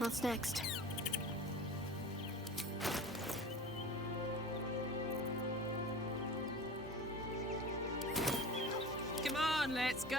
What's next? Come on, let's go!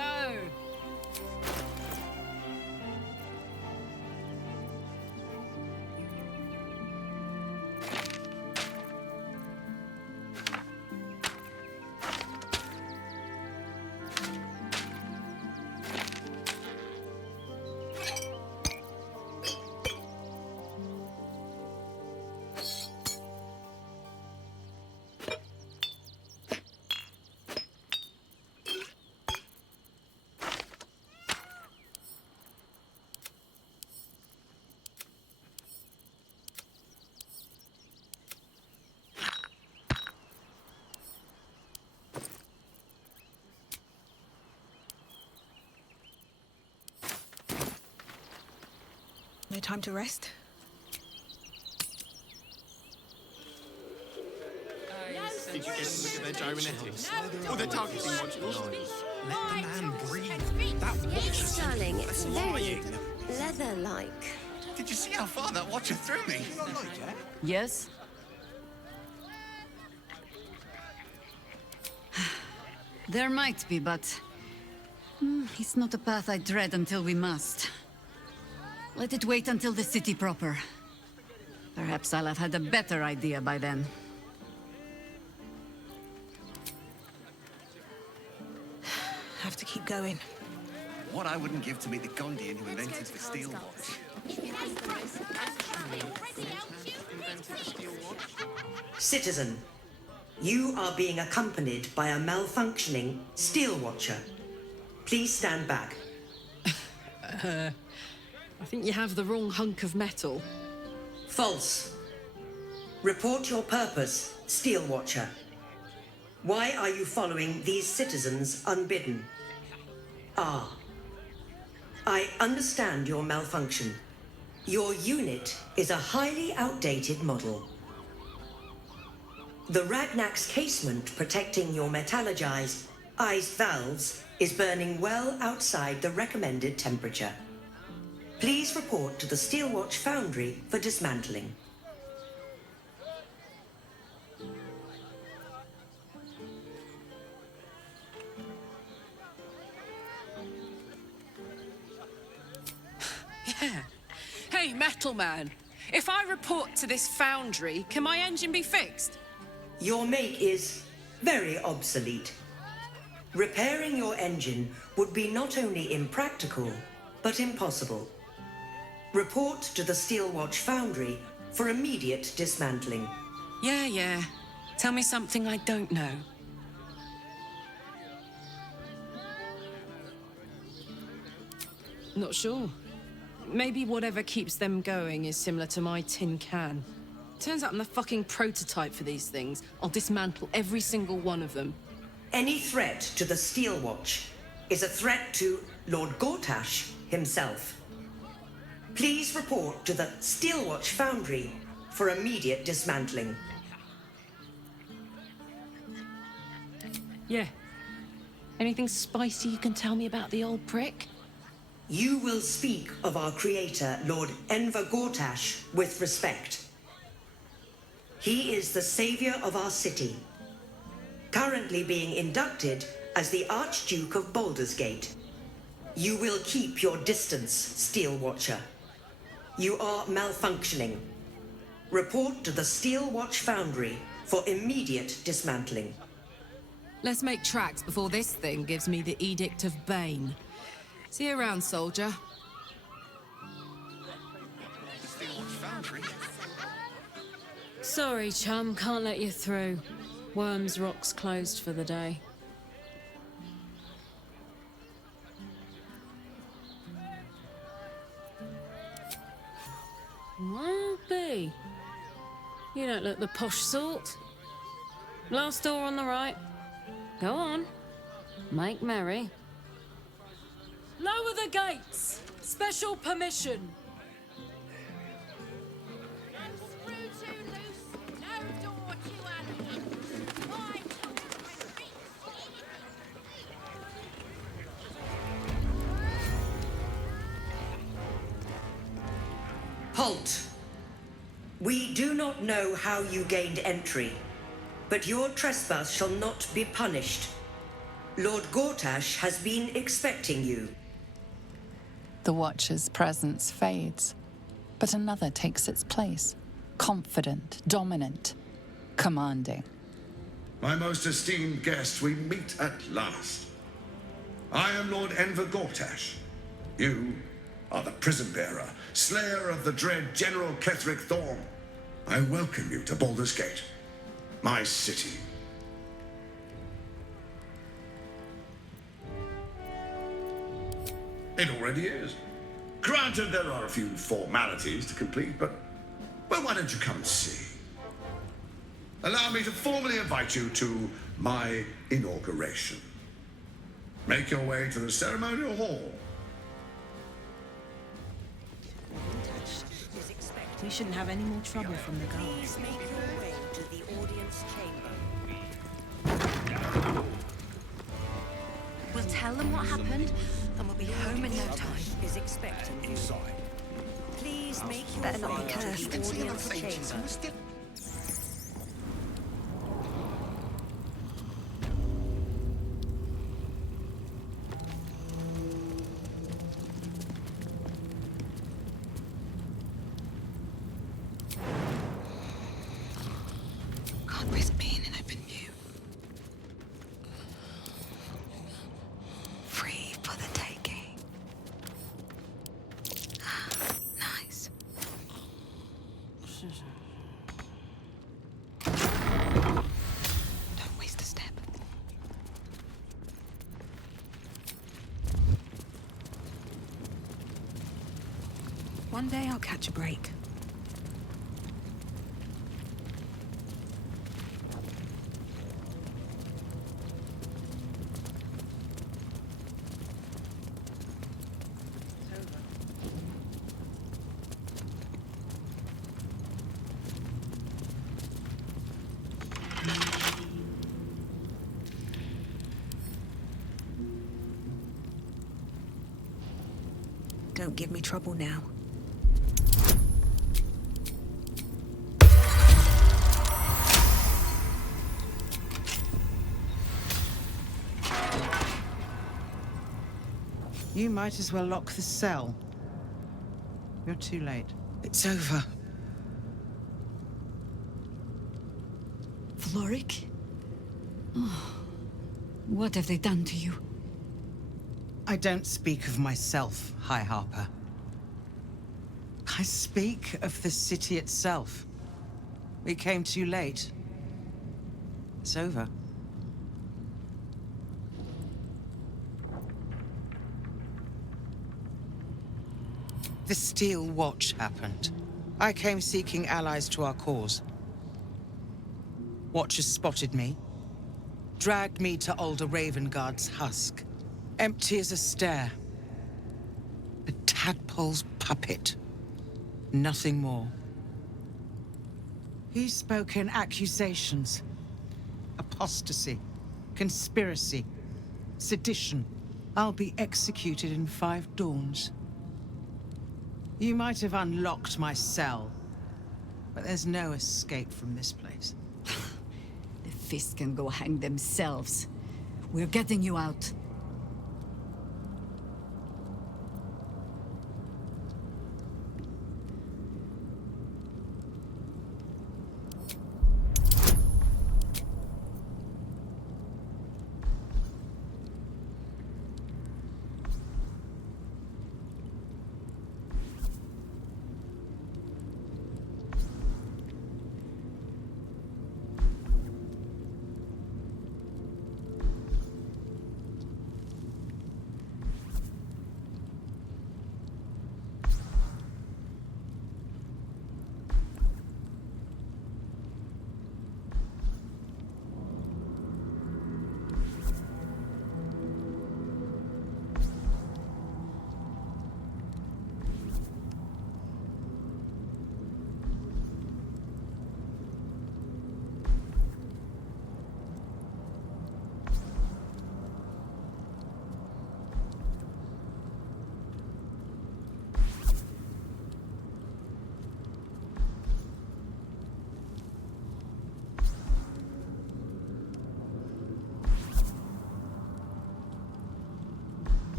No time to rest? Did you get to look at their gyrometics? Or their targeting modules? Let the man breathe. That watch Yes, darling, it's very lying. leather-like. Did you see how far that watcher threw me? Yes? There might be, but it's not a path I tread until we must. Let it wait until the city proper. Perhaps I'll have had a better idea by then. Have to keep going. What I wouldn't give to meet the Gondian who invented the steel watch. Citizen, you are being accompanied by a malfunctioning steel watcher. Please stand back. I think you have the wrong hunk of metal. False. Report your purpose, steel watcher. Why are you following these citizens unbidden? Ah. I understand your malfunction. Your unit is a highly outdated model. The Ragnak's casement protecting your metallurgized ice valves is burning well outside the recommended temperature. Please report to the Steelwatch Foundry for dismantling. Yeah. Hey, Metal Man. If I report to this foundry, can my engine be fixed? Your make is very obsolete. Repairing your engine would be not only impractical, but impossible. Report to the Steelwatch Foundry for immediate dismantling. Yeah. Tell me something I don't know. Not sure. Maybe whatever keeps them going is similar to my tin can. Turns out I'm the fucking prototype for these things. I'll dismantle every single one of them. Any threat to the Steelwatch is a threat to Lord Gortash himself. Please report to the Steelwatch Foundry for immediate dismantling. Yeah. Anything spicy you can tell me about the old prick? You will speak of our creator, Lord Enver Gortash, with respect. He is the savior of our city, currently being inducted as the Archduke of Baldur's Gate. You will keep your distance, Steel Watcher. You are malfunctioning. Report to the Steel Watch Foundry for immediate dismantling. Let's make tracks before this thing gives me the Edict of Bane. See you around, soldier. Steelwatch Foundry? Sorry, chum, can't let you through. Worms Rock's closed for the day. Well, B. You don't look the posh sort. Last door on the right. Go on. Make merry. Lower the gates! Special permission! Halt! We do not know how you gained entry, but your trespass shall not be punished. Lord Gortash has been expecting you. The Watcher's presence fades, but another takes its place. Confident, dominant, commanding. My most esteemed guest, we meet at last. I am Lord Enver Gortash. You are the prison bearer, slayer of the dread General Ketheric Thorm. I welcome you to Baldur's Gate, my city. It already is. Granted, there are a few formalities to complete, but, well, why don't you come and see? Allow me to formally invite you to my inauguration. Make your way to the ceremonial hall. We shouldn't have any more trouble from the guards. Please make your way to the audience chamber. We'll tell them what happened, and we'll be home in no time. Is expecting you. Please make your Better not way be to cursed. the audience chamber. Can't risk being in open view. Free for the taking. Nice. Don't waste a step. One day I'll catch a break. Don't give me trouble now. You might as well lock the cell. You're too late. It's over. Floric? Oh, what have they done to you? I don't speak of myself, High Harper. I speak of the city itself. We came too late. It's over. The Steel Watch happened. I came seeking allies to our cause. Watchers spotted me, dragged me to Alder Ravengard's husk. Empty as a stare. A tadpole's puppet. Nothing more. He spoke in accusations. Apostasy. Conspiracy. Sedition. I'll be executed in 5 dawns. You might have unlocked my cell, but there's no escape from this place. The Fist can go hang themselves. We're getting you out.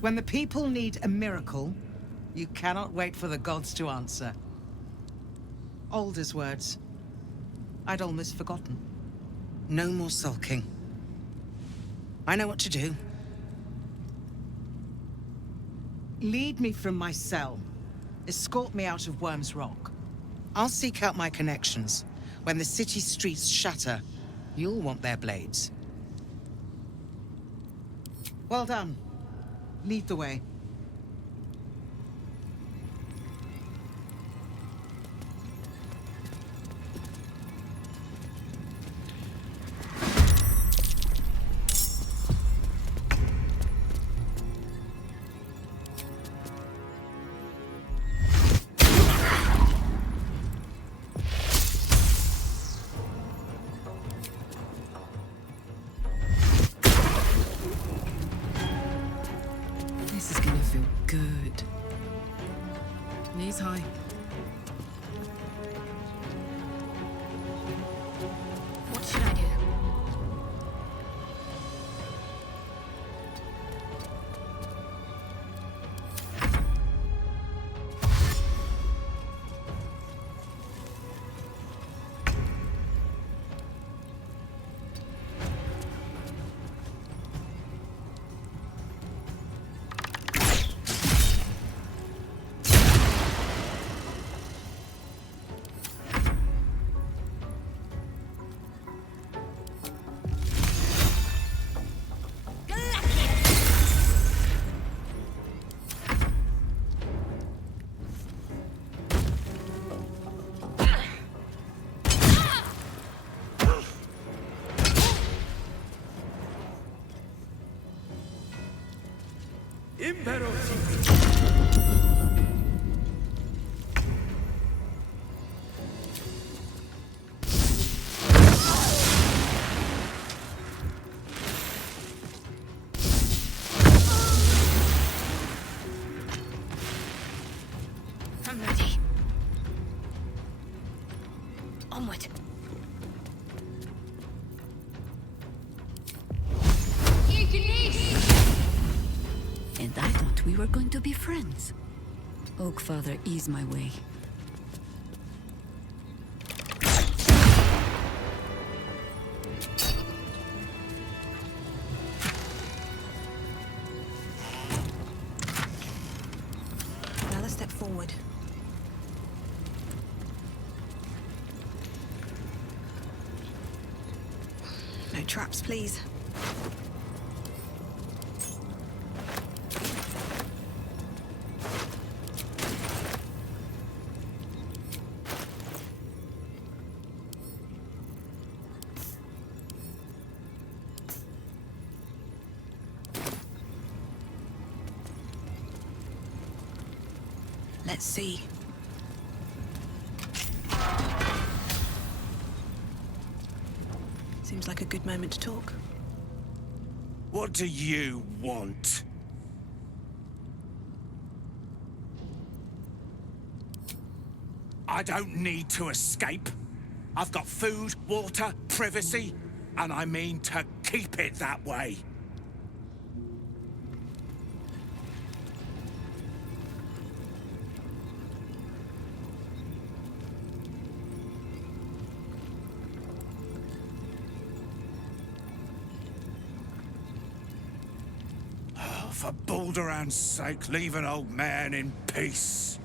When the people need a miracle, you cannot wait for the gods to answer. Alder's words. I'd almost forgotten. No more sulking. I know what to do. Lead me from my cell. Escort me out of Worm's Rock. I'll seek out my connections. When the city streets shatter, you'll want their blades. Well done. Lead the way. This is gonna feel good. Knees high. What should I do? I'm ready. Onward. And I thought we were going to be friends. Oak Father, ease my way. Now let's step forward. No traps, please. Let's see. Seems like a good moment to talk. What do you want? I don't need to escape. I've got food, water, privacy, and I mean to keep it that way. For Baldur's sake, leave an old man in peace.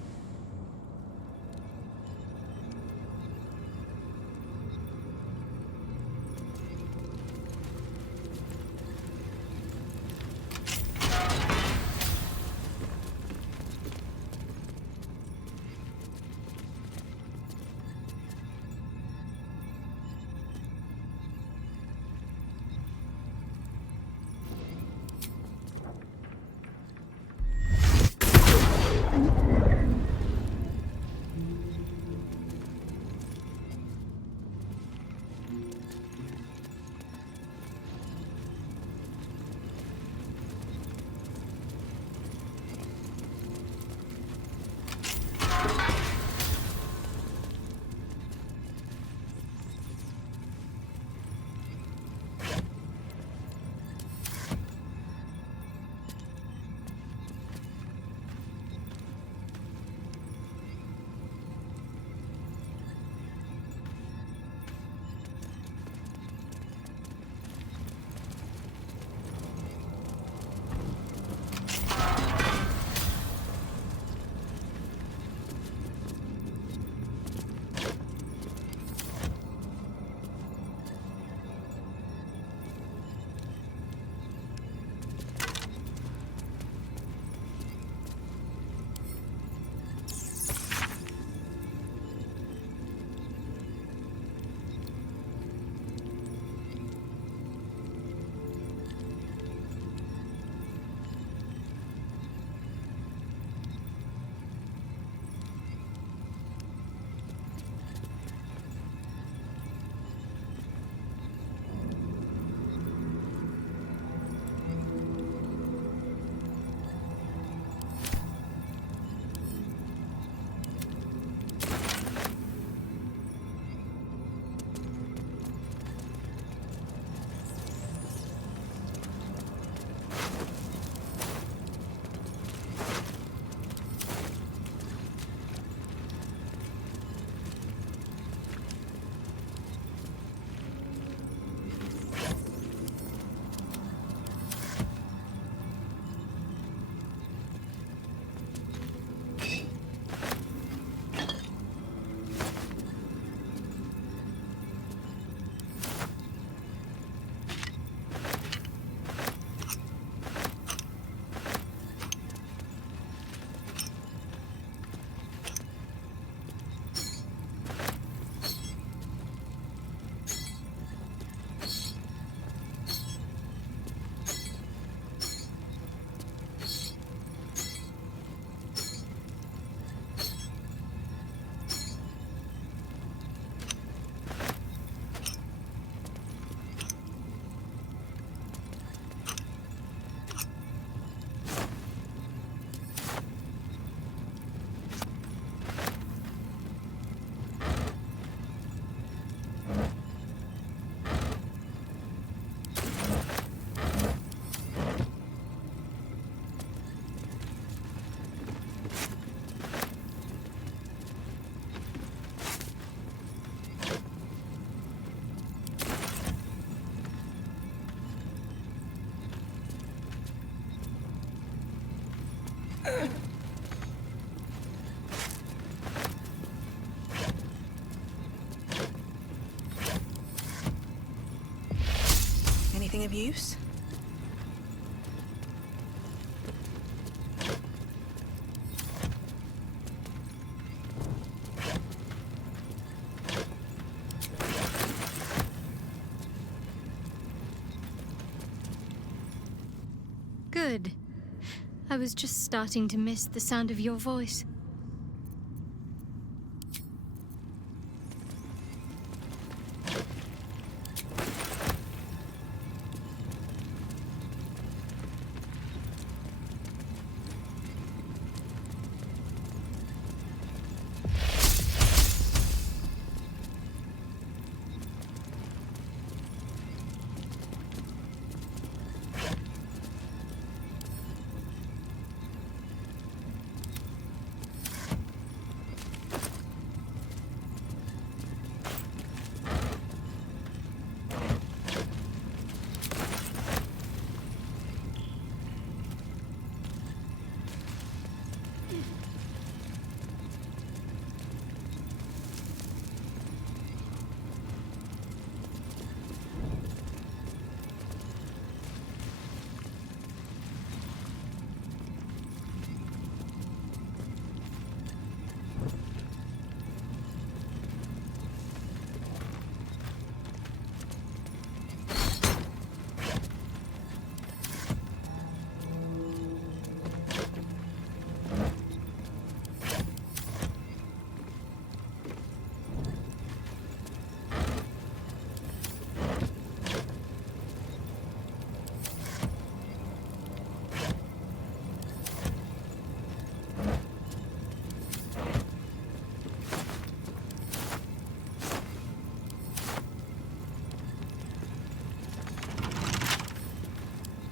Anything of use? Good. I was just starting to miss the sound of your voice.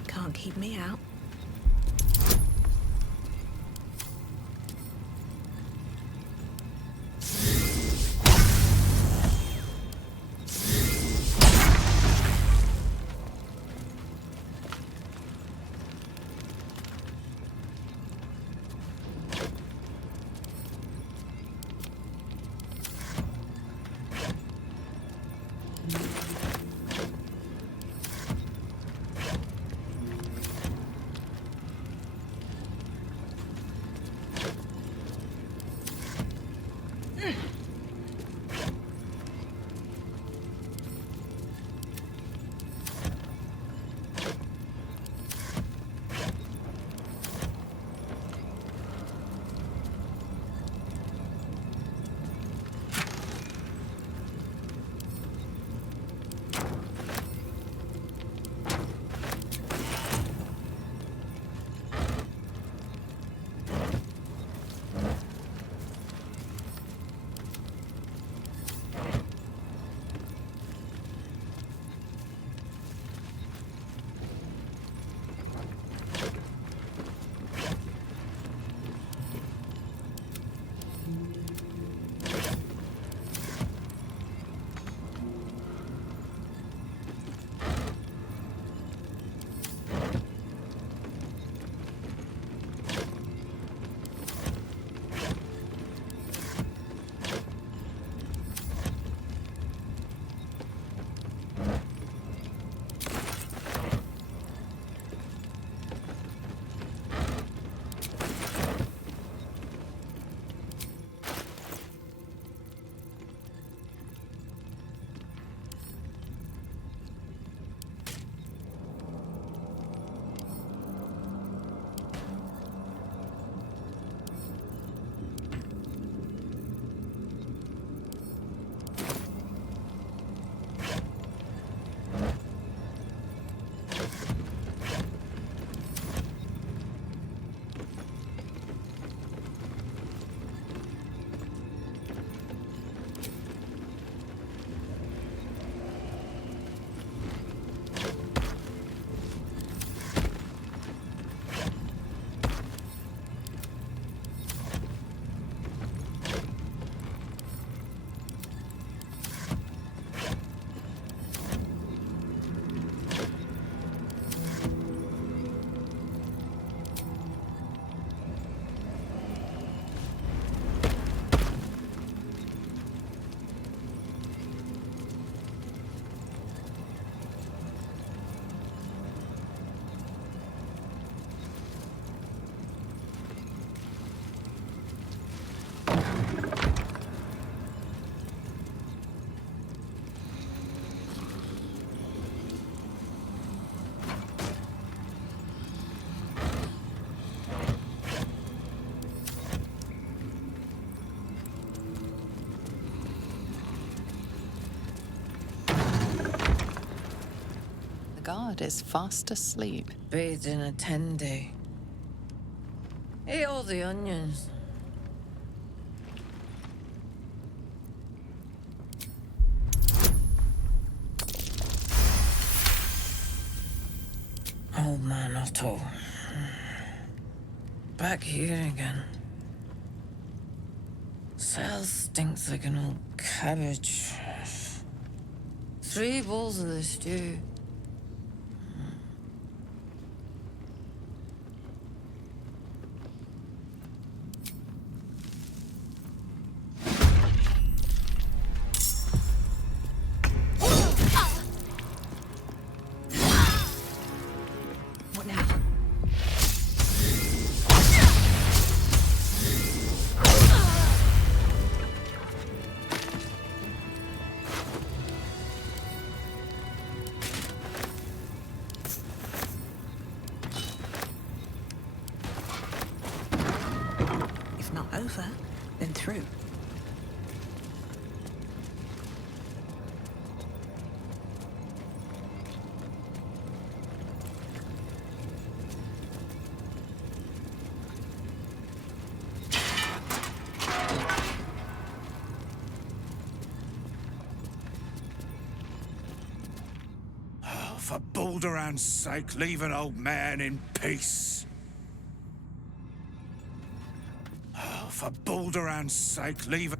Can't keep me out. The guard is fast asleep. Bathed in a tendy. Eat all the onions. Old man Otto. Back here again. Cell stinks like an old cabbage. 3 bowls of the stew. Over, then through. Oh, for Baldur's sake, leave an old man in peace. For Baldur's sake, leave it.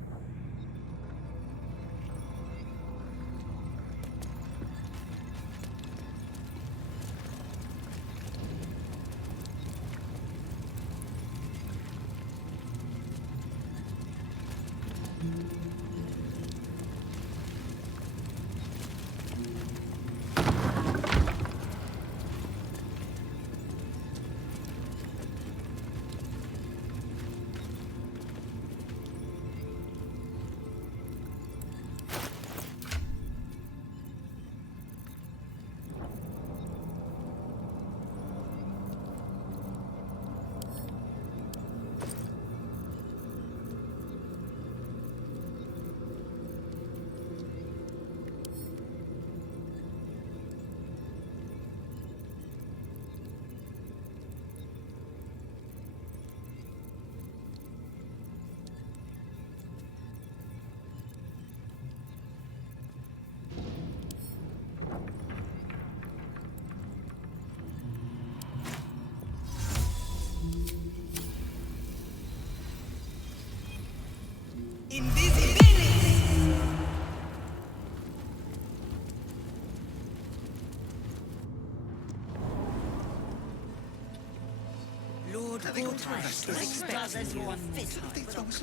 Lord Gortash is expecting you.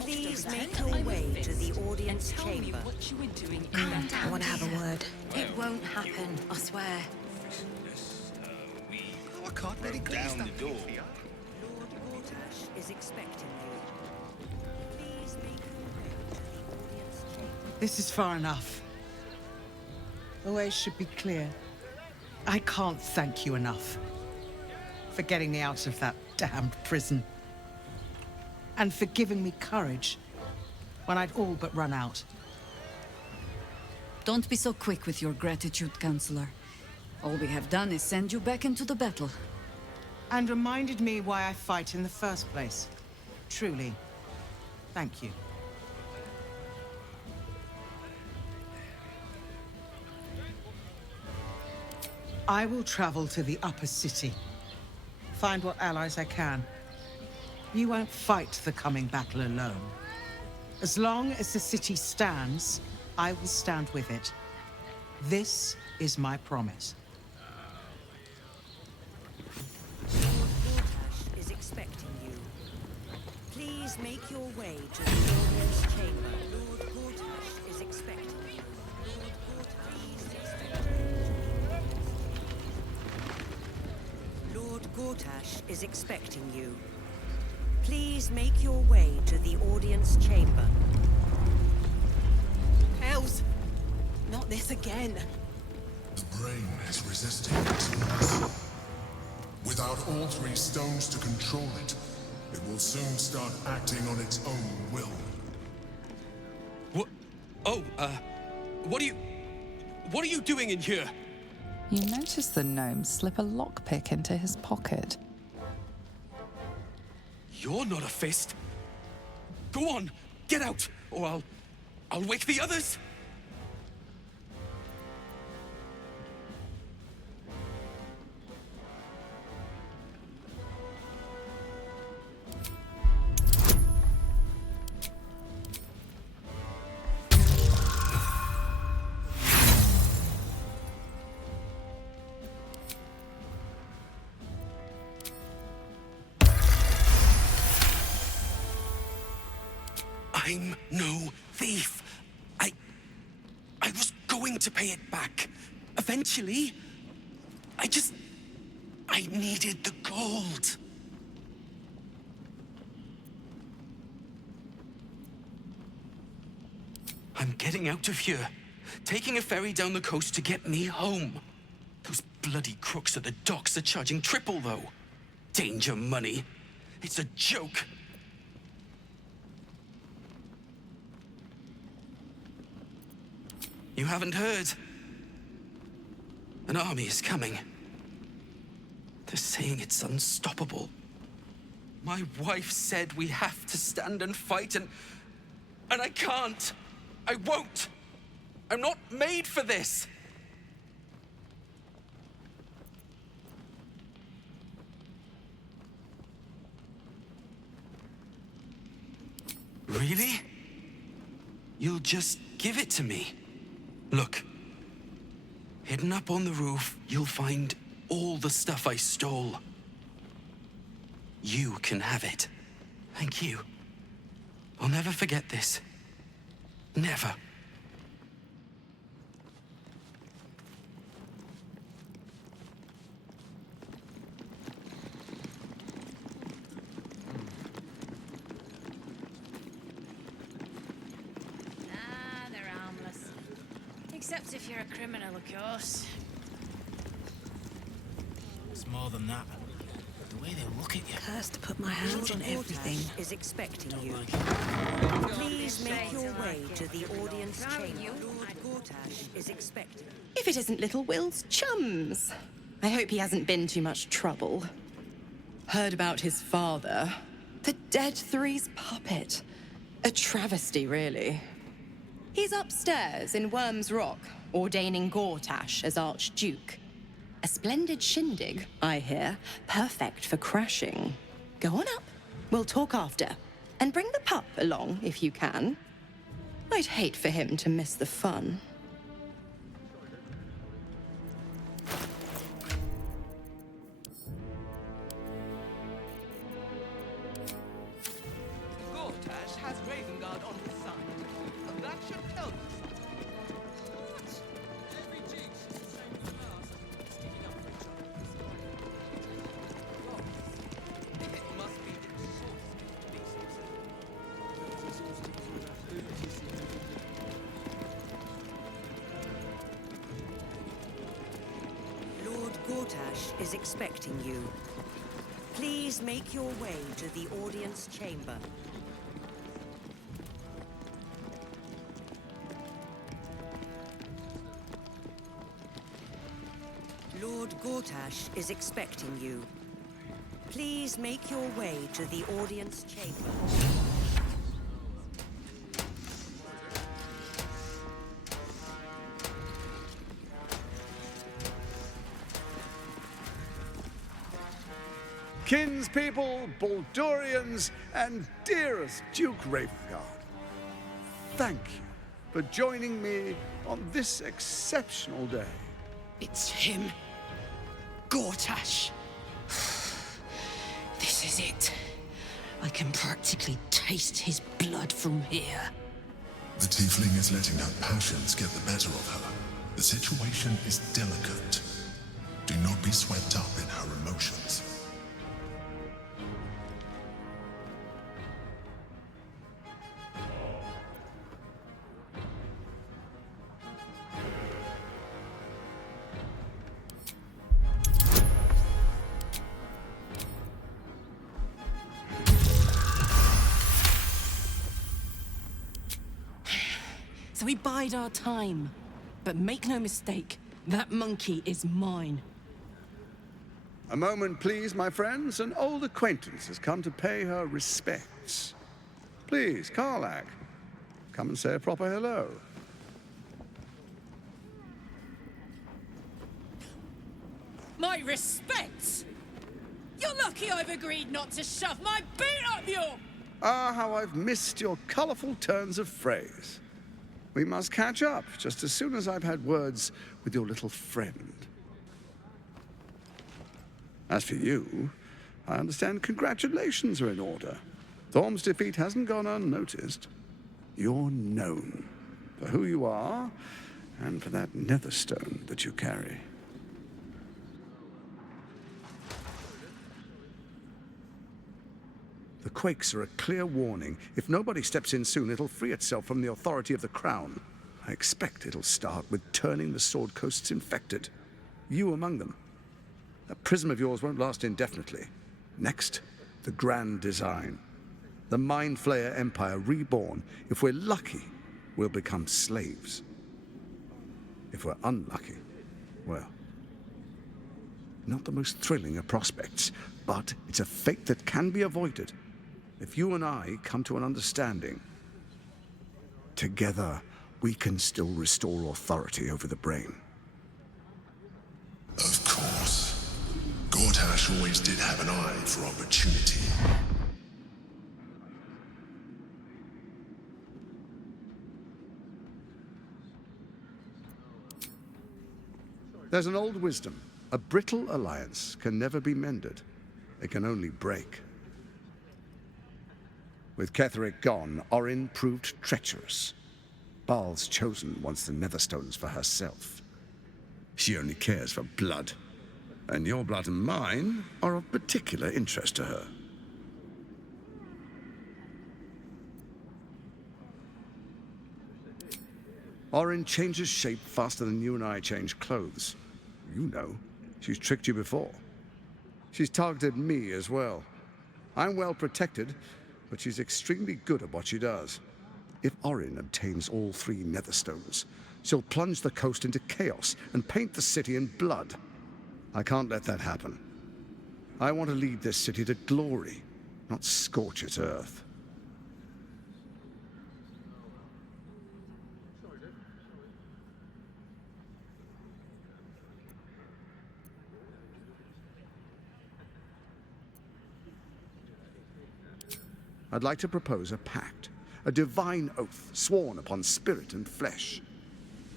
Please make your way to the audience chamber. I want to have a word. It won't happen, I swear. Oh, I can't let it go down the door. Lord Gortash is expecting you. Please make your way to the audience chamber. This is far enough. The way should be clear. I can't thank you enough for getting me out of that damned prison. And for giving me courage when I'd all but run out. Don't be so quick with your gratitude, Counselor. All we have done is send you back into the battle. And reminded me why I fight in the first place. Truly, thank you. I will travel to the upper city. Find what allies I can. You won't fight the coming battle alone. As long as the city stands, I will stand with it. This is my promise. Lord Gortash is expecting you. Please make your way to the audience chamber. Lord Gortash is expecting you. Lord Gortash is expecting you. Please make your way to the audience chamber. Hells! Not this again. The brain is resisting its illness. Without all 3 stones to control it, it will soon start acting on its own will. What? Oh, what are you doing in here? You notice the gnome slip a lockpick into his pocket. You're not a fist. Go on, get out, or I'll wake the others. I'm no thief. I was going to pay it back. Eventually. I needed the gold. I'm getting out of here. Taking a ferry down the coast to get me home. Those bloody crooks at the docks are charging triple, though. Danger money. It's a joke. You haven't heard? An army is coming. They're saying it's unstoppable. My wife said we have to stand and fight, and I can't. I won't. I'm not made for this. Really? You'll just give it to me? Look, hidden up on the roof, you'll find all the stuff I stole. You can have it. Thank you. I'll never forget this. Never. Except if you're a criminal, of course. It's more than that. The way they look at you. Cursed to put my hands on everything. Is expecting you. Please make your way to the audience chamber. Lord Gortash is expecting. If it isn't little Will's chums. I hope he hasn't been too much trouble. Heard about his father. The Dead Three's puppet. A travesty, really. He's upstairs in Worm's Rock, ordaining Gortash as Archduke. A splendid shindig, I hear. Perfect for crashing. Go on up. We'll talk after. And bring the pup along, if you can. I'd hate for him to miss the fun. Gortash has Ravengard on his side. That should tell you Lord Gortash is expecting you. Please make your way to the audience chamber. Lord Gortash is expecting you. Please make your way to the audience chamber. Kinspeople, Baldurians, and dearest Duke Ravengard, thank you for joining me on this exceptional day. It's him. Gortash. This is it. I can practically taste his blood from here. The tiefling is letting her passions get the better of her. The situation is delicate. Do not be swept up in her emotions. So we bide our time. But make no mistake, That monkey is mine. A moment, please, my friends. An old acquaintance has come to pay her respects. Please, Karlach, come and say a proper hello. My respects! You're lucky I've agreed not to shove my boot up your... Ah, how I've missed your colourful turns of phrase. We must catch up just as soon as I've had words with your little friend. As for you, I understand congratulations are in order. Thorm's defeat hasn't gone unnoticed. You're known for who you are and for that netherstone that you carry. The quakes are a clear warning. If nobody steps in soon, it'll free itself from the authority of the Crown. I expect it'll start with turning the Sword Coasts infected. You among them. That prism of yours won't last indefinitely. Next, the grand design. The Mind Flayer Empire reborn. If we're lucky, we'll become slaves. If we're unlucky, well, not the most thrilling of prospects, but it's a fate that can be avoided. If you and I come to an understanding, together we can still restore authority over the brain. Of course. Gortash always did have an eye for opportunity. There's an old wisdom. A brittle alliance can never be mended. It can only break. With Ketheric gone, Orin proved treacherous. Baal's chosen wants the Netherstones for herself. She only cares for blood. And your blood and mine are of particular interest to her. Orin changes shape faster than you and I change clothes. You know, she's tricked you before. She's targeted me as well. I'm well protected, but she's extremely good at what she does. If Orin obtains all 3 Netherstones, she'll plunge the coast into chaos and paint the city in blood. I can't let that happen. I want to lead this city to glory, not scorch its earth. I'd like to propose a pact, a divine oath sworn upon spirit and flesh.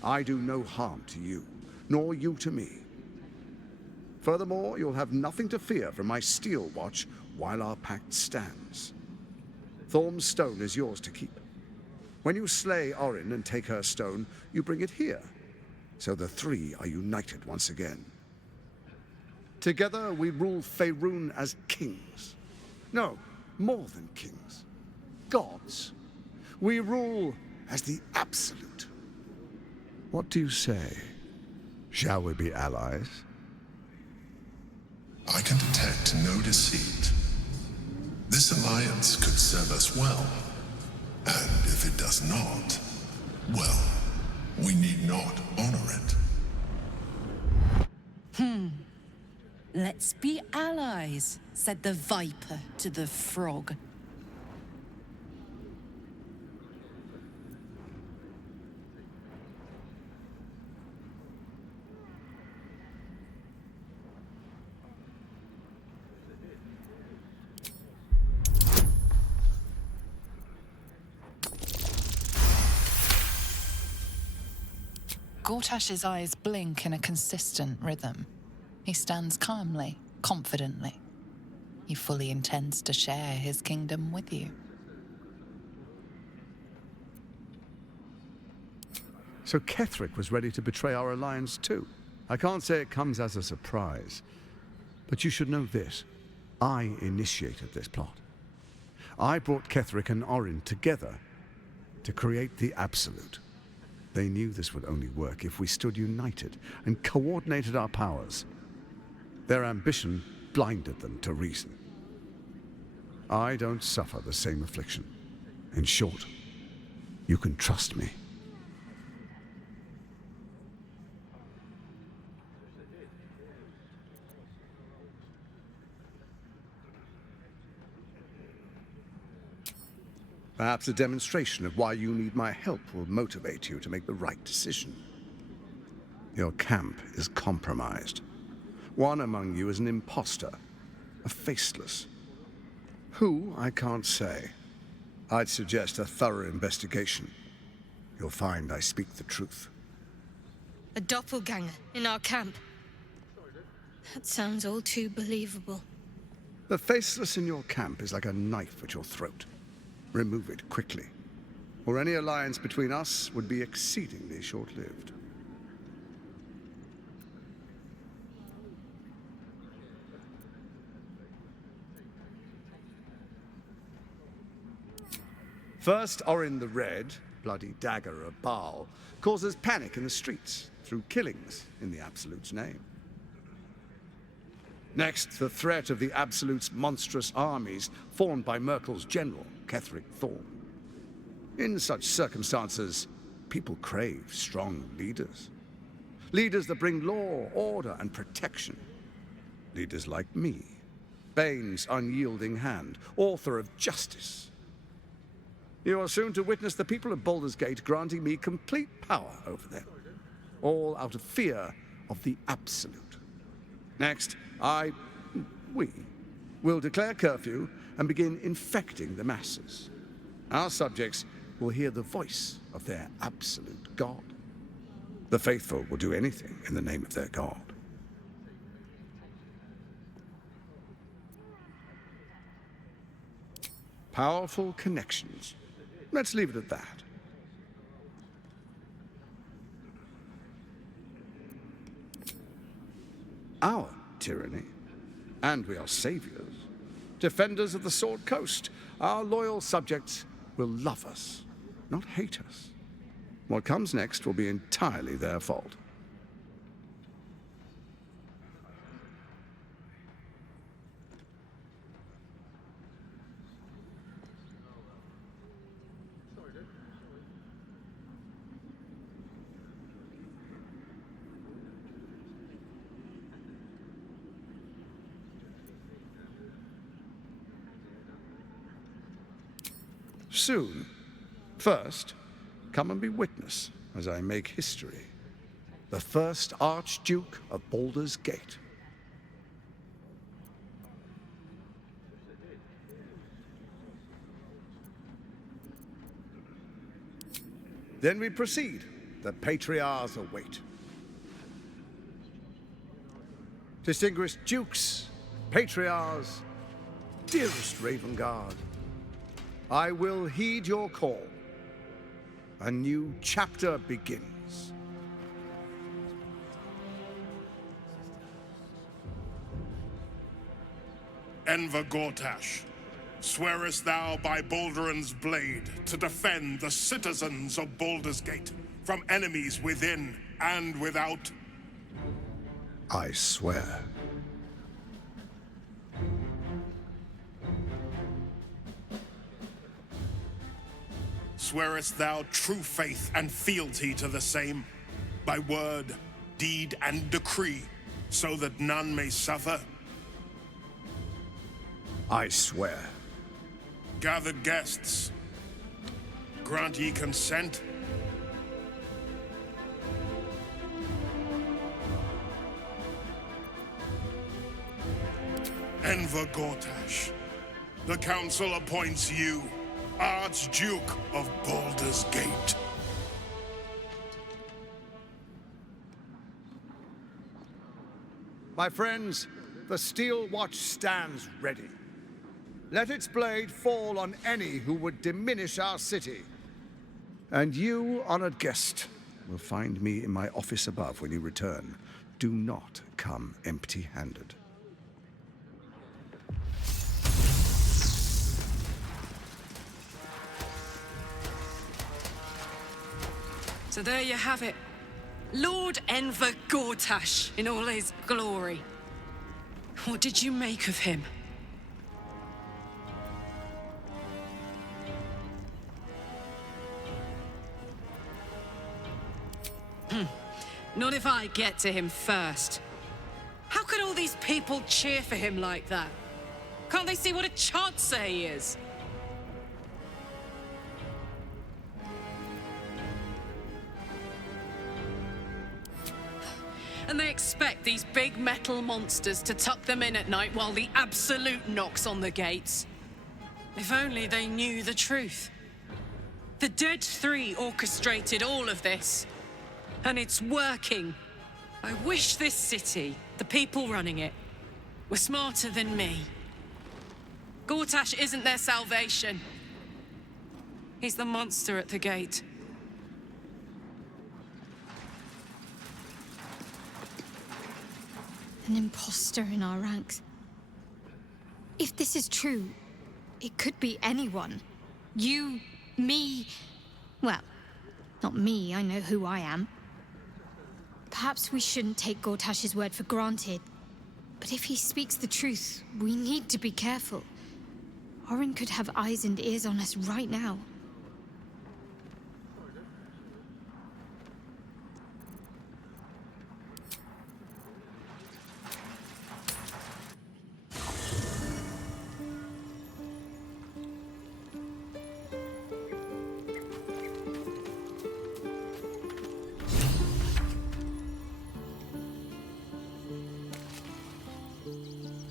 I do no harm to you, nor you to me. Furthermore, you'll have nothing to fear from my steel watch while our pact stands. Thorm's stone is yours to keep. When you slay Orin and take her stone, you bring it here, so the 3 are united once again. Together we rule Fearun as kings. No, more than kings. Gods. We rule as the Absolute. What do you say? Shall we be allies? I can detect no deceit. This alliance could serve us well. And if it does not, well, we need not honor it. Let's be allies, said the viper to the frog. Gortash's eyes blink in a consistent rhythm. He stands calmly, confidently. He fully intends to share his kingdom with you. So Ketheric was ready to betray our alliance too. I can't say it comes as a surprise, but you should know this. I initiated this plot. I brought Ketheric and Orin together to create the Absolute. They knew this would only work if we stood united and coordinated our powers. Their ambition blinded them to reason. I don't suffer the same affliction. In short, you can trust me. Perhaps a demonstration of why you need my help will motivate you to make the right decision. Your camp is compromised. One among you is an imposter, a faceless. Who, I can't say. I'd suggest a thorough investigation. You'll find I speak the truth. A doppelganger in our camp. That sounds all too believable. The faceless in your camp is like a knife at your throat. Remove it quickly, or any alliance between us would be exceedingly short-lived. First Orin the Red, bloody dagger of Baal, causes panic in the streets through killings in the Absolute's name. Next, the threat of the Absolute's monstrous armies formed by Merkel's general, Ketheric Thorn. In such circumstances, people crave strong leaders. Leaders that bring law, order, and protection. Leaders like me, Bane's unyielding hand, author of justice. You are soon to witness the people of Baldur's Gate granting me complete power over them, all out of fear of the Absolute. Next, we will declare curfew and begin infecting the masses. Our subjects will hear the voice of their absolute God. The faithful will do anything in the name of their God. Powerful connections. Let's leave it at that. Our tyranny, and we are saviors, defenders of the Sword Coast. Our loyal subjects will love us, not hate us. What comes next will be entirely their fault. Soon. First, come and be witness as I make history. The first Archduke of Baldur's Gate. Then we proceed. The patriarchs await. Distinguished dukes, patriarchs, dearest Raven Guard, I will heed your call. A new chapter begins. Enver Gortash, swearest thou by Balduran's blade to defend the citizens of Baldur's Gate from enemies within and without? I swear. Swearest thou true faith and fealty to the same, by word, deed, and decree, so that none may suffer? I swear. Gathered guests, grant ye consent? Enver Gortash, the Council appoints you Archduke of Baldur's Gate. My friends, the Steel Watch stands ready. Let its blade fall on any who would diminish our city. And you, honored guest, will find me in my office above when you return. Do not come empty-handed. So there you have it. Lord Enver Gortash in all his glory. What did you make of him? Not if I get to him first. How could all these people cheer for him like that? Can't they see what a chancer he is? And they expect these big metal monsters to tuck them in at night while the Absolute knocks on the gates. If only they knew the truth. The Dead Three orchestrated all of this. And it's working. I wish this city, the people running it, were smarter than me. Gortash isn't their salvation. He's the monster at the gate. An imposter in our ranks. If this is true, it could be anyone. You, me... Well, not me, I know who I am. Perhaps we shouldn't take Gortash's word for granted. But if he speaks the truth, we need to be careful. Orin could have eyes and ears on us right now.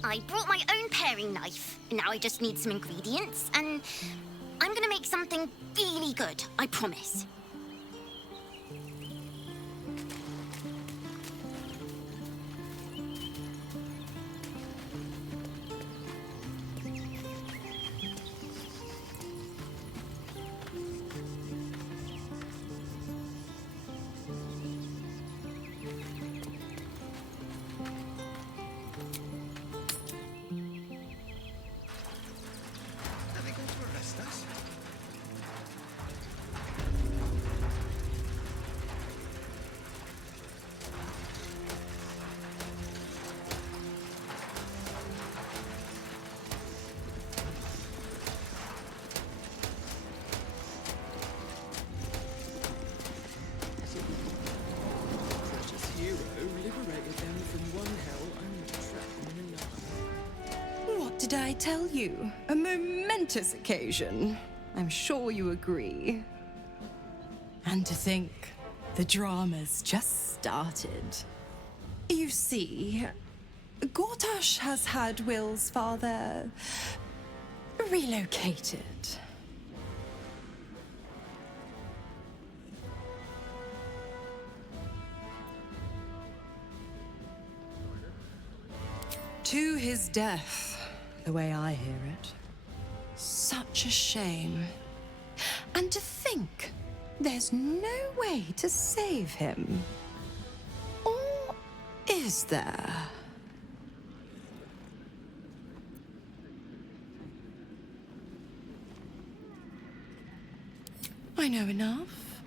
I brought my own paring knife. Now I just need some ingredients, and I'm gonna make something really good, I promise. Did I tell you? A momentous occasion. I'm sure you agree. And to think, the drama's just started. You see, Gortash has had Will's father relocated. To his death. The way I hear it. Such a shame. And to think, there's no way to save him. Or is there? I know enough.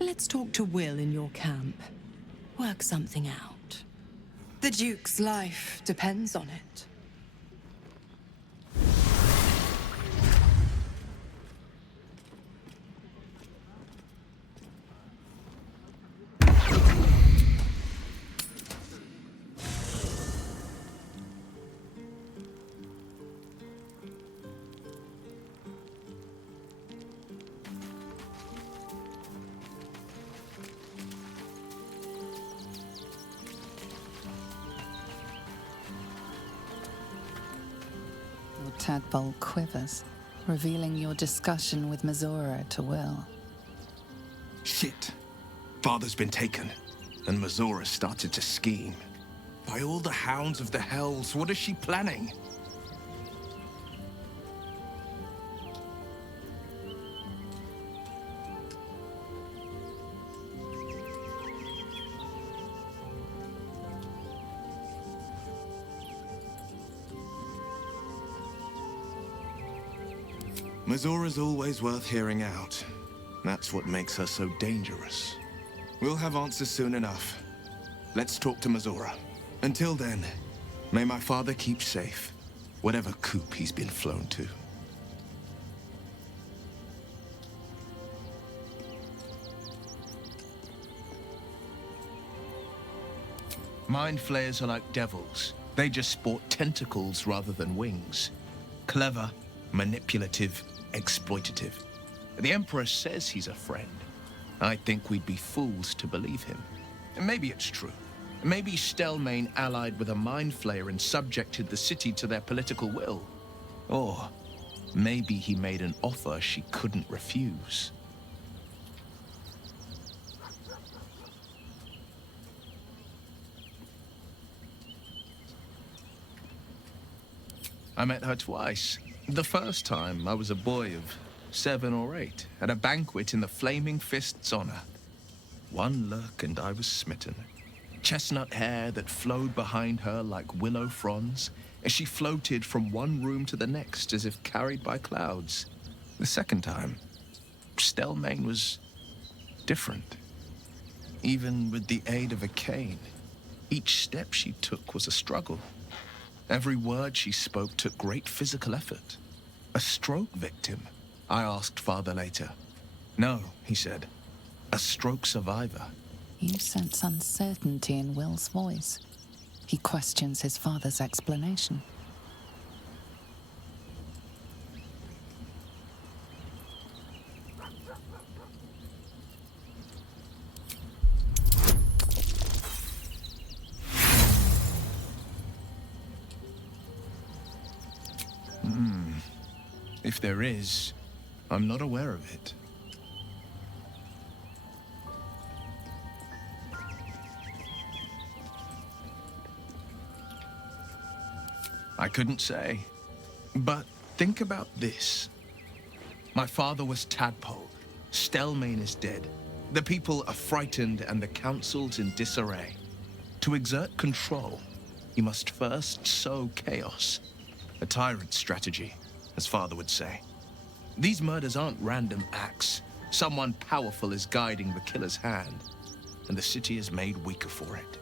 Let's talk to Will in your camp. Work something out. The Duke's life depends on it. Tadpole quivers, revealing your discussion with Mizora to Will. Shit. Father's been taken, and Mizora started to scheme. By all the hounds of the hells, what is she planning? Mizora's always worth hearing out. That's what makes her so dangerous. We'll have answers soon enough. Let's talk to Mizora. Until then, may my father keep safe, whatever coop he's been flown to. Mind flayers are like devils. They just sport tentacles rather than wings. Clever, manipulative, exploitative. The Emperor says he's a friend. I think we'd be fools to believe him. And maybe it's true. Maybe Stelmane allied with a mind flayer and subjected the city to their political will. Or maybe he made an offer she couldn't refuse. I met her twice. The first time, I was a boy of 7 or 8, at a banquet in the Flaming Fist's honor. One look and I was smitten. Chestnut hair that flowed behind her like willow fronds as she floated from one room to the next as if carried by clouds. The second time, Stelmane was different. Even with the aid of a cane, each step she took was a struggle. Every word she spoke took great physical effort. A stroke victim? I asked Father later. No, he said. A stroke survivor. You sense uncertainty in Will's voice. He questions his father's explanation. If there is, I'm not aware of it. I couldn't say. But think about this. My father was Tadpole. Stelmane is dead. The people are frightened and the council's in disarray. To exert control, you must first sow chaos. A tyrant's strategy, as Father would say. These murders aren't random acts. Someone powerful is guiding the killer's hand, and the city is made weaker for it.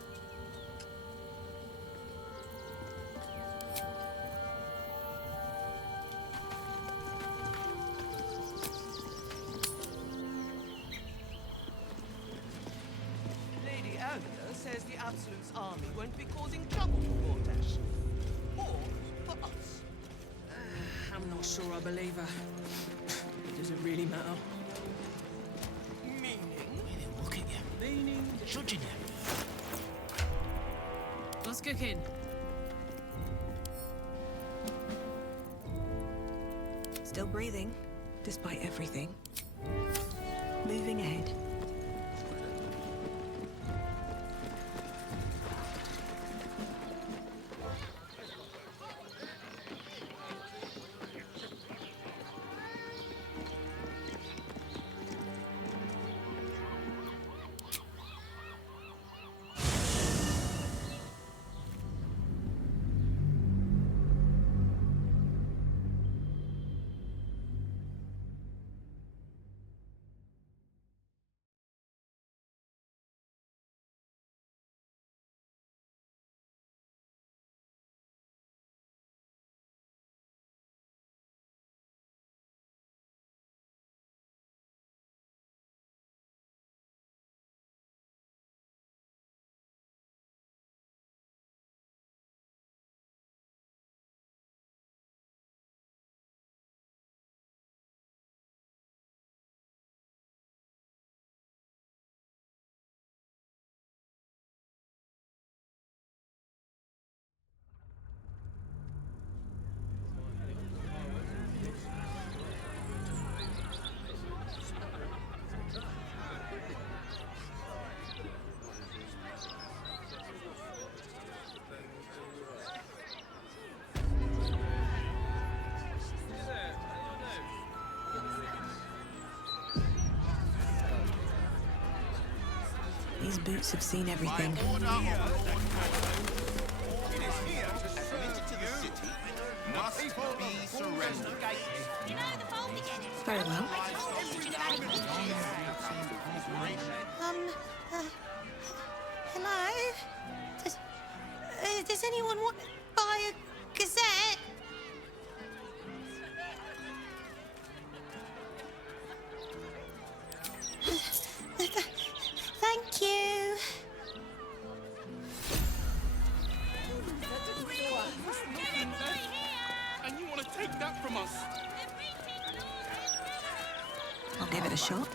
Lady Agatha says the Absolute's army won't be causing trouble for Gortash. Or for us. I'm not sure I believe her. Does it really matter? Meaning? They look at you. Meaning? Judging you. What's cooking? Still breathing, despite everything. Moving ahead. These boots have seen everything. Very well. Hello? Does anyone want to buy a gazette? Thank you. And you want to take that from us? I'll give it a shot.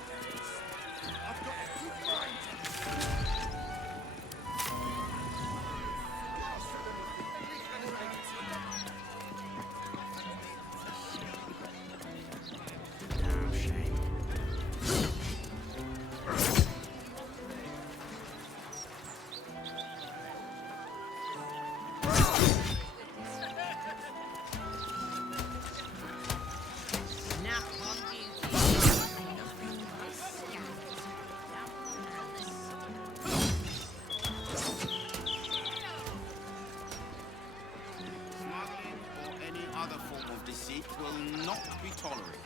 Will not be tolerated.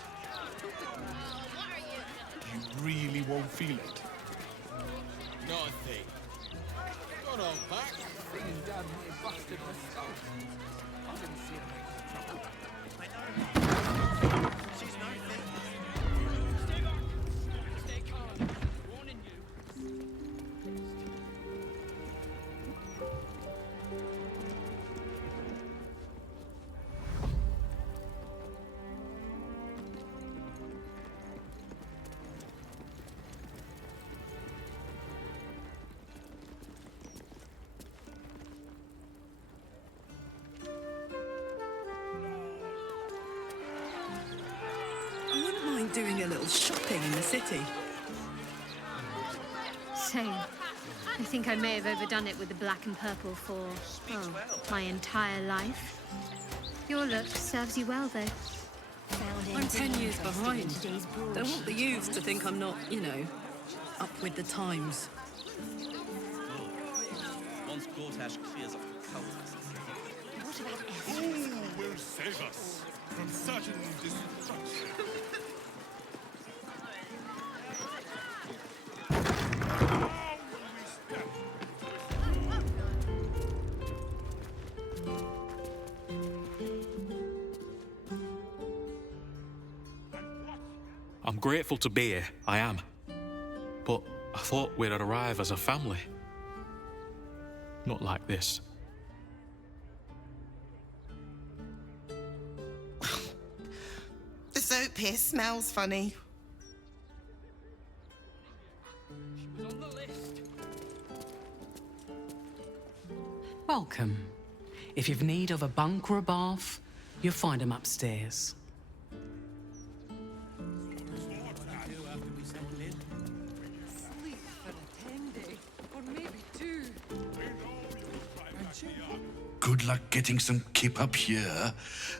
You really won't feel it. Not a thing. Got on back. These damn near busted my skull. I didn't see her make trouble. She's no thing. Stay back. Stay calm. Warning you. Doing a little shopping in the city. Same. I think I may have overdone it with the black and purple for, my entire life. Your look serves you well, though. I'm 10 years behind. Don't want the youths to think I'm not, you know, up with the times. Once Gortash clears up the cultists. Who will save us from certain destruction? I'm grateful to be here, I am. But I thought we'd arrive as a family. Not like this. The soap here smells funny. Welcome. If you've need of a bunk or a bath, you'll find them upstairs. Good luck getting some kip up here.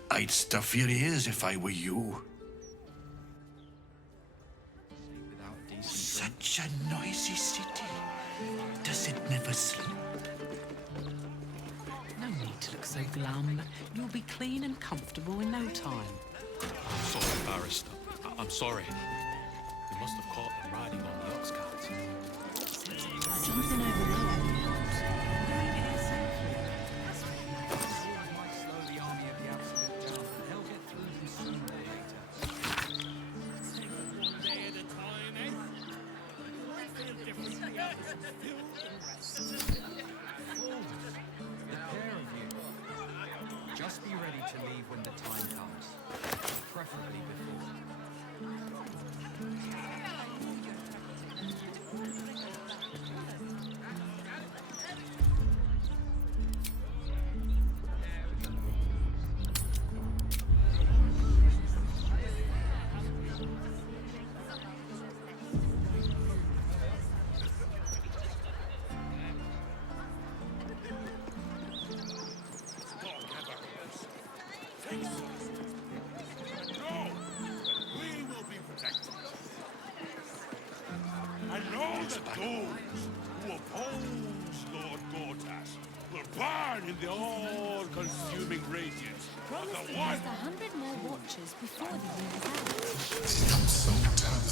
I'd stuff your ears if I were you. Such a noisy city. Does it never sleep? No need to look so glum. You'll be clean and comfortable in no time. I'm sorry, barrister. I'm sorry. We must have caught them riding on the ox carts. Something over there. Just be ready to leave when the time comes, preferably before. And all the those who oppose Lord Gortash will burn in the all-consuming radiance of the one. 100 more watchers before the year is out.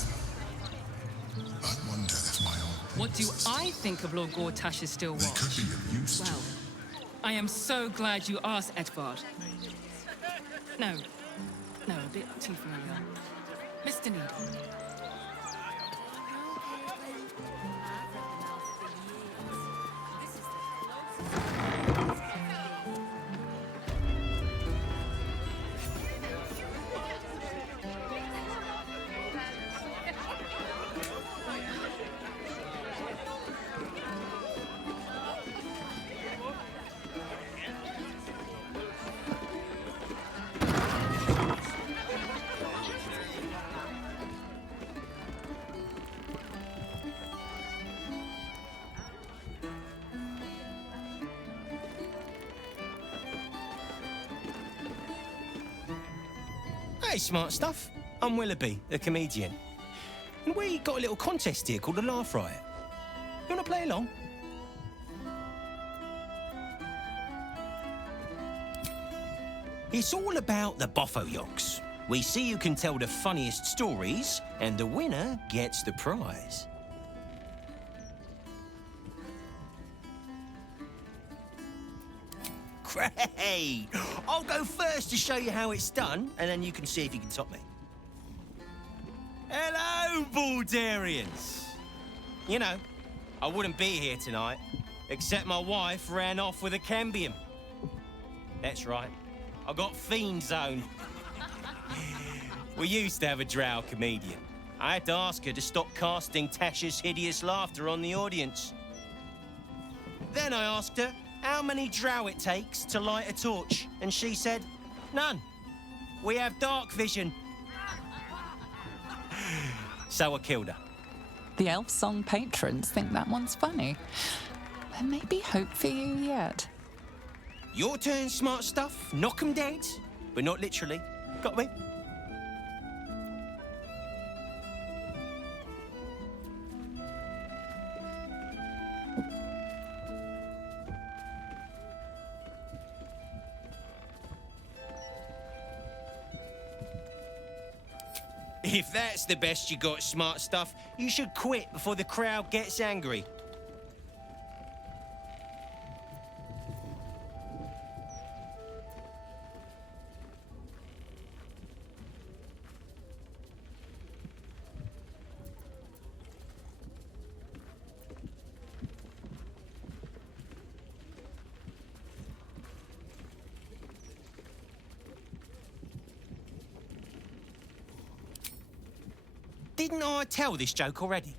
I wonder if my own What do I think of Lord Gortash's still watch? could be of use to. Well, I am so glad you asked, Edvard. No, a bit too familiar. Mr. Needle. Hey, smart stuff. I'm Willoughby, a comedian. And we got a little contest here called a Laugh Riot. You want to play along? It's all about the Boffoyocks. We see who can tell the funniest stories, and the winner gets the prize. Great! I'll go first to show you how it's done, and then you can see if you can top me. Hello, Baldurians! You know, I wouldn't be here tonight, except my wife ran off with a cambium. That's right, I got fiend zone. We used to have a drow comedian. I had to ask her to stop casting Tasha's hideous laughter on the audience. Then I asked her how many drow it takes to light a torch, and she said, none. We have dark vision. So I killed her. The elf song patrons think that one's funny. There may be hope for you yet. Your turn, smart stuff. Knock 'em dead, but not literally. Got me? If that's the best you got, smart stuff, you should quit before the crowd gets angry. Didn't I tell this joke already?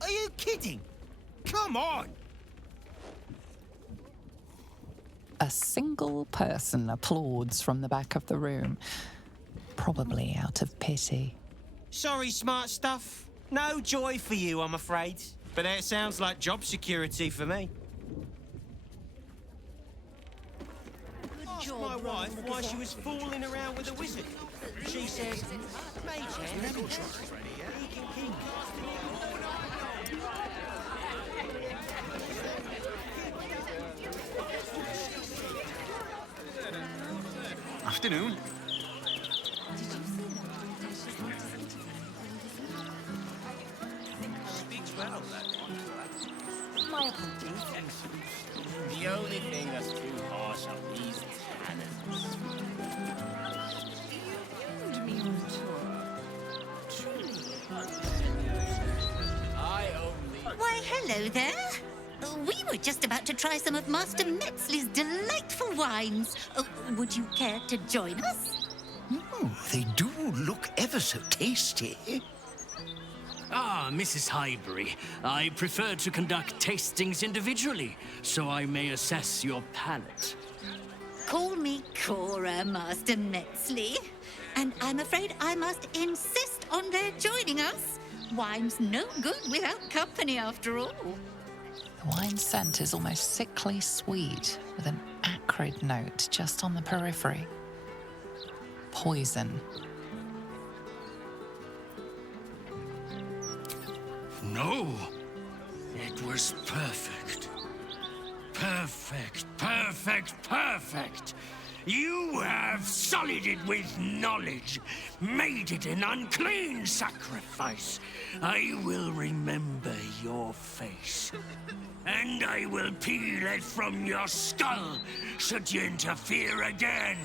Are you kidding? Come on! A single person applauds from the back of the room, probably out of pity. Sorry, smart stuff. No joy for you, I'm afraid. But that sounds like job security for me. Asked my wife why she was fooling around with a wizard. She says, Mage hand, he can keep casting it. Afternoon. Speaks well, that one. My apologies. The only thing that's too harsh are these tannins. You me on a tour. Truly. I only... Why, hello there. We were just about to try some of Master Metzley's delightful wines. Would you care to join us? Oh, they do look ever so tasty. Ah, Mrs. Highbury, I prefer to conduct tastings individually, so I may assess your palate. Call me Cora, Master Metzley. And I'm afraid I must insist on their joining us. Wine's no good without company, after all. The wine scent is almost sickly sweet, with an acrid note just on the periphery. Poison. No, it was perfect. Perfect, perfect, perfect. You have sullied it with knowledge, made it an unclean sacrifice. I will remember your face, and I will peel it from your skull should you interfere again.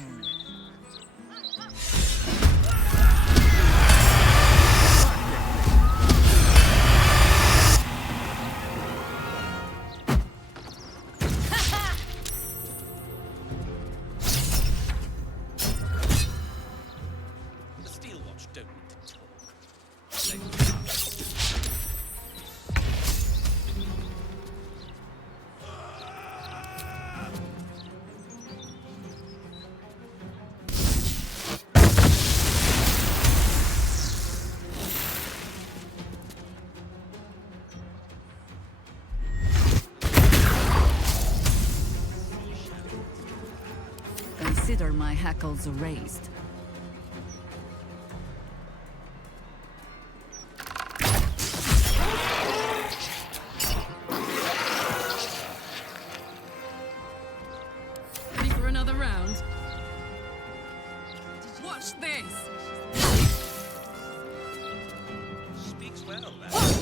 Consider my hackles raised. Ready for another round? Watch this! Speaks well, lad.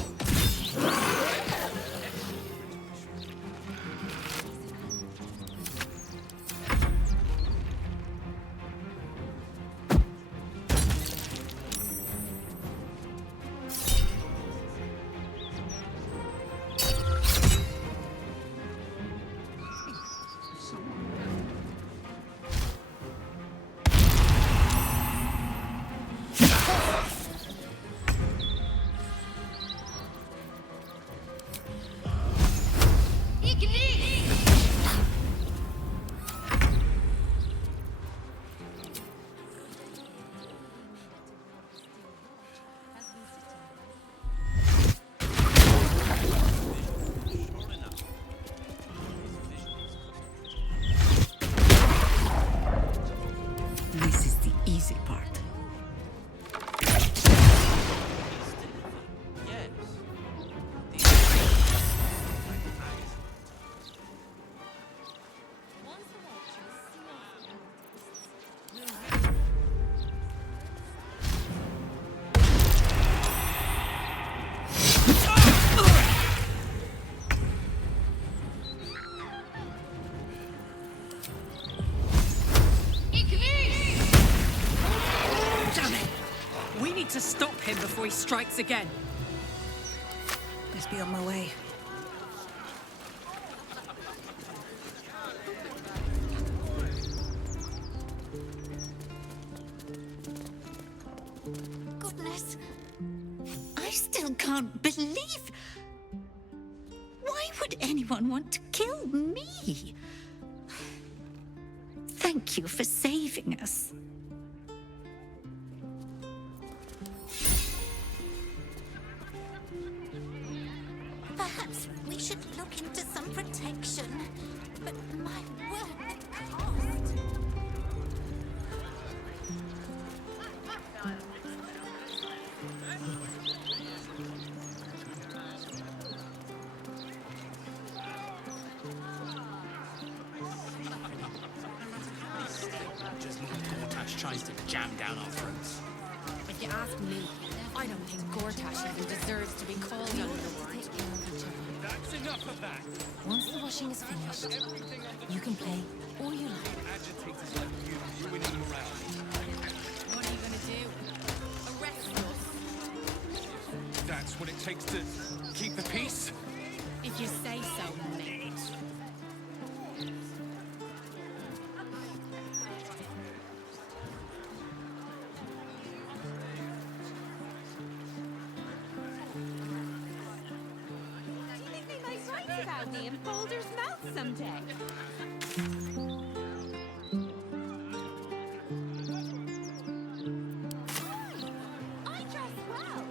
This is the easy part. Damn it! We need to stop him before he strikes again. Must be on my way. Goodness. I still can't believe. Why would anyone want to kill me? Thank you for saving us. Perhaps we should look into some protection. But my word, the cost. Just Gortash tries to jam down our throats. If you ask me, I don't think Gortash even deserves to be called underworld. That's enough of that. Once the washing is finished, you can play all you like. Agitators like you ruining morale. What are you gonna do? Arrest us? That's what it takes to keep the peace? If you say so, mate. About me in Baldur's mouth someday. I dress well.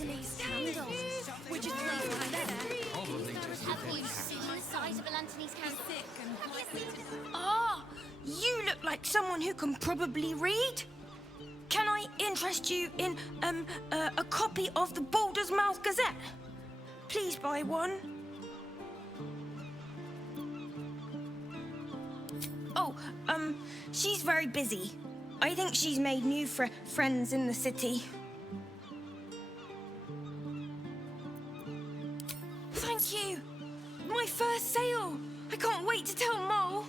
Antony's candle. Would you please find there? Probably just Have you seen the size of an Antony's candle? Ah, you look like someone who can probably read. Can I interest you in a copy of the Baldur's Mouth Gazette? Please buy one. Oh, she's very busy. I think she's made new friends in the city. Thank you. My first sale. I can't wait to tell Mo.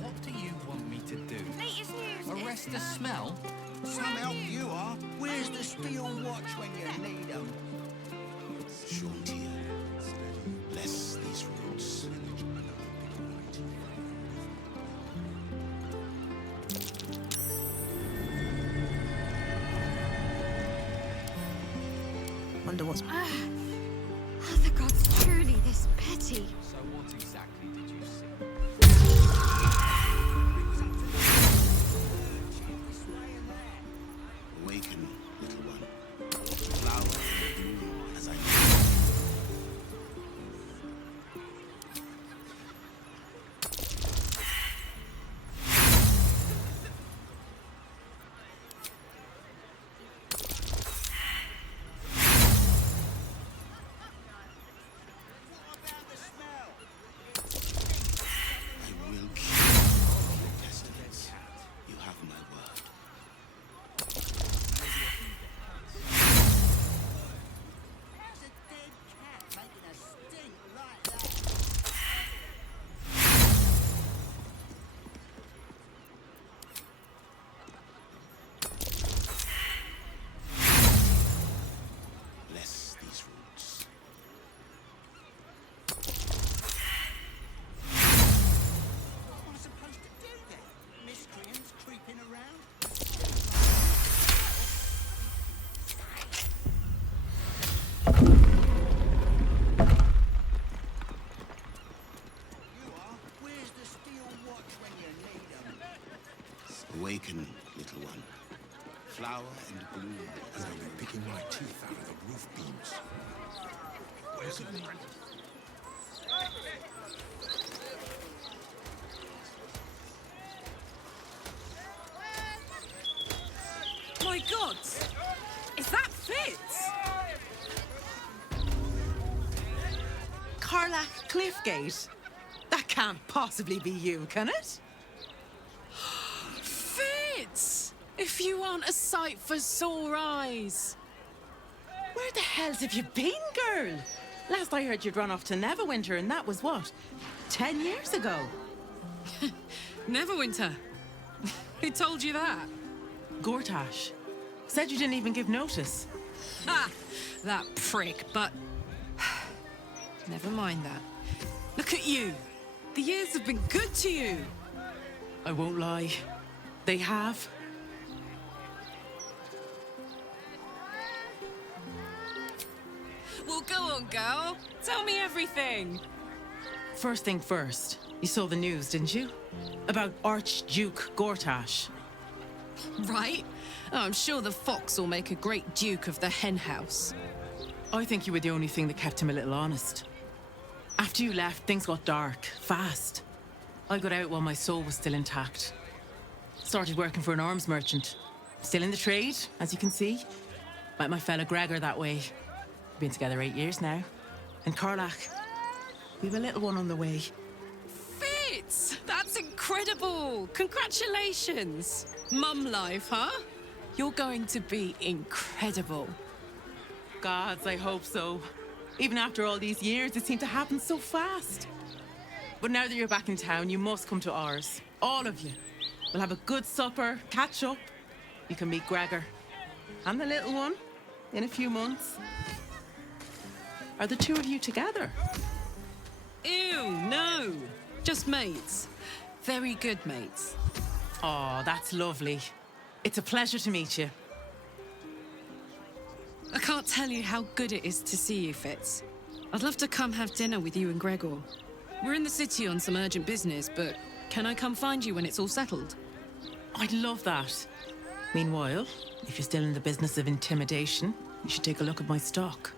What do you want me to do? Latest news. Arrest the smell? Some help you are. Where's the steel watch when you need them? Shortier. Bless these roots. Wonder what's... Are the gods truly this petty? So what exactly did you see? Awaken, little one. Flower and bloom as I will keep your destinies. You have my word. How's a dead cat making a stink like that? Bless these roots. What am I supposed to do then? Miscreants creeping around? You are. Where's the steel watch when you need them? Awaken, little one. Flower and bloom as I I've been picking my teeth out of the roof beams. Where's it? My gods! Is that Fitz? Karlach Cliffgate? That can't possibly be you, can it? Fitz! If you aren't a sight for sore eyes. Where the hells have you been, girl? Last I heard you'd run off to Neverwinter, and that was what? 10 years ago? Neverwinter? Who told you that? Gortash. Said you didn't even give notice. Ha! That prick, but... Never mind that. Look at you. The years have been good to you. I won't lie. They have. Well, go on, girl. Tell me everything. First thing first, you saw the news, didn't you? About Archduke Gortash. Right? Oh, I'm sure the fox will make a great duke of the hen house. I think you were the only thing that kept him a little honest. After you left, things got dark, fast. I got out while my soul was still intact. Started working for an arms merchant. Still in the trade, as you can see. Met my fella Gregor that way. Been together 8 years now. And Karlach, we've a little one on the way. Fitz! That's incredible! Congratulations! Mum life, huh? You're going to be incredible. Gods, I hope so. Even after all these years, it seemed to happen so fast. But now that you're back in town, you must come to ours. All of you. We'll have a good supper, catch up. You can meet Gregor. And the little one in a few months. Are the two of you together? Ew, no. Just mates. Very good mates. Oh, that's lovely. It's a pleasure to meet you. I can't tell you how good it is to see you, Fitz. I'd love to come have dinner with you and Gregor. We're in the city on some urgent business, but can I come find you when it's all settled? I'd love that. Meanwhile, if you're still in the business of intimidation, you should take a look at my stock.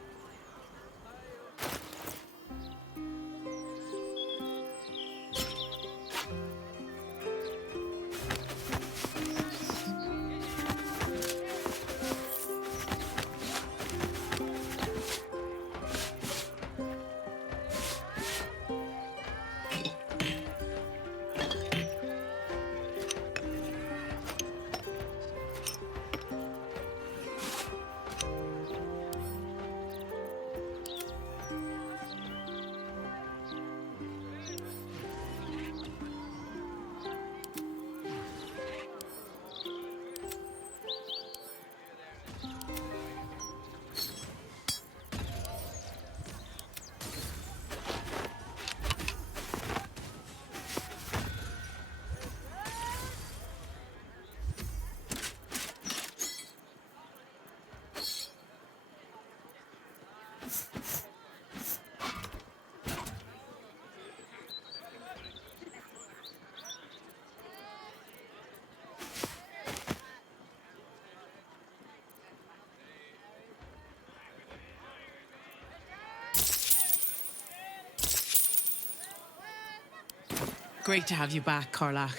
Great to have you back, Karlach.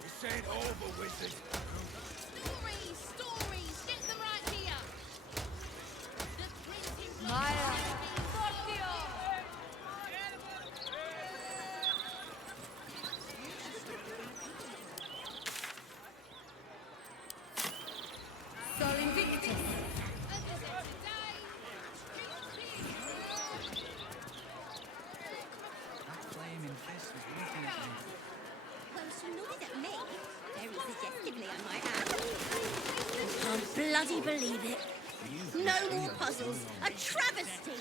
This ain't over, wizard. Stories, get them right here. Maya. Sol Invictus. Well, she nodded at me. Very suggestively, I might add. Can't bloody believe it. No more puzzles. A travesty.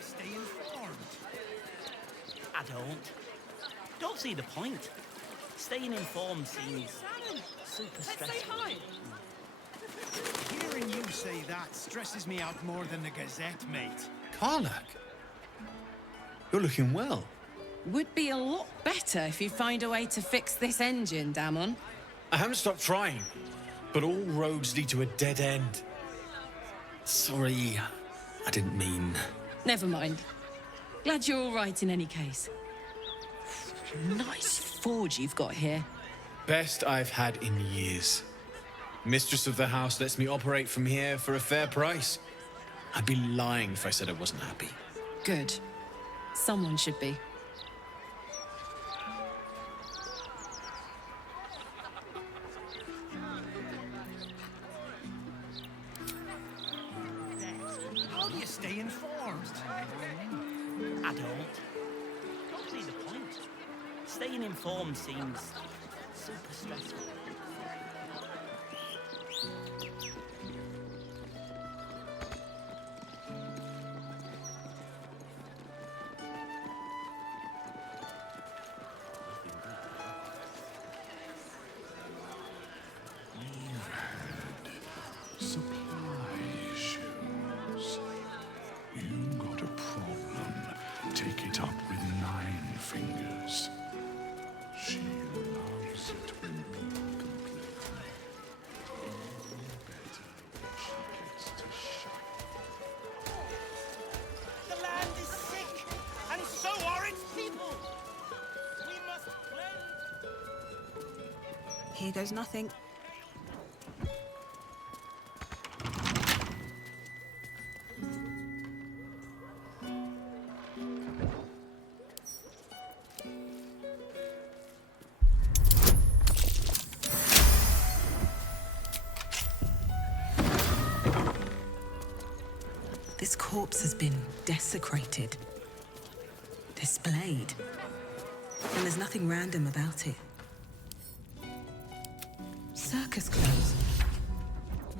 Stay informed. I don't see the point. Staying informed seems super stressful. Hearing you say that stresses me out more than the Gazette, mate. Karlach, you're looking well. Would be a lot better if you find a way to fix this engine, Damon. I haven't stopped trying, but all roads lead to a dead end. Sorry, I didn't mean... Never mind. Glad you're all right in any case. Nice forge you've got here. Best I've had in years. Mistress of the house lets me operate from here for a fair price. I'd be lying if I said I wasn't happy. Good. Someone should be. How do you stay informed? I don't see the point. Staying informed seems super stressful. Supply issues. You got a problem. Take it up with 9 fingers. She loves it when people complain. Better if she gets to shut. The land is sick, and so are its people. We must cleanse. Here goes nothing. This corpse has been desecrated, displayed, and there's nothing random about it. Circus clothes.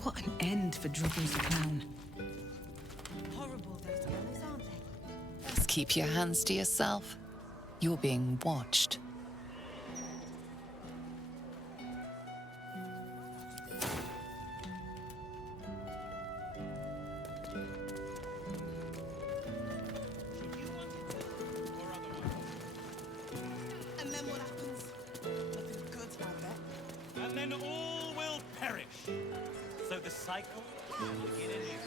What an end for Dribble's clown. Horrible, those colours, aren't they? Just keep your hands to yourself. You're being watched. then all will perish. So the cycle will begin anew.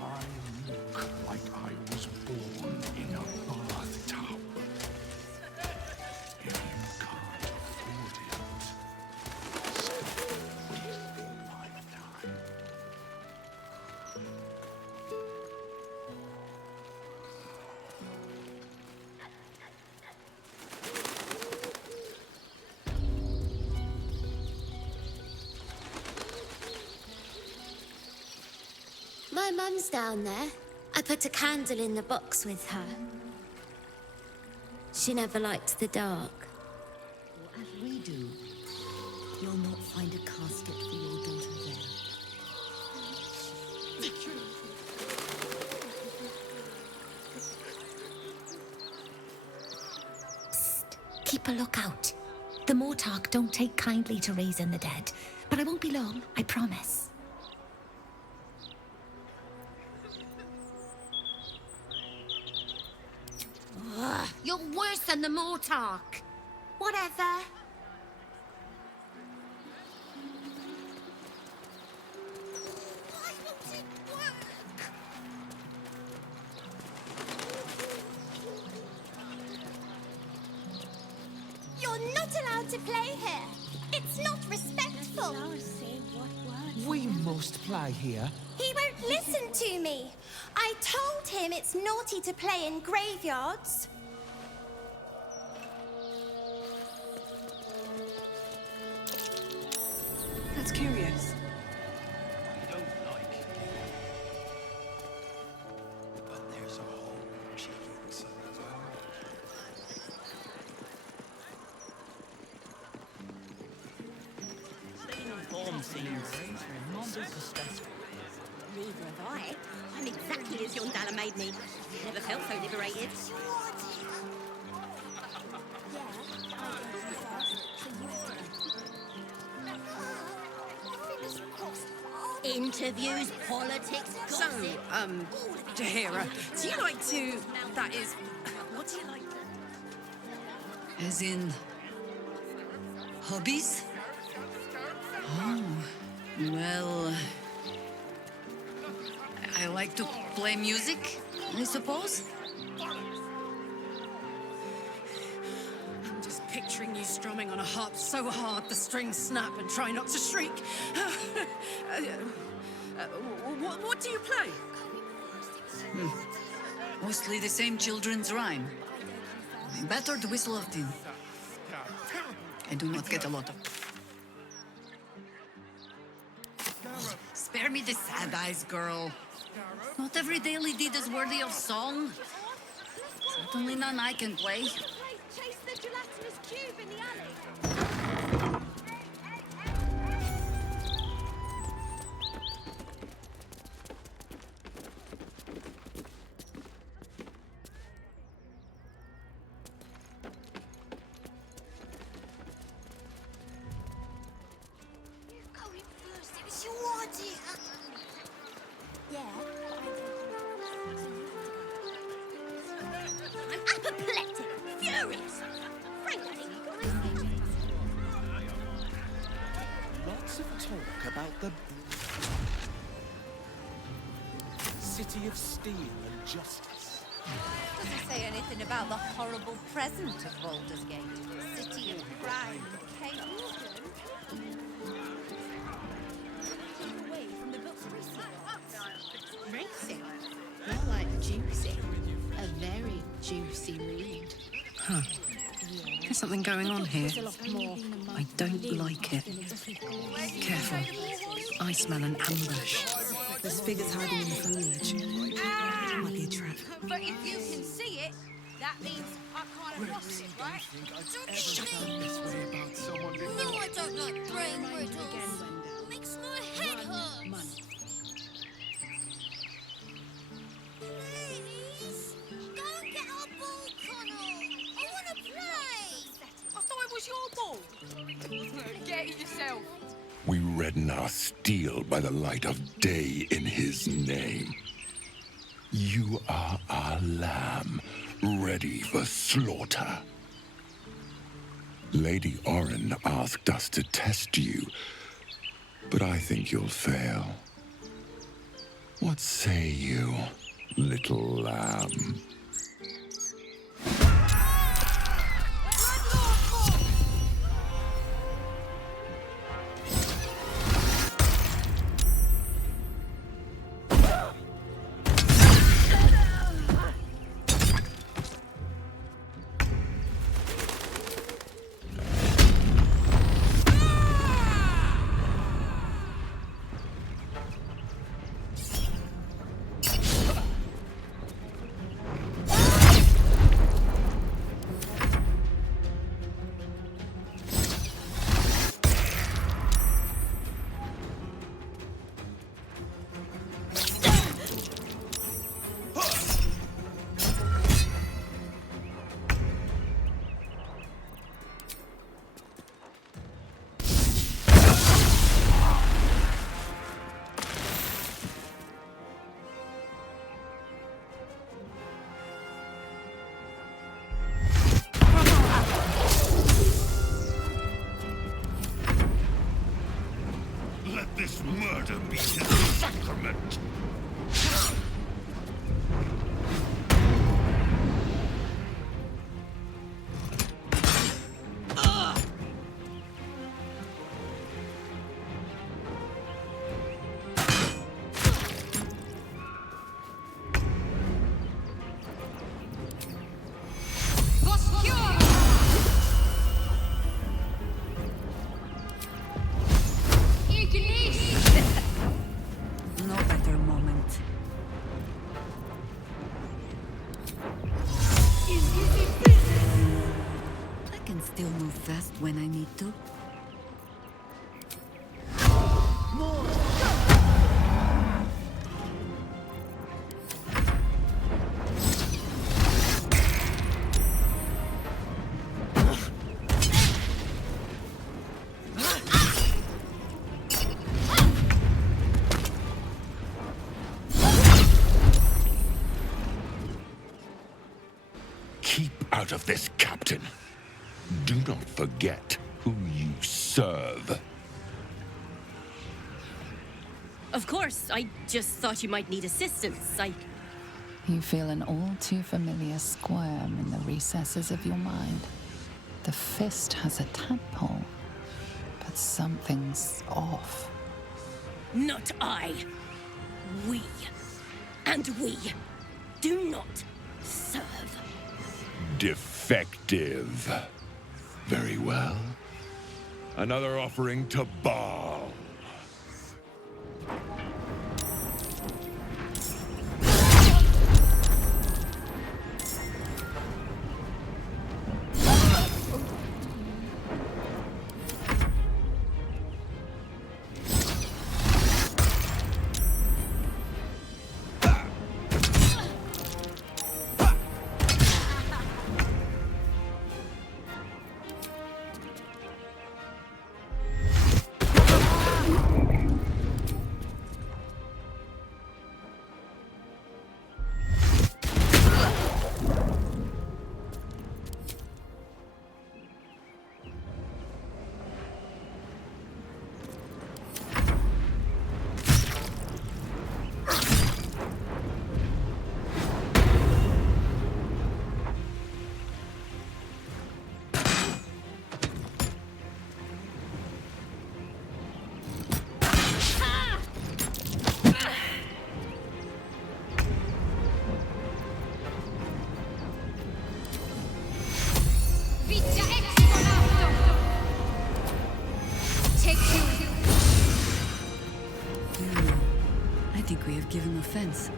I look like I was born in a bathtub. If you can't afford it, stay wasting my time. My mum's down there. I put a candle in the box with her. She never liked the dark. Or as we do, you'll not find a casket for your daughter there. Psst. Keep a lookout. The Mortark don't take kindly to raising the dead, but I won't be long, I promise. Ugh, you're worse than the Mortark. Whatever. Why won't it work? You're not allowed to play here. It's not respectful. We must play here. He won't listen to me. I told him it's naughty to play in graveyards. That's curious. I don't like it. But there's a whole cheeky son as well. Staying informed seems super stressful. Neither have I. I'm exactly as young Dalla made me. Never felt so liberated. Interviews, politics, So, gossip. Dahira, do you like to... That is... What do you like As in... hobbies? Oh, well... I like to play music, I suppose. I'm just picturing you strumming on a harp so hard the strings snap and try not to shriek. What do you play? Mostly the same children's rhyme. A battered whistle of tin. I do not get a lot of... Spare me the sad eyes, girl. Not every daily deed is worthy of song. Certainly none I can play. Chase the gelatinous cube in the alley. Going first, it's your idea. Yeah. I'm apoplectic, furious. Frankly, Lots of talk about the city of steel and justice. Doesn't say anything about the horrible present of Baldur's Gate. City of crime and chaos. Away from the books racing. More like juicy. A very juicy read. Huh. There's something going on here. I don't like it. Careful. I smell an ambush. There's figures hiding in the foliage. It might be a trap. But if you can see it, that means I can't cross it, right? No, I don't like brain riddles. Makes my head hurt. Please, go and get our ball, Connell. I want to play. I thought it was your ball. Get it yourself. We redden our steel by the light of day in his name. You are our lamb, ready for slaughter. Lady Orin asked us to test you, but I think you'll fail. What say you, little lamb? This murder be his sacrament! When I need to. Keep out of this, Captain. Do not forget who you serve. Of course, I just thought you might need assistance. You feel an all too familiar squirm in the recesses of your mind. The fist has a tadpole, but something's off. Not I. We. And we do not serve. Defective. Very well. Another offering to Baal. Given offense.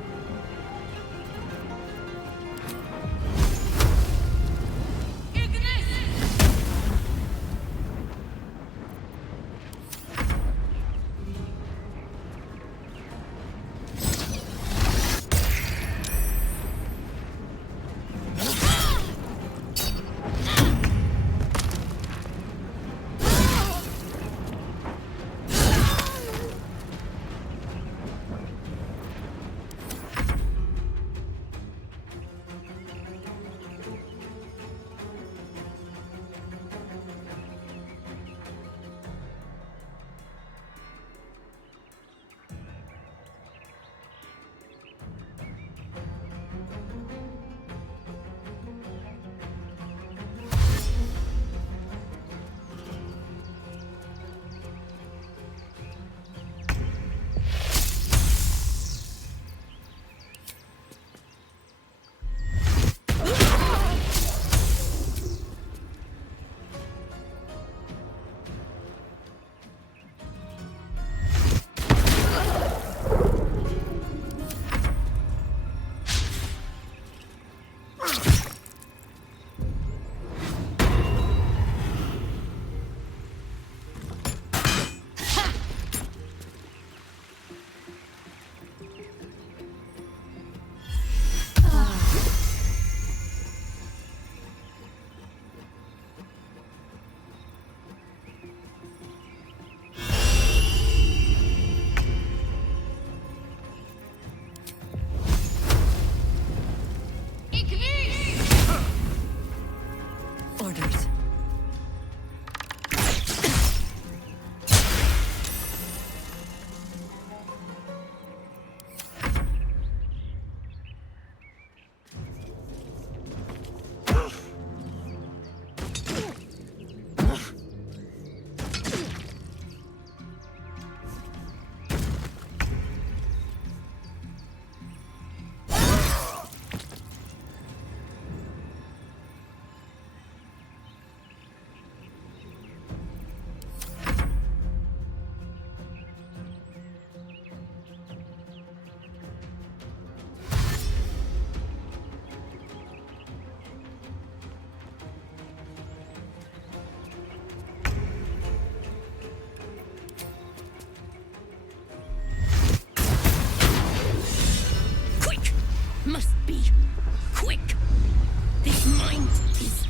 This mind is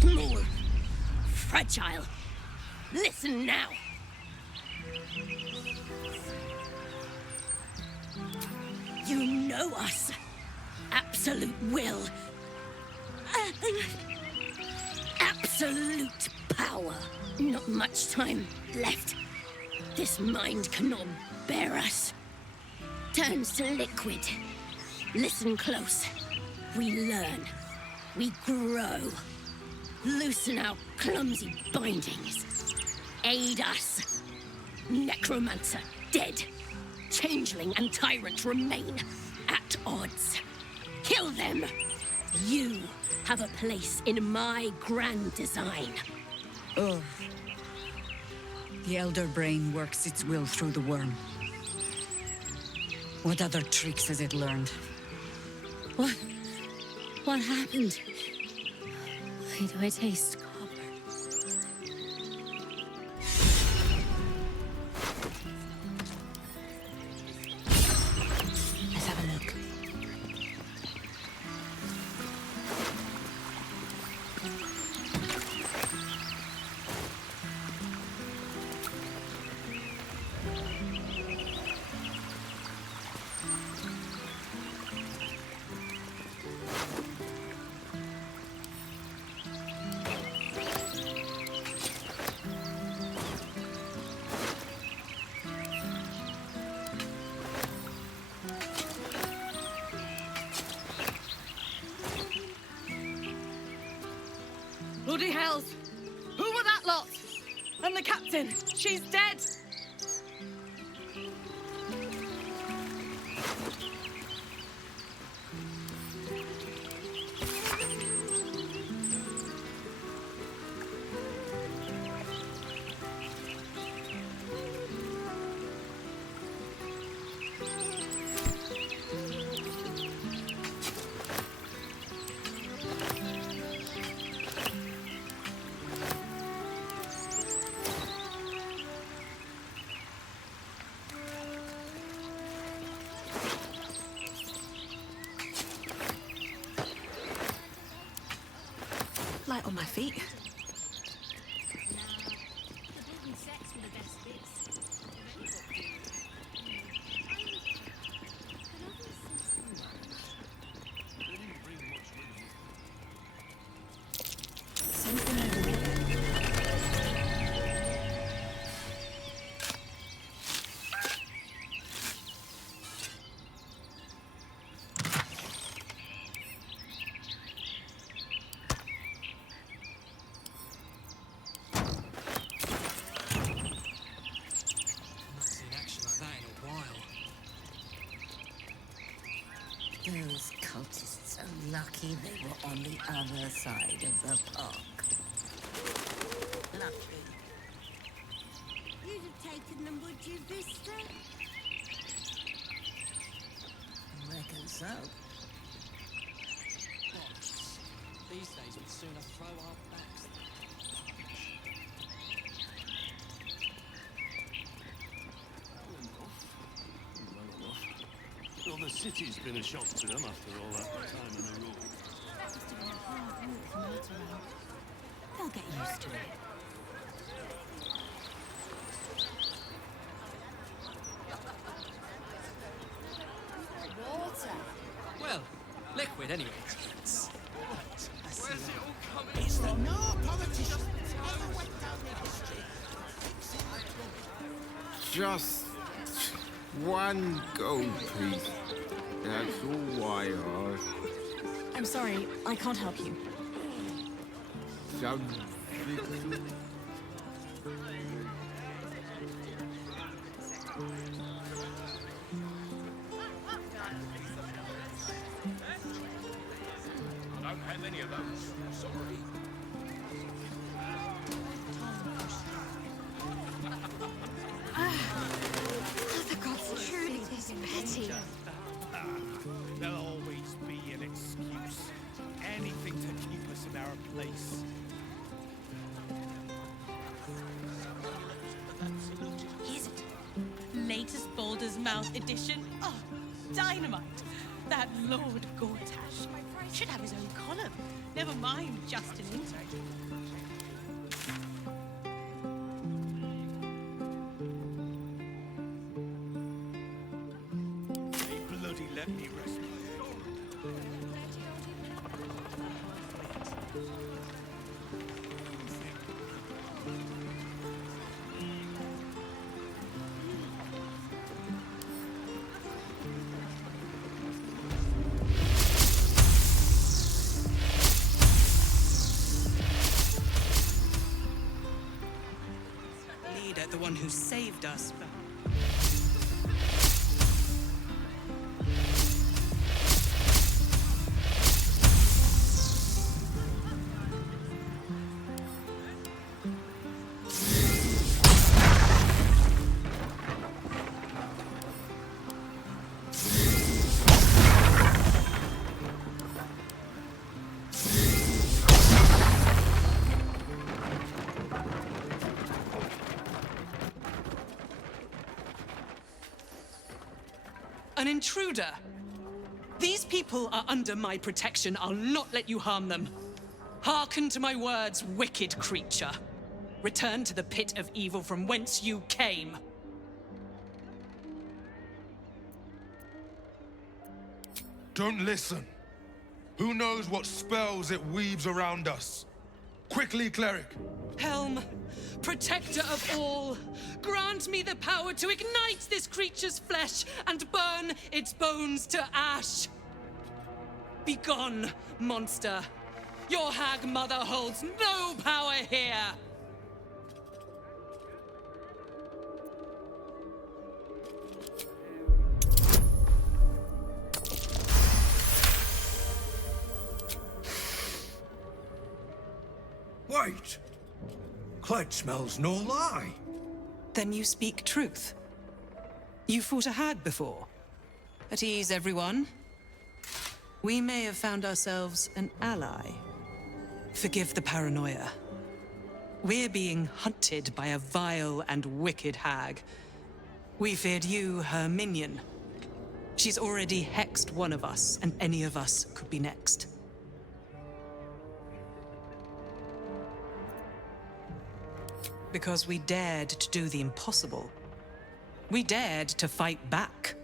small, fragile. Listen now. You know us. Absolute will. Absolute power. Not much time left. This mind cannot bear us. Turns to liquid. Listen close. We learn. We grow. Loosen our clumsy bindings. Aid us. Necromancer dead. Changeling and tyrant remain at odds. Kill them. You have a place in my grand design. Oh. The Elder Brain works its will through the worm. What other tricks has it learned? What happened? Why do I taste copper? Let's have a look. Bloody hells! Who were that lot? And the captain? She's dead! Light on my feet. Those cultists are lucky they were on the other side of the park. Lucky. You'd have taken them, would you, Vista? Reckon so. These days we'd sooner throw our backs. Well, the city's been a shock to them after all that time in the room. They'll get used to it. Water. Well, liquid anyway. Where's it all coming Is there from? no politician ever went down the history? Just one gold piece. That's all I ask. I'm sorry, I can't help you. Something. I don't have any of those. Sorry. The gods truly is petty. There'll always be an excuse. Anything to keep us in our place. Here's it. Latest Baldur's Mouth edition. Oh, dynamite. That Lord Gortash. Should have his own column. Never mind just an intro. They bloody let me rest my Leader, the one who saved us, but... An intruder! These people are under my protection. I'll not let you harm them. Hearken to my words, wicked creature. Return to the pit of evil from whence you came. Don't listen. Who knows what spells it weaves around us? Quickly, cleric. Helm, protector of all, grant me the power to ignite this creature's flesh and burn its bones to ash. Begone, monster. Your hag mother holds no power here. Wait! Clyde smells no lie. Then you speak truth. You fought a hag before. At ease, everyone. We may have found ourselves an ally. Forgive the paranoia. We're being hunted by a vile and wicked hag. We feared you, her minion. She's already hexed one of us, and any of us could be next. Because we dared to do the impossible. We dared to fight back.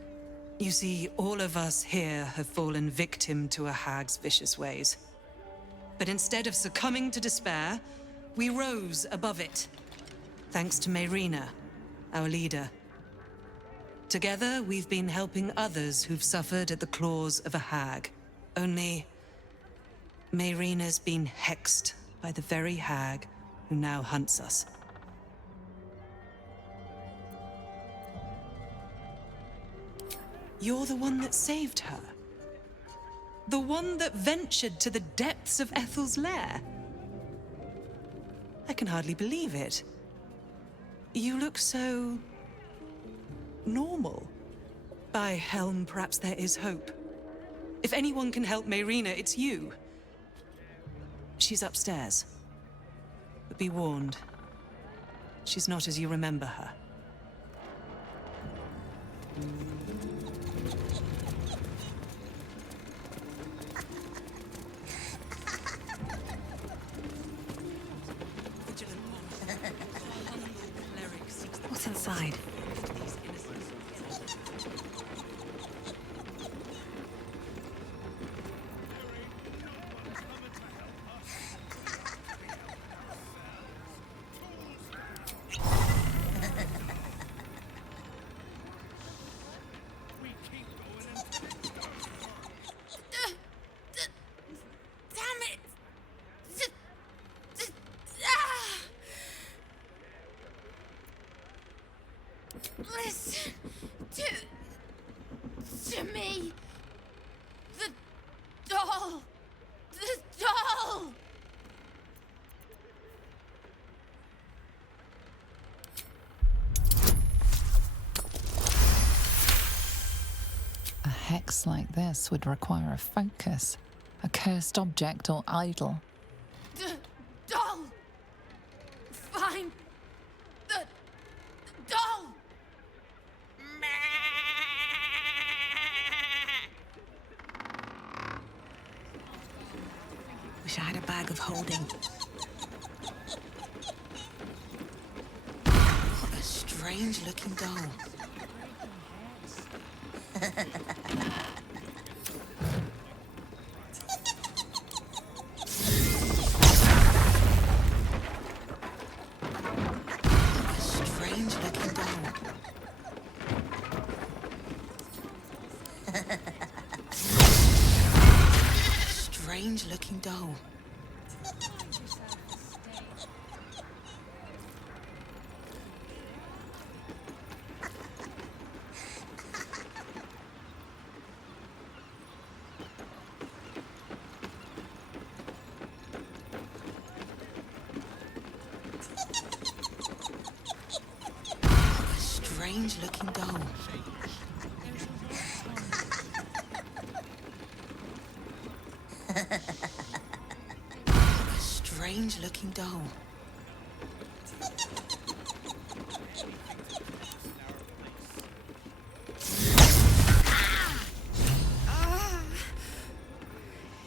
You see, all of us here have fallen victim to a hag's vicious ways. But instead of succumbing to despair, we rose above it. Thanks to Mayrina, our leader. Together, we've been helping others who've suffered at the claws of a hag. Only, Mayrina's been hexed by the very hag who now hunts us. You're the one that saved her. The one that ventured to the depths of Ethel's lair. I can hardly believe it. You look so... normal. By Helm, perhaps there is hope. If anyone can help Mayrina, it's you. She's upstairs. But be warned. She's not as you remember her. What's inside? Listen to me. The doll. The doll. A hex like this would require a focus, a cursed object or idol. The doll. Find the doll. Wish I had a bag of holding. What a strange-looking doll. Strange-looking doll. Strange-looking doll. Strange-looking doll.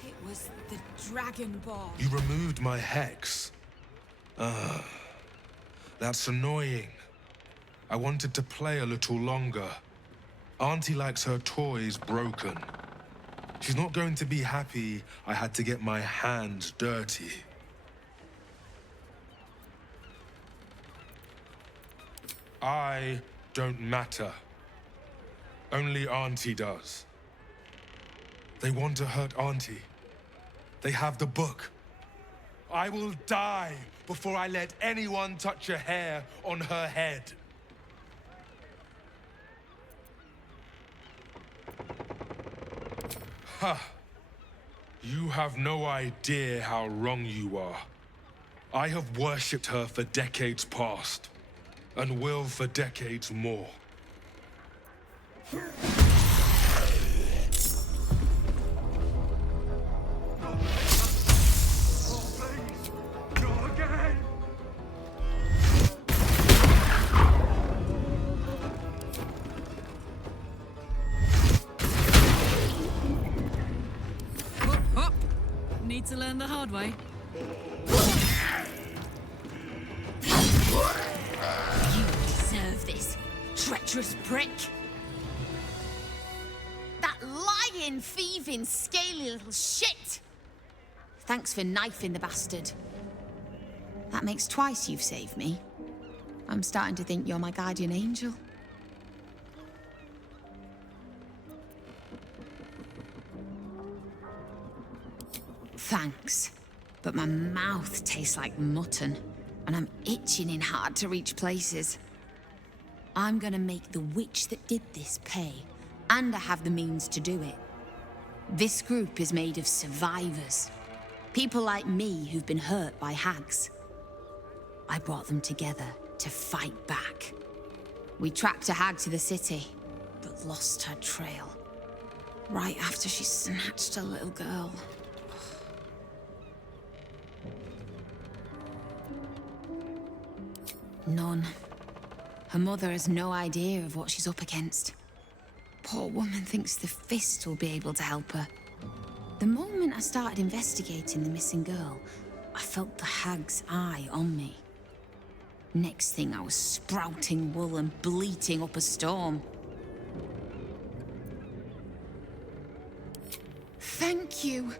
It was the Dragon Ball. You removed my hex. That's annoying. I wanted to play a little longer. Auntie likes her toys broken. She's not going to be happy I had to get my hands dirty. I don't matter. Only Auntie does. They want to hurt Auntie. They have the book. I will die before I let anyone touch a hair on her head. Ha! You have no idea how wrong you are. I have worshipped her for decades past, and will for decades more. Need to learn the hard way. You deserve this, treacherous prick. That lying, thieving, scaly little shit. Thanks for knifing the bastard. That makes twice you've saved me. I'm starting to think you're my guardian angel. Thanks, but my mouth tastes like mutton, and I'm itching in hard-to-reach places. I'm gonna make the witch that did this pay, and I have the means to do it. This group is made of survivors. People like me who've been hurt by hags. I brought them together to fight back. We tracked a hag to the city, but lost her trail. Right after she snatched a little girl. None. Her mother has no idea of what she's up against. Poor woman thinks the Fist will be able to help her. The moment I started investigating the missing girl, I felt the hag's eye on me. Next thing, I was sprouting wool and bleating up a storm. Thank you.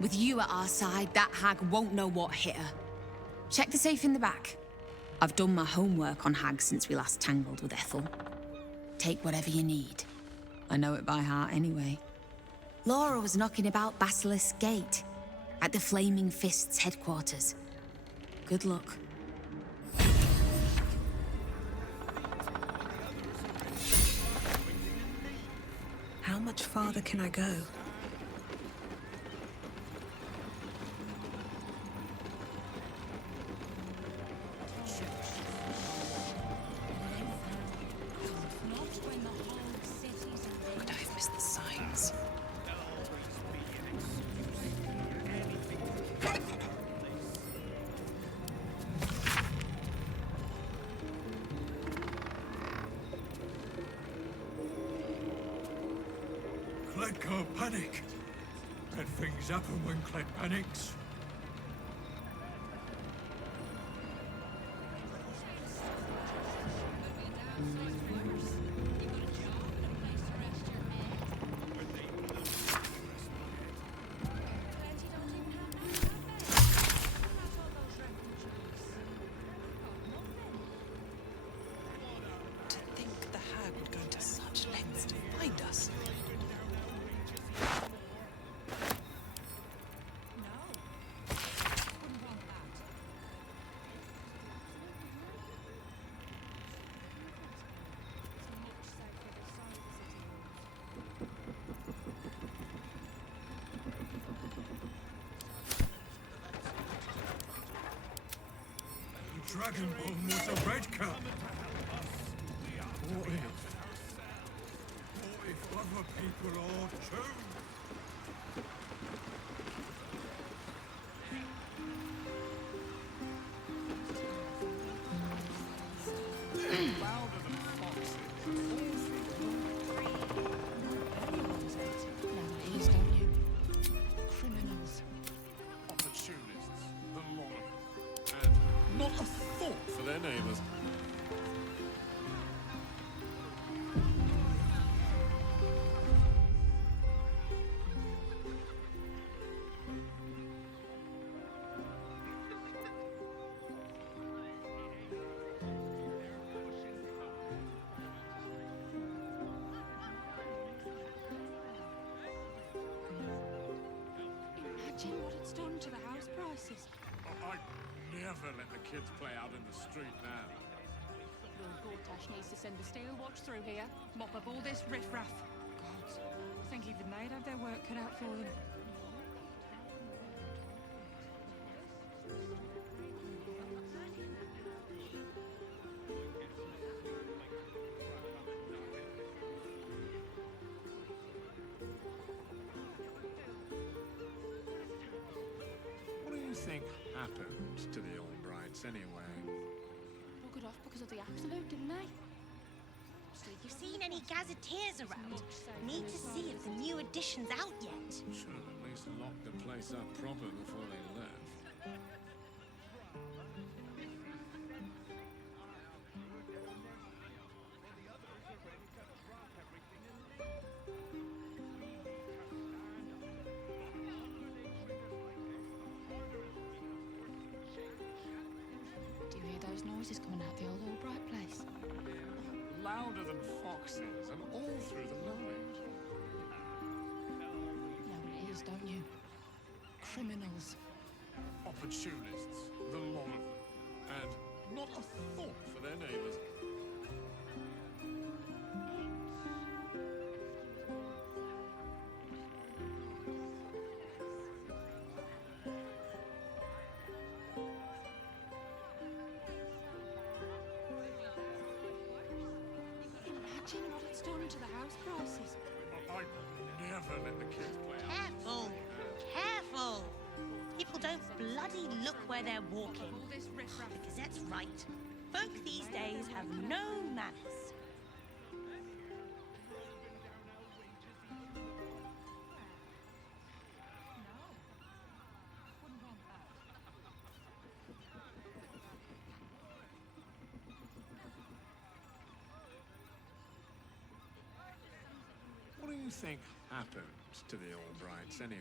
With you at our side, that hag won't know what hit her. Check the safe in the back. I've done my homework on hags since we last tangled with Ethel. Take whatever you need. I know it by heart anyway. Laura was knocking about Basilisk Gate, at the Flaming Fist's headquarters. Good luck. How much farther can I go? Could I have missed the signs? Let go, panic. Set things up and Winklet panics. Dragonborn was a red cup. What if other people are too? Louder than foxes. Nowadays, don't you? Criminals. Opportunists, the lot of them. And not a thought for their neighbours. Imagine what it's done to the house prices. I'd never let the kids play out in the street now. Lord Gortash needs to send the steel watch through here, mop up all this riffraff. Gods, I think even they'd have their work cut out for them. What do you think happened to the Albrights anyway? Buggered off because of the absolute, didn't they? You seen any gazetteers around? Need to see if the new edition's out yet. Should have at least locked the place up proper before they left. Do you hear those noises coming out the old Albright place? Louder than foxes and all through the night. Know what it is, don't you? Criminals. Opportunists, the lot of them. And not a thought for their neighbours. Imagine what it's done to the house prices. I'd never let the kids play out. Careful! Careful! People don't bloody look where they're walking. Because that's right. Folk these days have no manners. What do you think happened to the Albrights anyway?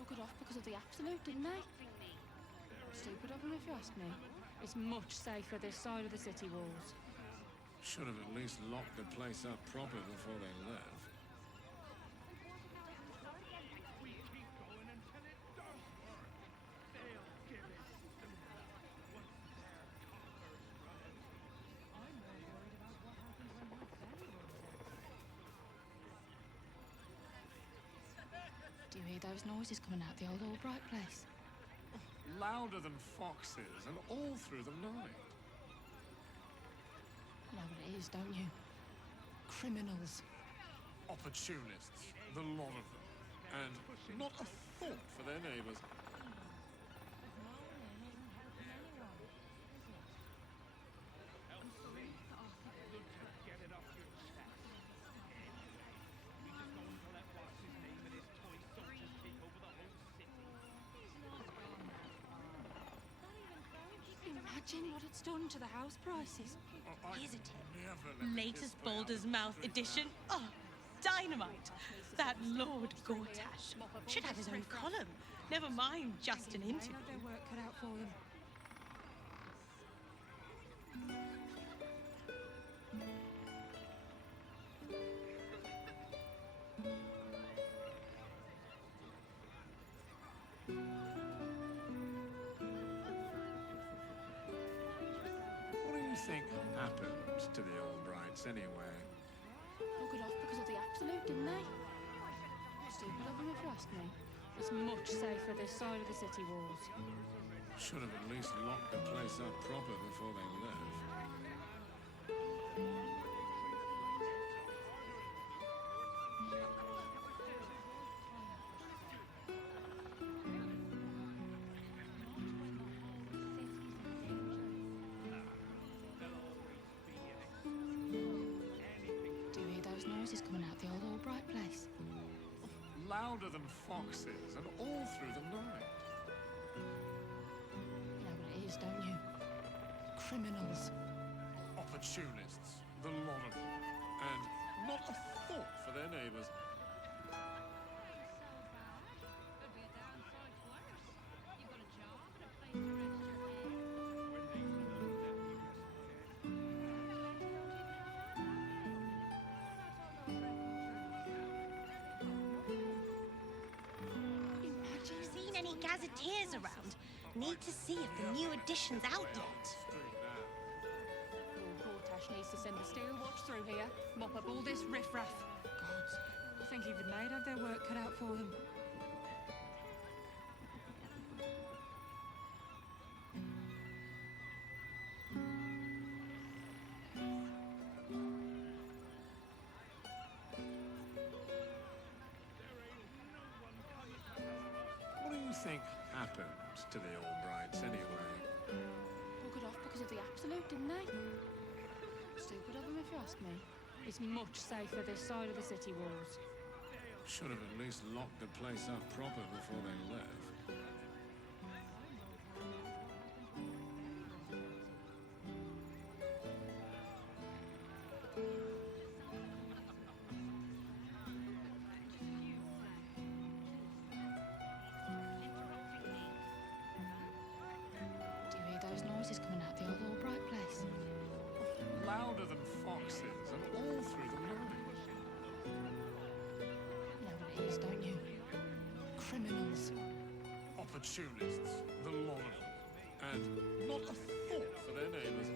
Buggered off because of the absolute, didn't they? Stupid of them, if you ask me. It's much safer this side of the city walls. Should have at least locked the place up proper before they left. Do you hear those noises coming out the old Albright place? Louder than foxes and all through the night. Know what it is, don't you? Criminals. Opportunists, the lot of them. And not a thought for their neighbours. Imagine what it's done to the house prices. Here's a tip. Latest Baldur's Mouth edition. Oh, dynamite. That Lord Gortash should have his own column. Never mind just an interview. Their work cut out for them. What do you think happened to the old brides anyway? Broke it off because of the absolute, didn't they? Stupid of them, if you ask me. It's much safer this side of the city walls. Should have at least locked the place up proper before they left. Do you hear those noises coming out the old Albright place? Louder than foxes and all through the night. You know what it is, don't you? Criminals. Opportunists, the lot of them. And not a thought for their neighbors. Seen any gazetteers around? Need to see if the new edition's out yet. Lord Gortash needs to send a steel watch through here, mop up all this riffraff. Gods, I think even they'd have their work cut out for them. What do you think happened to the old brides anyway? Broke it off because of the absolute, didn't they? Stupid of them, if you ask me. It's much safer this side of the city walls. Should have at least locked the place up proper before they left. Do you hear those noises coming out the old Albright place? Louder than foxes and all through the night. You know what it is, don't you? Criminals. Opportunists, the lot of them. And not a thought for their neighbors.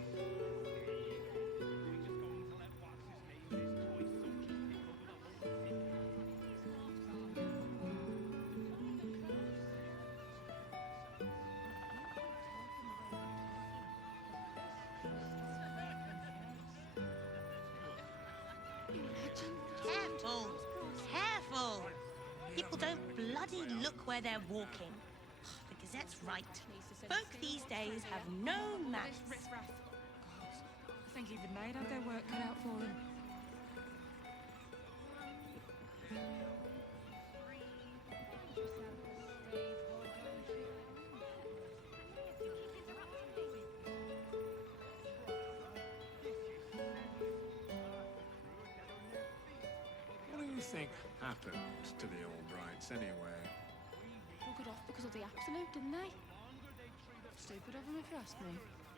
Careful! Careful! People don't bloody look where they're walking. The Gazette's right. Folk these days have no manners. Riffraff. Gods, I think even they'd have their work cut out for them. What do you think happened to the old brides anyway? Broke it off because of the absolute, didn't they? Stupid of them, if you ask me.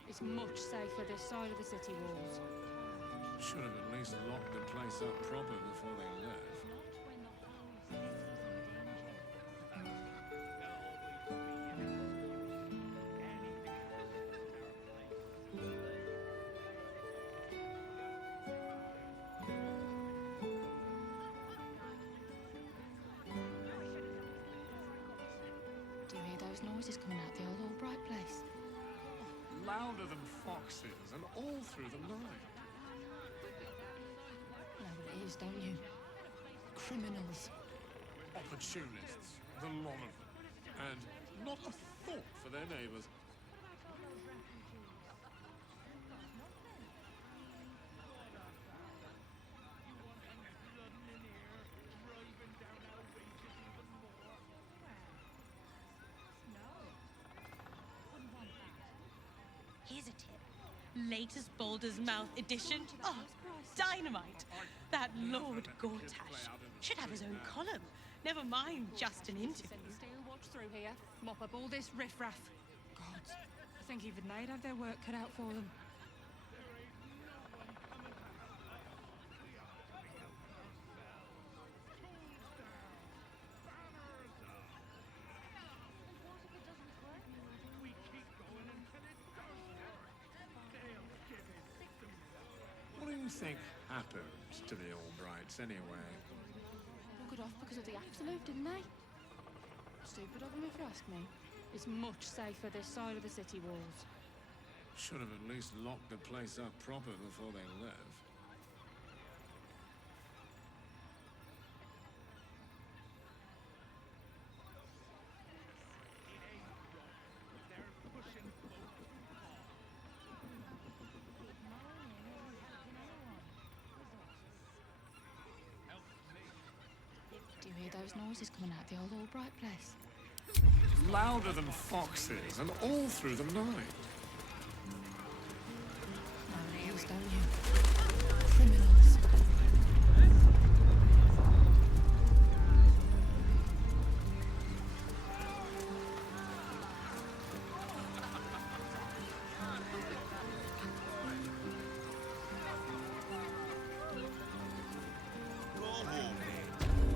It's much safer this side of the city walls. Should have at least locked the place up proper before they left. Do you hear those noises coming out the old Albright place? Louder than foxes and all through the night. You know what it is, don't you? Criminals. Opportunists, the lot of them. And not a thought for their neighbors. Here's a Latest Baldur's Mouth edition. Oh, dynamite. That Lord Gortash should have his own column. Never mind just an interview. Steel watch through here, mop up all this riffraff. God, I think even they'd have their work cut out for them. What do you think happens to the Albrights anyway? Buggered off because of the absolute, didn't they? Stupid of them if you ask me. It's much safer this side of the city walls. Should have at least locked the place up proper before they left. Do you hear those noises coming out of the old Albright place? Louder than foxes, and all through the night. Nails, don't you? Criminals.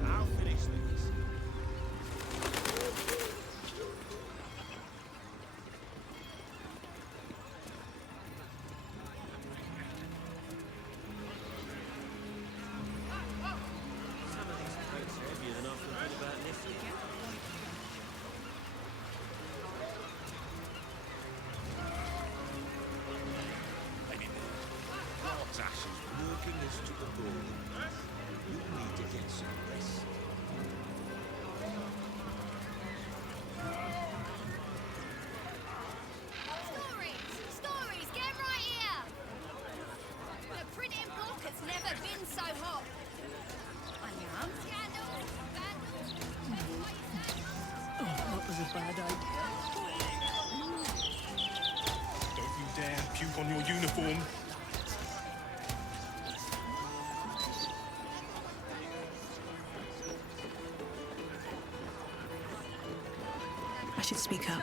I'll finish this. Some of these crates are heavier than I thought about lifting. Gortash is working us to the bone. You need to get some rest. Stories, get right here! The printing block has never been so hot. Scandal, Oh, that was a bad idea. Don't you dare puke on your uniform. I should speak up.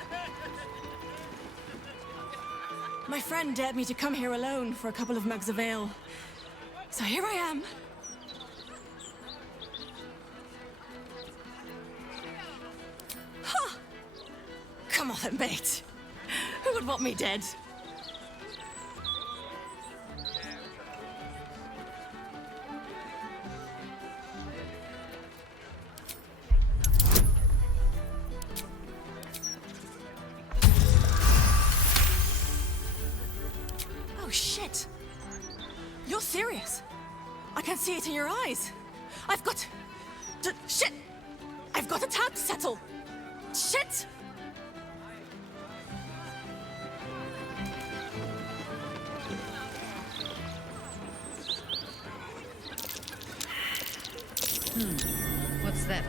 My friend dared me to come here alone for a couple of mugs of ale. So here I am. Huh! Come on then, mate. Who would want me dead? Oh, shit. You're serious. I can see it in your eyes. I've got... shit! I've got a tab to settle. Shit! What's that?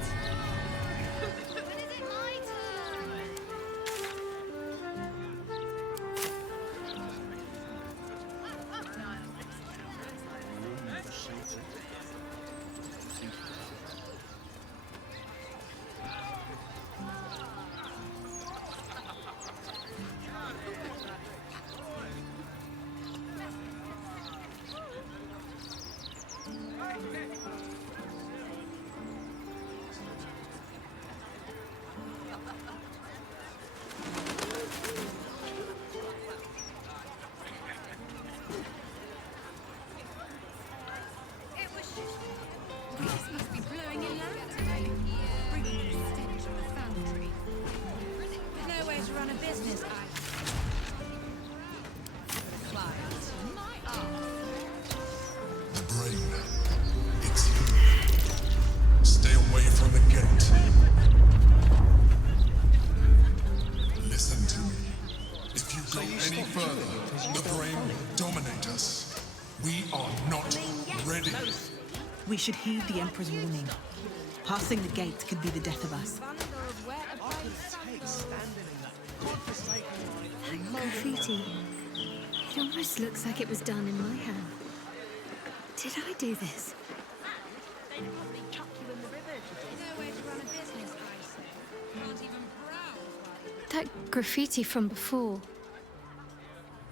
This must be blowing in loud today. Bringing in the stench of the foundry. There's no way to run a business, Clients, my arse. The brain. It's you. Stay away from the gate. Listen to me. If you go any further, the brain will dominate us. We are not ready. We should heed the Emperor's warning. Passing the gate could be the death of us. Graffiti. It almost looks like it was done in my hand. Did I do this? They'd probably chuck you in the river. No way to run a business, Grace. Can't even browse. That graffiti from before.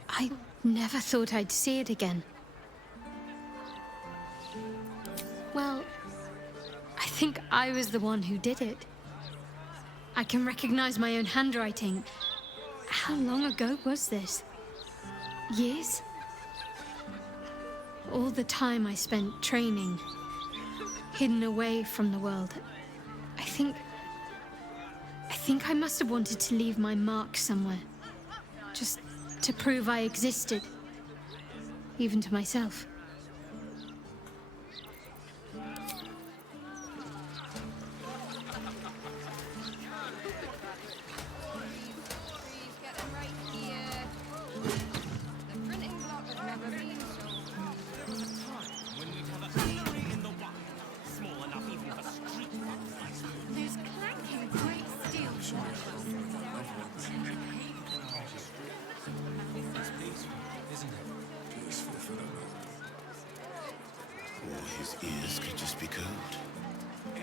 I never thought I'd see it again. Well, I think I was the one who did it. I can recognize my own handwriting. How long ago was this? Years? All the time I spent training, hidden away from the world. I think I must have wanted to leave my mark somewhere. Just to prove I existed. Even to myself.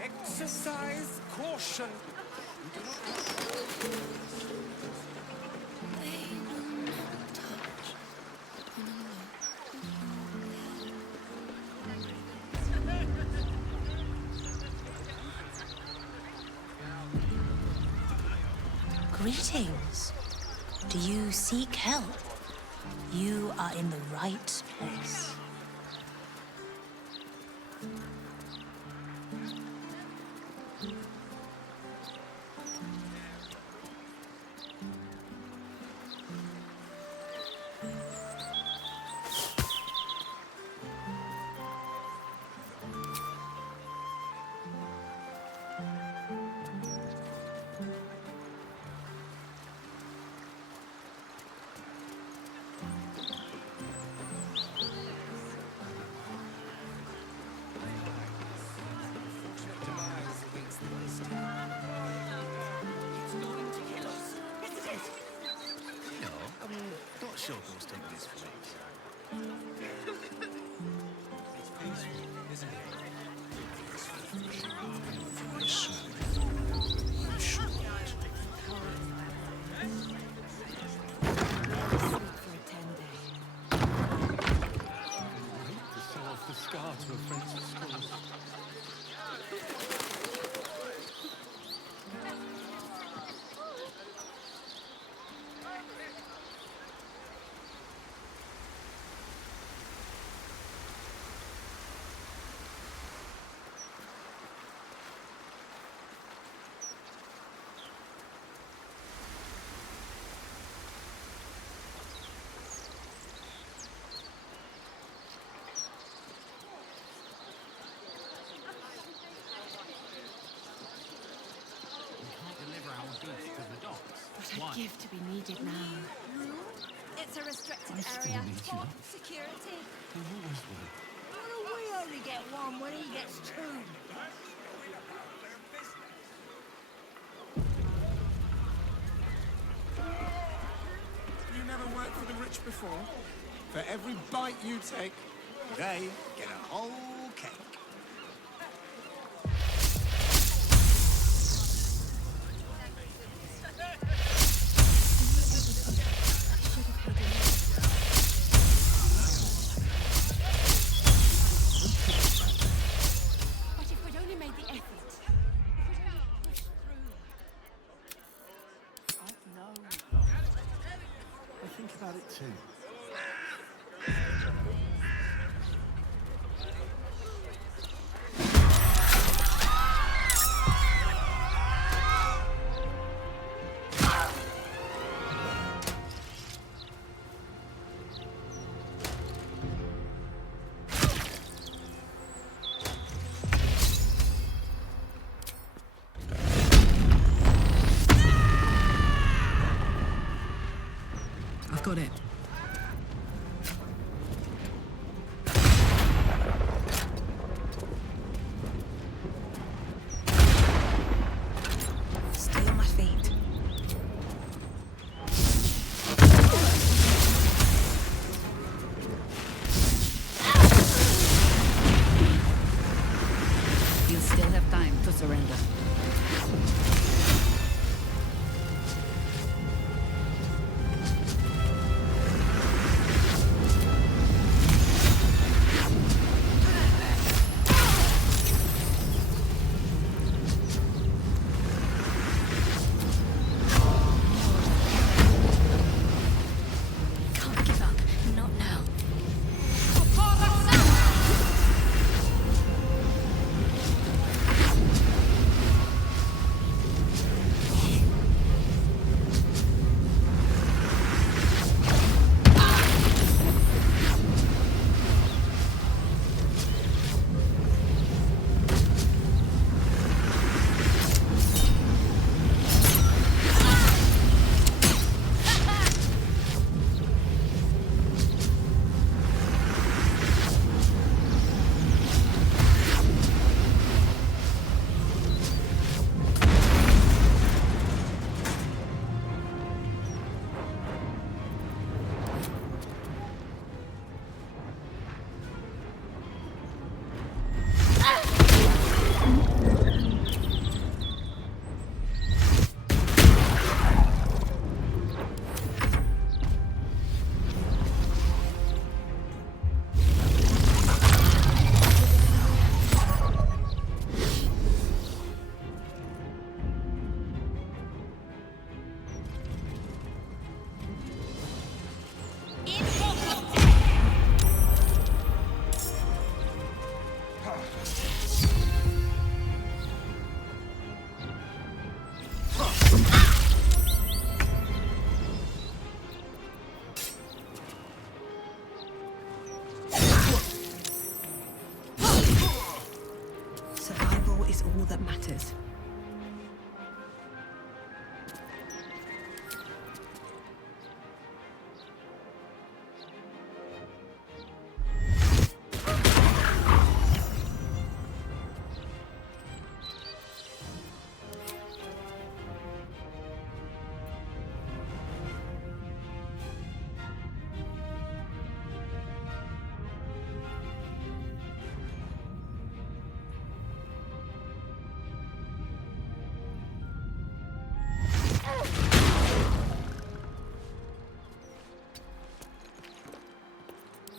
Exercise caution. Greetings. Do you seek help? You are in the right place. Sure, those take this for It's peaceful, isn't it? I'm sure. To sell off the scar to a friend's school. What I'd give to be needed now. It's a restricted area. Top security. We only get one when he gets two. You never worked for the rich before? For every bite you take, they get a whole cake. About it too. I've got it. Stay on my feet.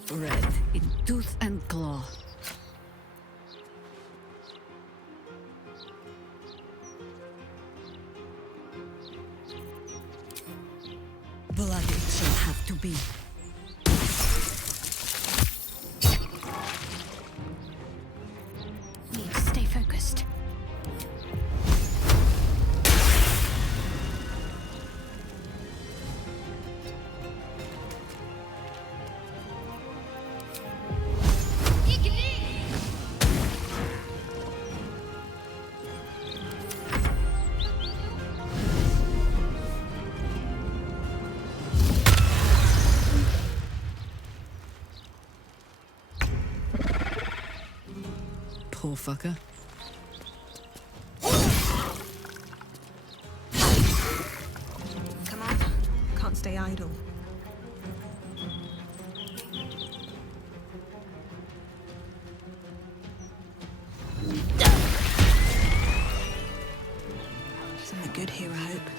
Bred in tooth and claw. Blood it shall have to be. Need to stay focused. Poor fucker. Come on. Can't stay idle. Something good here, I hope.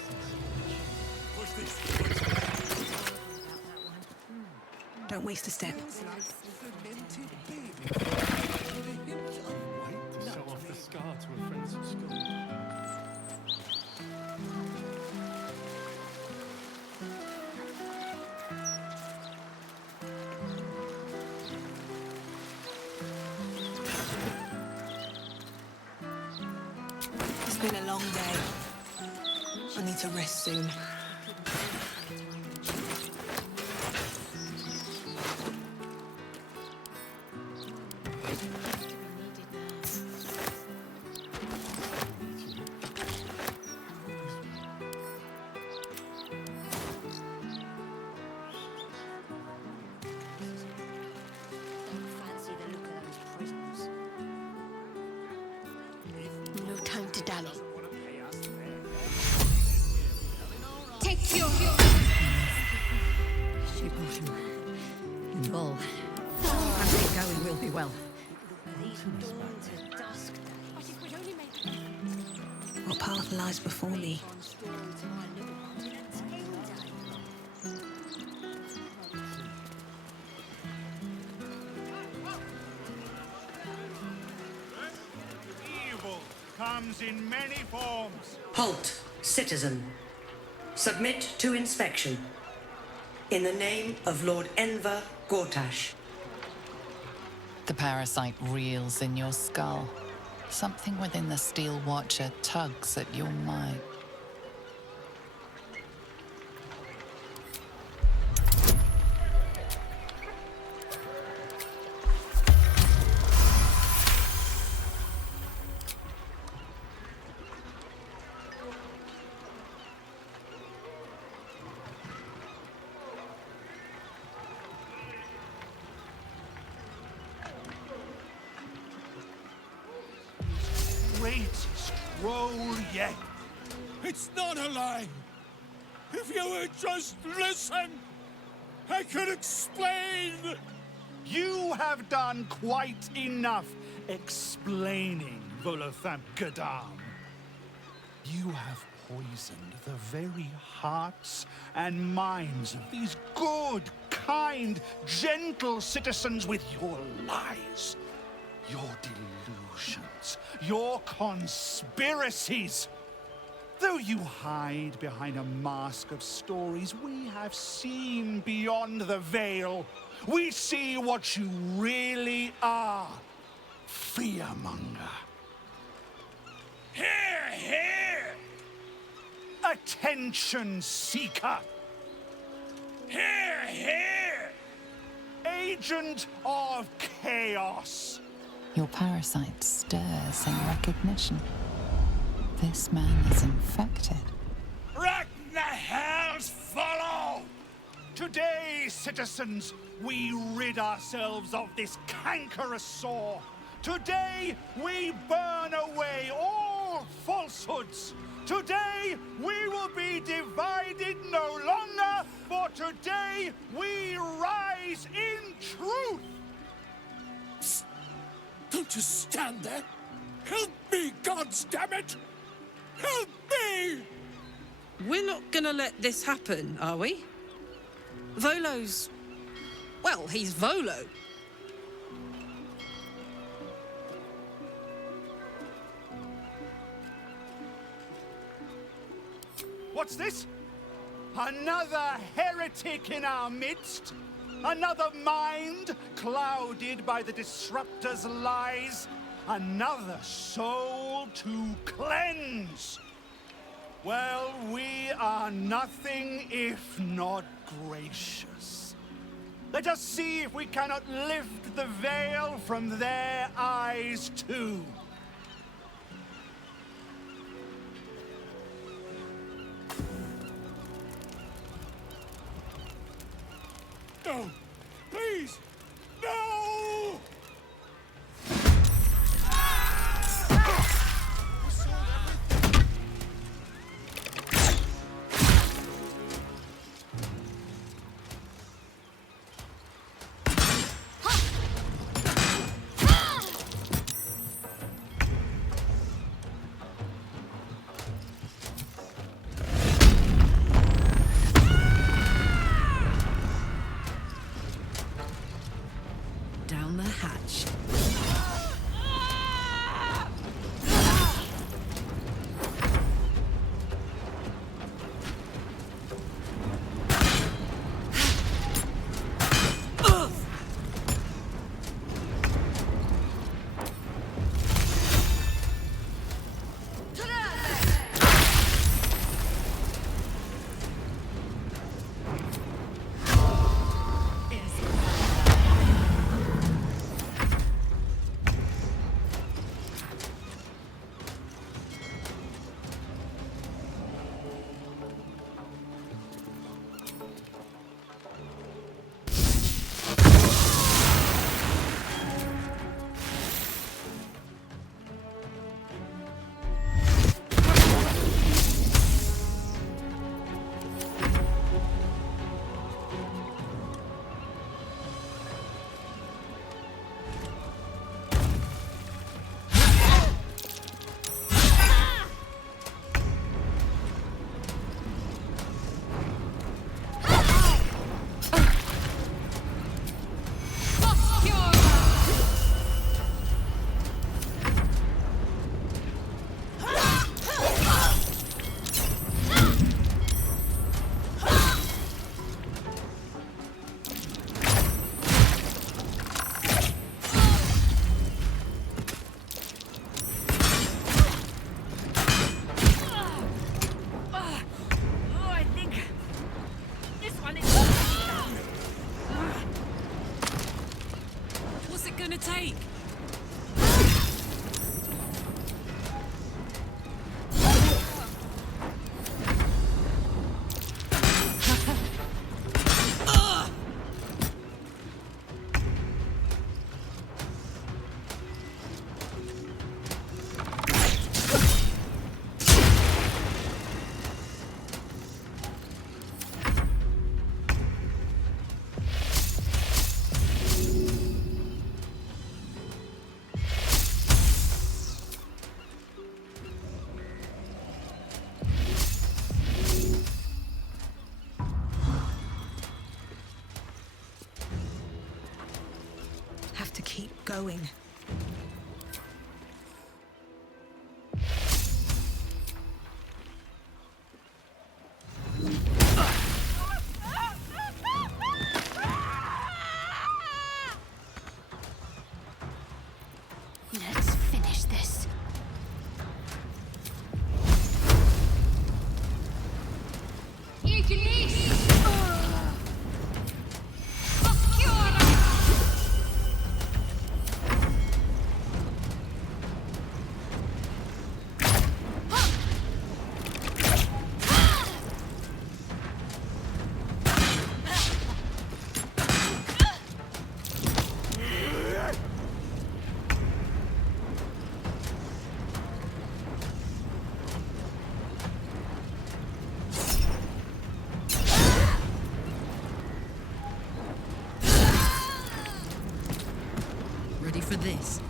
Don't waste a step. Show off the scar to her friends at school. It's been a long day. I need to rest soon. No time to dally. Take your... She brought him. In ball. I'm going will be well. What path lies before me? Evil comes in many forms. Halt, citizen. Submit to inspection. In the name of Lord Enver Gortash. The parasite reels in your skull. Something within the Steel Watcher tugs at your mind. Greatest roll yet. It's not a lie. If you would just listen, I could explain. You have done quite enough explaining, Volothamp Gadam. You have poisoned the very hearts and minds of these good, kind, gentle citizens with your lies, your delusions, your conspiracies. Though you hide behind a mask of stories, we have seen beyond the veil. We see what you really are. Fearmonger. Here, here! Attention seeker. Here, here! Agent of chaos. Your parasite stirs in recognition. This man is infected. Hells follow! Today, citizens, we rid ourselves of this cankerous sore. Today, we burn away all falsehoods. Today, we will be divided no longer, for today, we rise in truth. Psst. Don't just stand there. Help me, goddammit! Help me! We're not gonna let this happen, are we? Volo's Well, he's Volo. What's this? Another heretic in our midst? Another mind clouded by the Disruptor's lies? Another soul to cleanse? Well, we are nothing if not gracious. Let us see if we cannot lift the veil from their eyes too. No! Please! No! Down the hatch. Going. Let's finish this. Ready for this?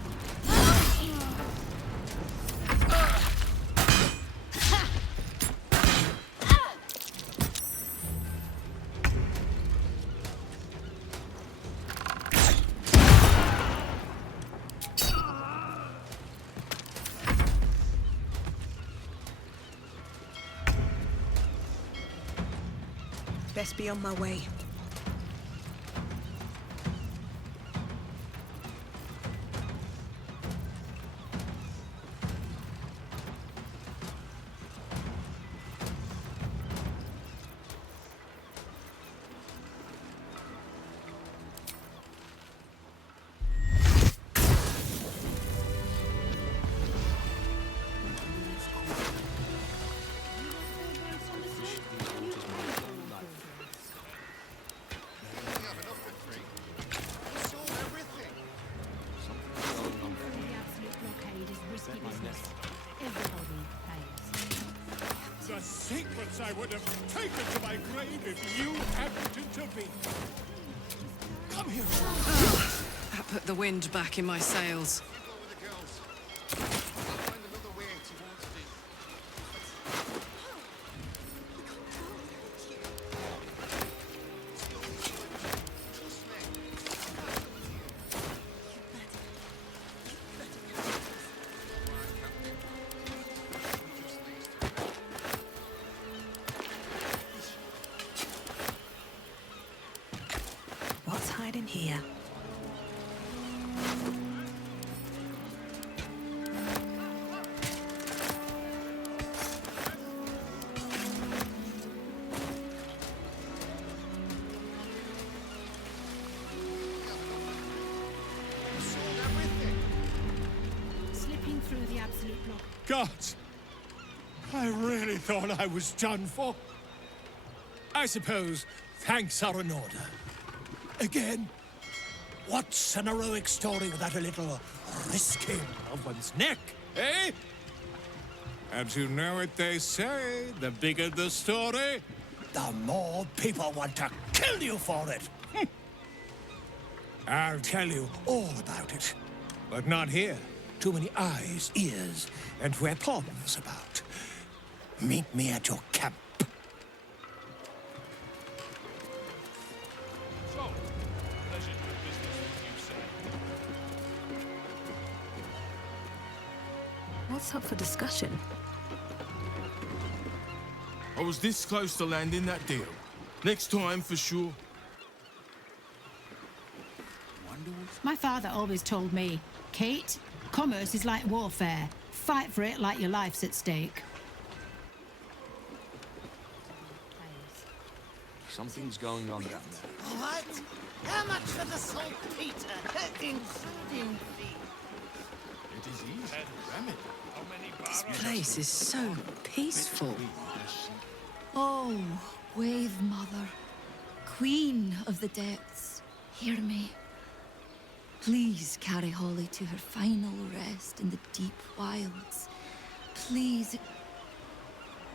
best be on my way. The secrets I would have taken to my grave if you hadn't intervened. Come here. That put the wind back in my sails. What's hiding here? Slipping through the absolute block. Gods! I really thought I was done for. I suppose thanks are in order. Again, what's an heroic story without a little risking of one's neck, eh? And you know what they say, the bigger the story, the more people want to kill you for it. I'll tell you all about it, but not here. Too many eyes, ears, and weapons about. Meet me at your camp. What's up for discussion? I was this close to landing that deal. Next time, for sure. My father always told me, Kate, commerce is like warfare. Fight for it like your life's at stake. Something's going on down there. What? How much for the saltpeter? Including fee. It is easy to remedy. This place is so peaceful. Oh, Wave Mother, Queen of the Depths, hear me. Please carry Holly to her final rest in the deep wilds. Please.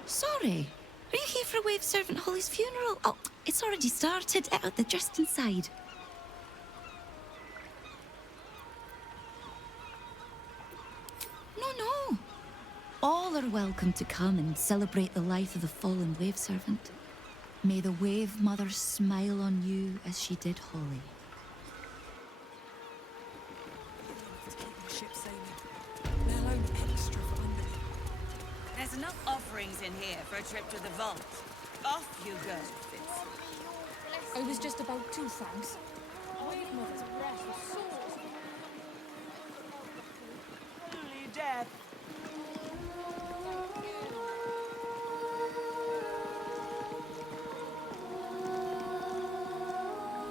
Sorry, are you here for Wave Servant Holly's funeral? Oh, it's already started. They're just inside. No. All are welcome to come and celebrate the life of the fallen Wave Servant. May the Wave Mother smile on you as she did Holly. There's enough offerings in here for a trip to the vault. Off you go, Fitz. I was just about to, thanks. Wave Mother's breath was sore. Holy death.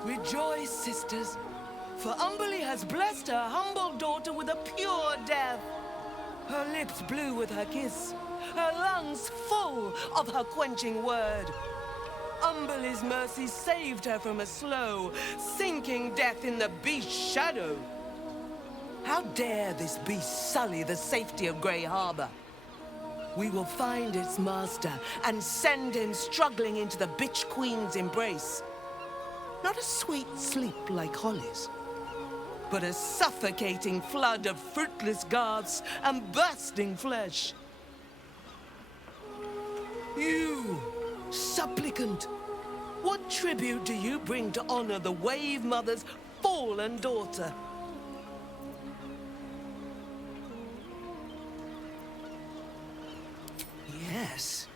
Rejoice, sisters, for Umberly has blessed her humble daughter with a pure death. Her lips blue with her kiss, her lungs full of her quenching word. Umberly's mercy saved her from a slow, sinking death in the beast's shadow. How dare this beast sully the safety of Grey Harbor? We will find its master and send him struggling into the bitch queen's embrace. Not a sweet sleep like Holly's, but a suffocating flood of fruitless garths and bursting flesh. You, supplicant, what tribute do you bring to honor the Wave Mother's fallen daughter? Yes,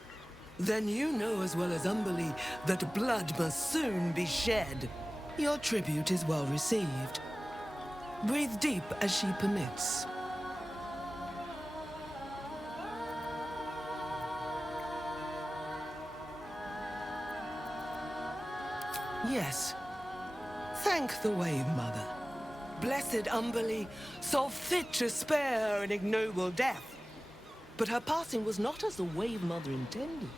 Then you know as well as Umberlee that blood must soon be shed. Your tribute is well received. Breathe deep as she permits. Yes. Thank the Wave Mother. Blessed Umberlee saw fit to spare her an ignoble death. But her passing was not as the Wave Mother intended.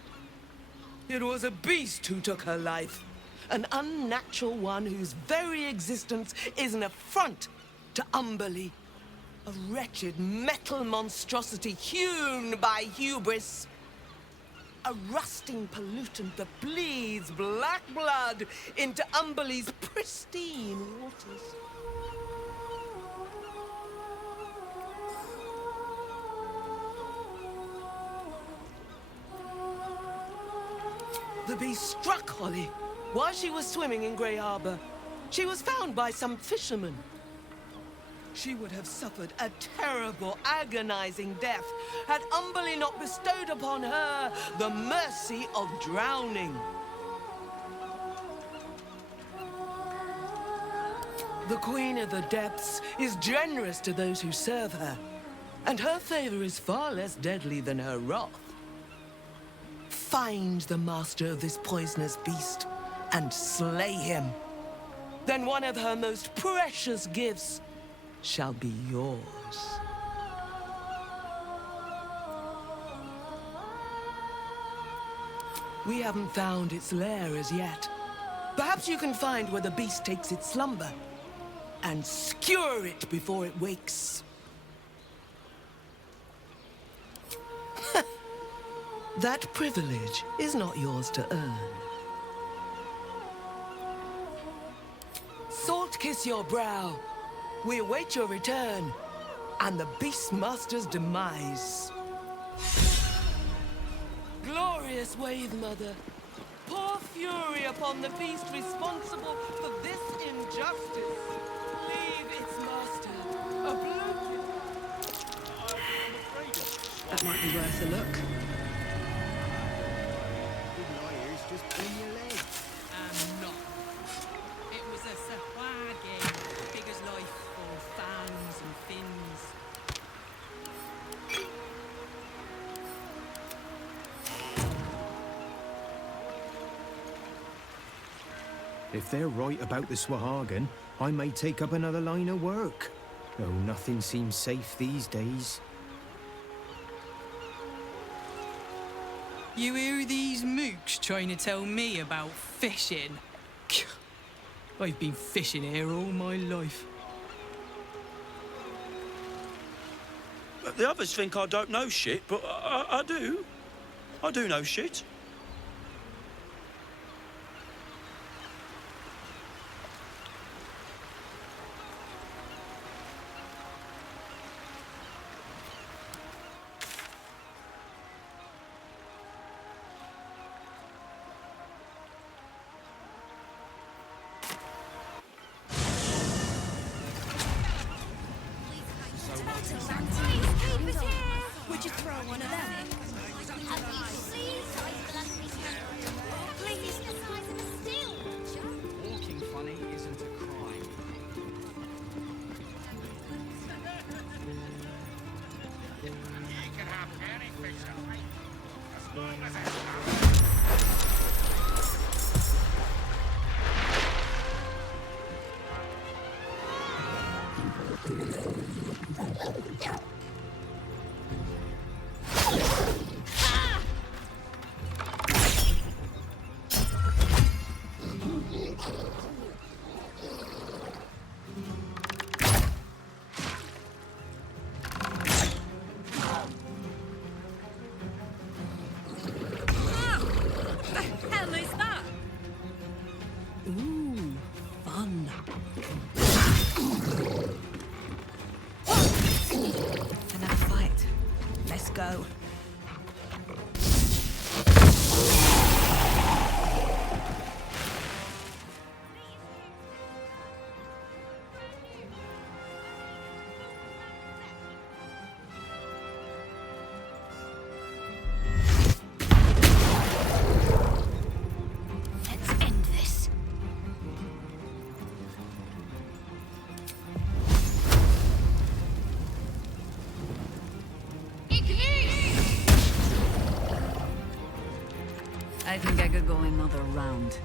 It was a beast who took her life. An unnatural one whose very existence is an affront to Umberlee. A wretched metal monstrosity hewn by hubris. A rusting pollutant that bleeds black blood into Umberlee's pristine waters. The beast struck Holly while she was swimming in Grey Harbor. She was found by some fishermen. She would have suffered a terrible, agonizing death had Umberlee not bestowed upon her the mercy of drowning. The Queen of the Depths is generous to those who serve her, and her favor is far less deadly than her wrath. Find the master of this poisonous beast and slay him. Then one of her most precious gifts shall be yours. We haven't found its lair as yet. Perhaps you can find where the beast takes its slumber and skewer it before it wakes. That privilege is not yours to earn. Salt kiss your brow. We await your return and the Beastmaster's demise. Glorious Wave Mother, pour fury upon the beast responsible for this injustice. Leave its master a bloated... That might be worth a look. Just bring your leg. Not. It was a sahwagi, big as life, full of fangs and fins. If they're right about the Swahagan, I may take up another line of work. Though nothing seems safe these days. You hear these mooks trying to tell me about fishing? I've been fishing here all my life. The others think I don't know shit, but I do. I do know shit. Would you throw one of them? Please? beggar go another round.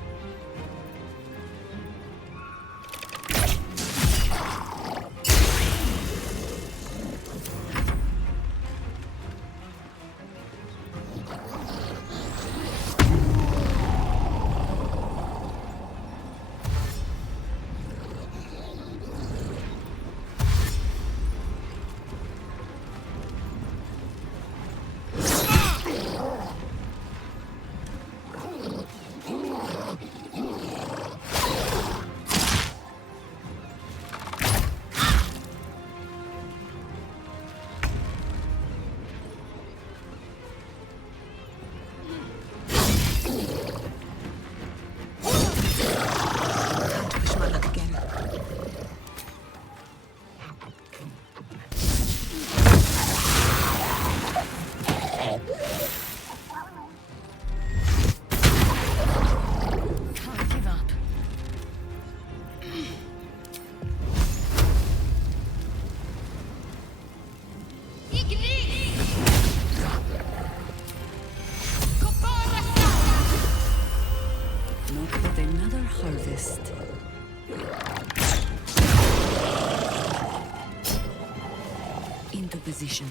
Into position.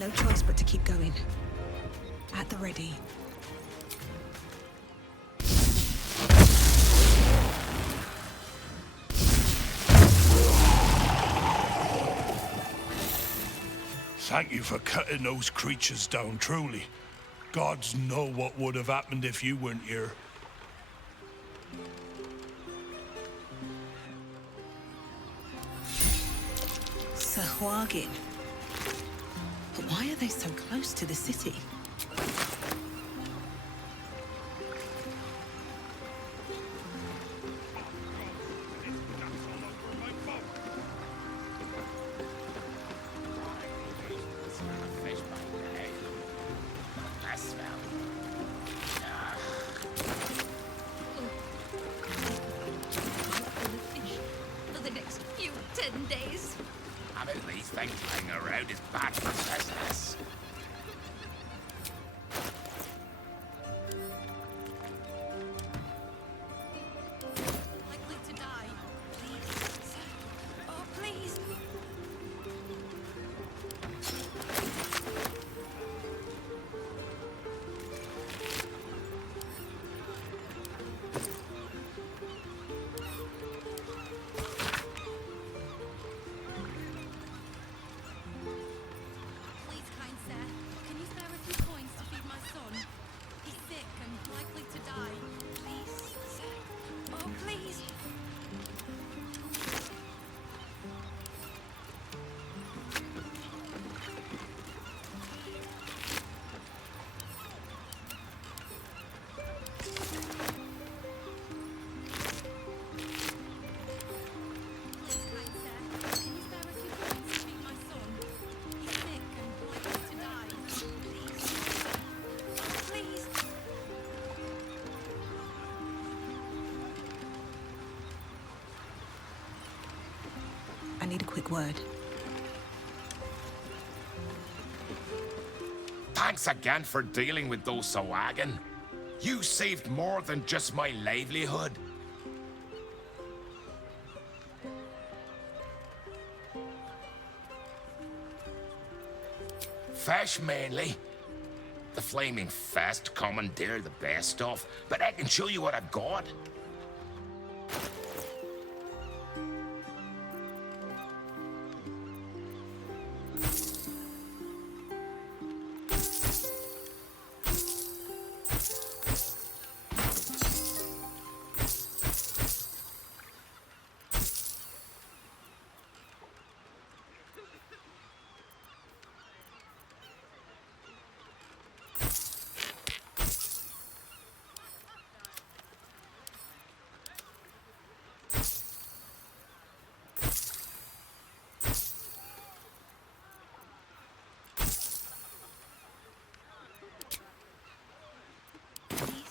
No choice but to keep going. At the ready. Thank you for cutting those creatures down, truly. Gods know what would have happened if you weren't here. Sahuagin. But why are they so close to the city? I need a quick word. Thanks again for dealing with those Sahuagin. You saved more than just my livelihood. Fish mainly. The flaming fest commandeer the best stuff, but I can show you what I've got.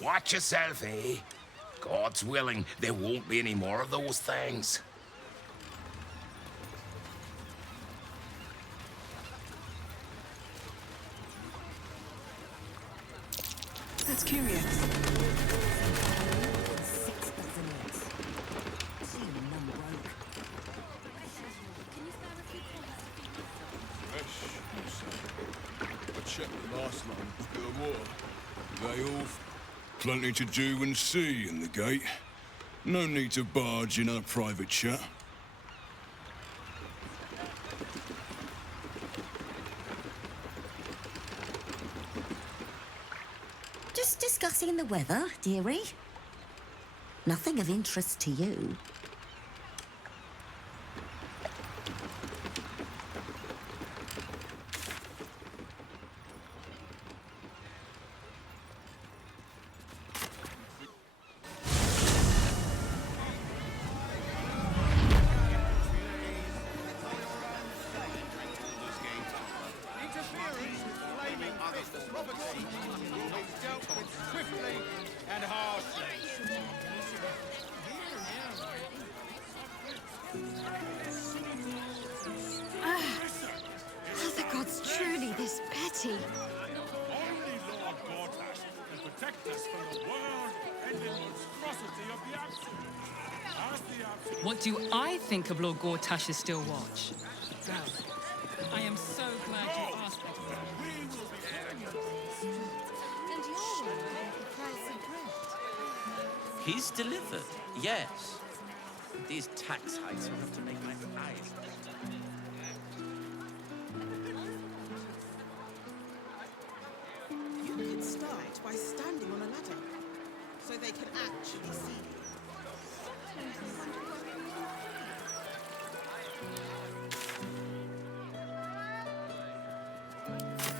Watch yourself, eh? God's willing, there won't be any more of those things. That's curious. I checked the last line with a bit of water. They all plenty to do and see in the gate. No need to barge in our private chat. Just discussing the weather, dearie. Nothing of interest to you. Are the gods truly this petty? Only Lord Gortash can protect us from the world-ending monstrosity of the Absolute. As the Absolute... What do I think of Lord Gortash's still watch? I am so glad you asked that. And you're the price of bread. He's delivered, yes. These tax hikes will have to make my eyes. You could start by standing on a ladder, so they can actually see you.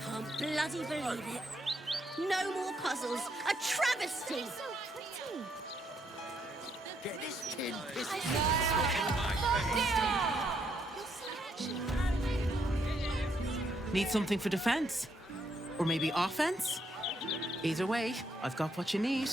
Can't bloody believe it. No more puzzles. A travesty. Get this tin pissed. Need something for defense? Or maybe offense? Either way, I've got what you need.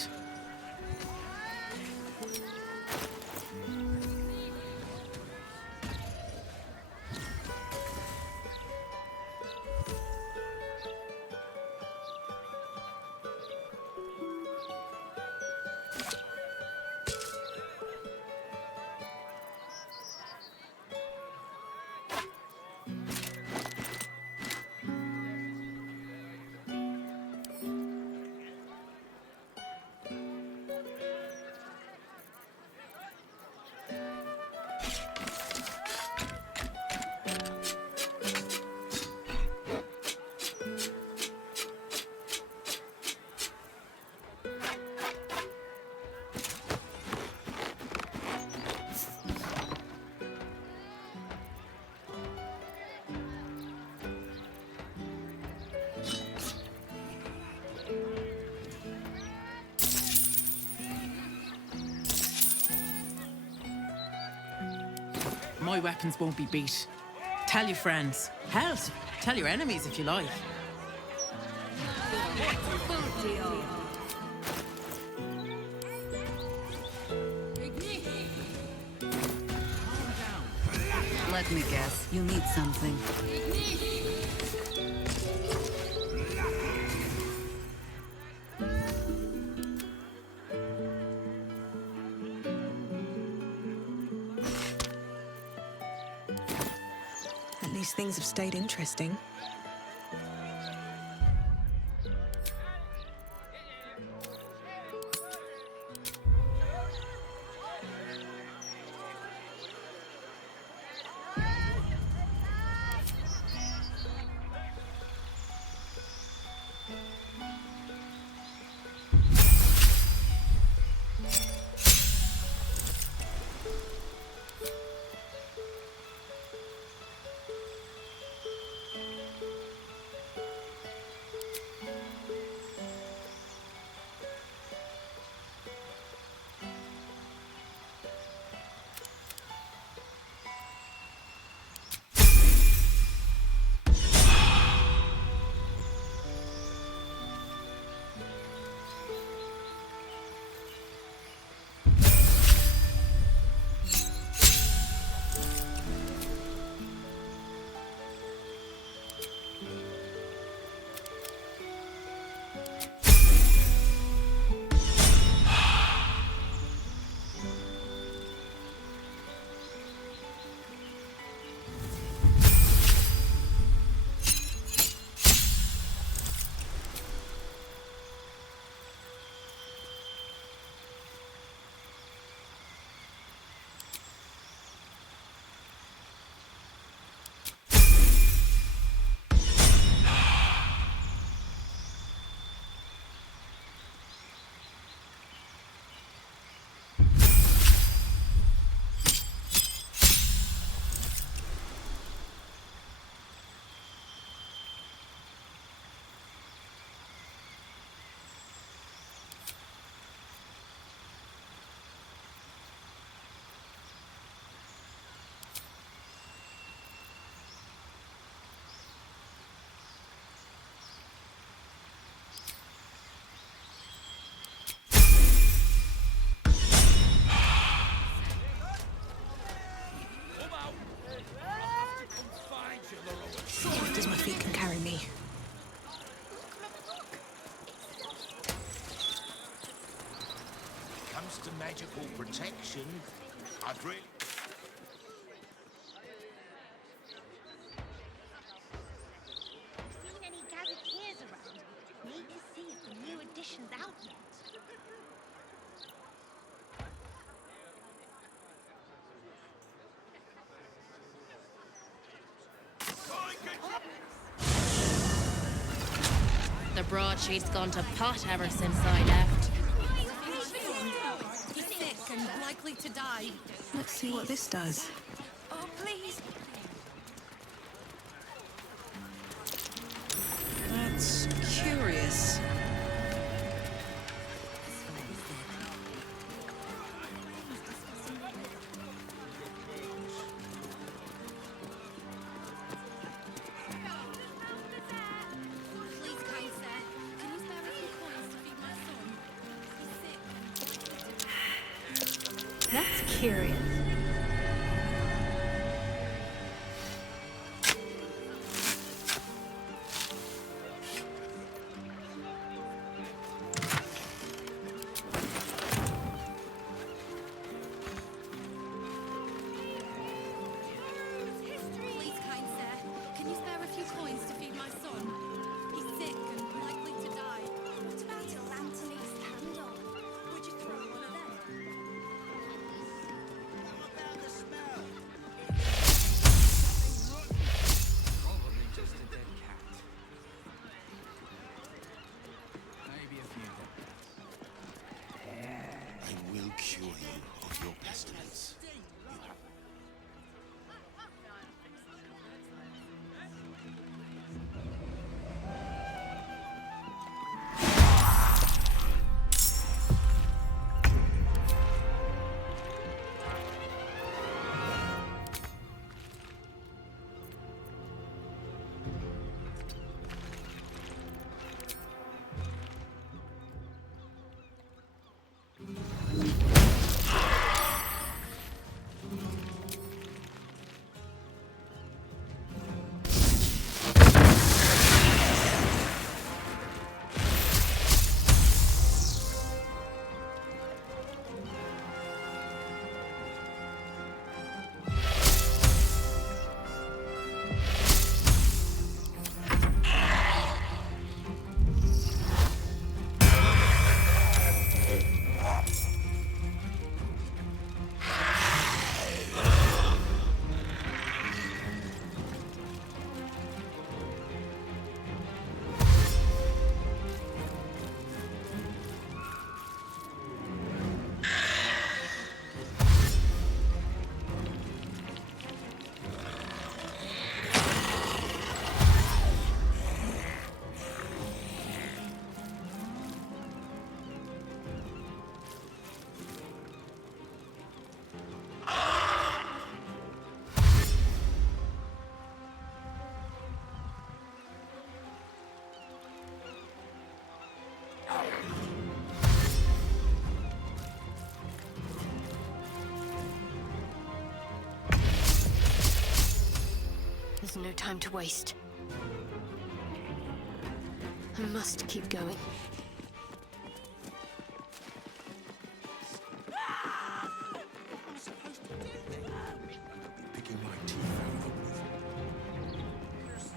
My weapons won't be beat. Tell your friends. Hell, tell your enemies if you like. Let me guess, you need something. At least things have stayed interesting. comes to magical protection, I'd really... Seen any gazetteers around? Need to see if the new edition's out yet. The broadsheet's gone to pot ever since I left. He's sick and likely to die. Let's see what this does. Oh, please. That's curious. Please, kind sir, can you spare a few coins to feed my son? He's sick. That's curious. Please, kind sir, can you spare a few coins to feed my son? He's sick and likely to die. What about a lanternese candle? Would you throw one of them? What about the smell? Probably just a dead cat. Maybe a few dead I will cure you of your pestilence. You have... There's no time to waste. I must keep going. Picking my teeth out of them.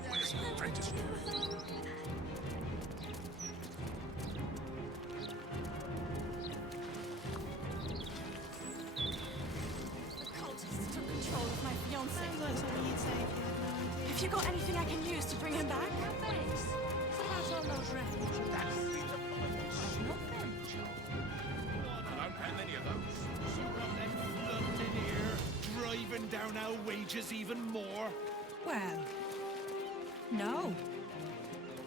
Where's my apprentice? The cultists took control of my fiancé. Have you got anything I can use to bring him back? Thanks. So that's all those refugees. That's the nothing. I don't have many of those. So got them flooded in here, driving down our wages even more. Well, no.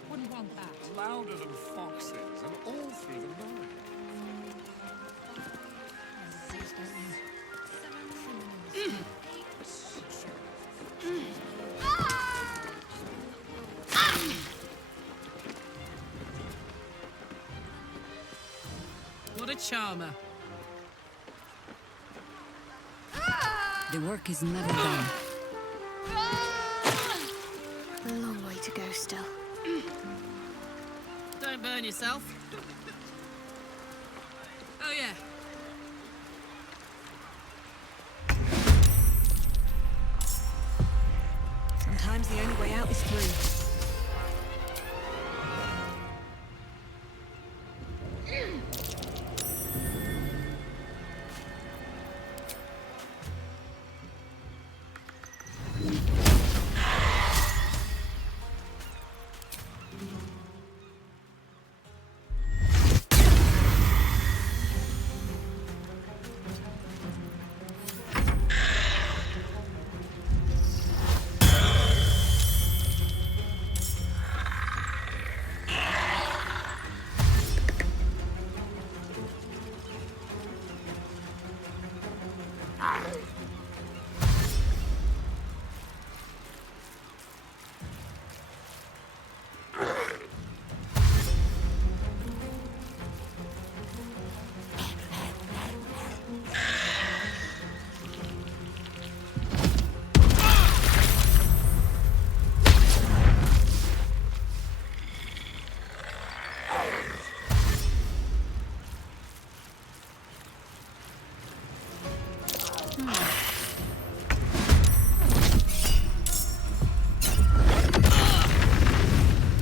Wouldn't want that. Louder than foxes and all through the night. What a charmer. The work is never done. A long way to go still. Don't burn yourself. Oh yeah, The only way out is through.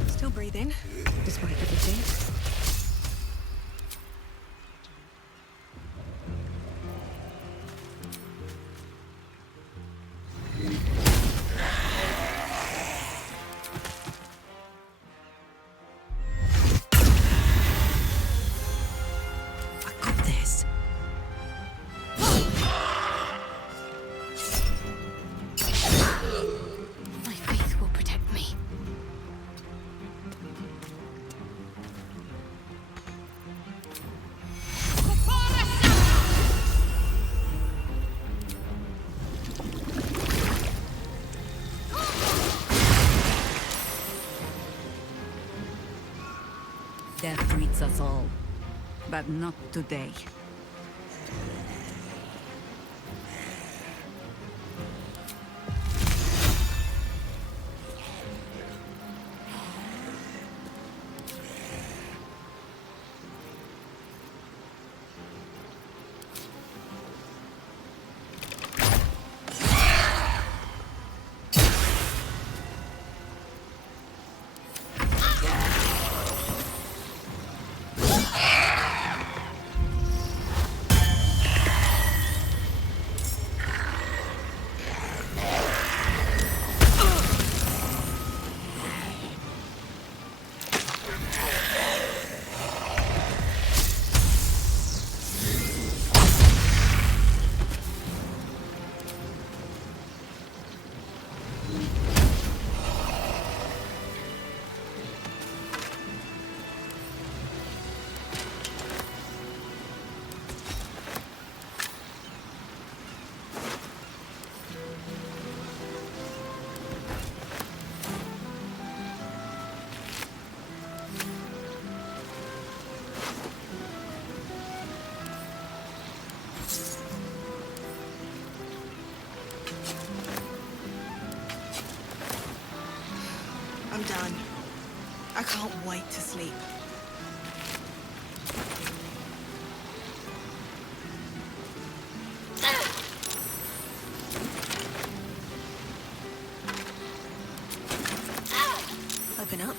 Still breathing, despite everything. Death greets us all, but not today. I'm done. I can't wait to sleep. Open up.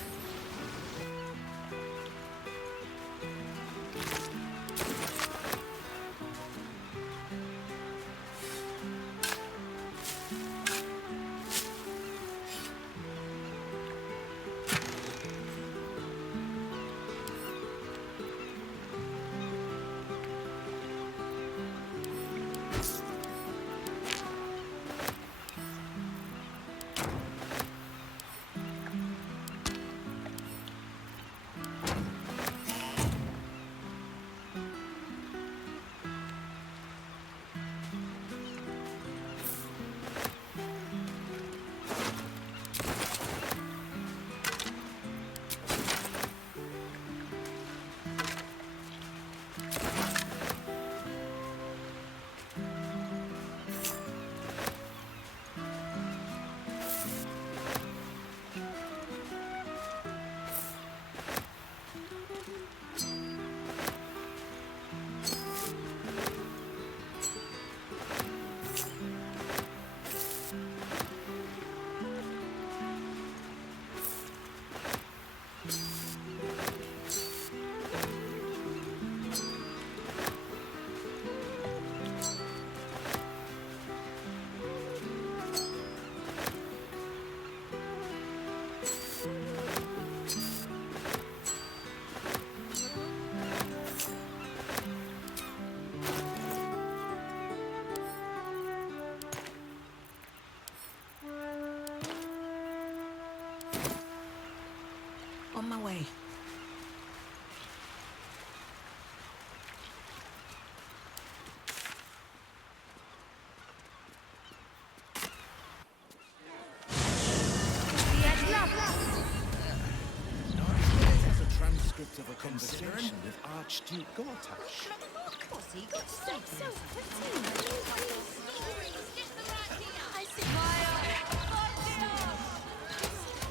conversation with Archduke Gortash.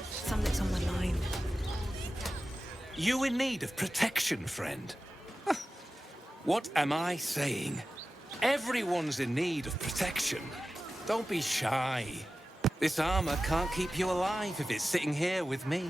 Something's on my mind. You in need of protection, friend? What am I saying? Everyone's in need of protection. Don't be shy. This armor can't keep you alive if it's sitting here with me.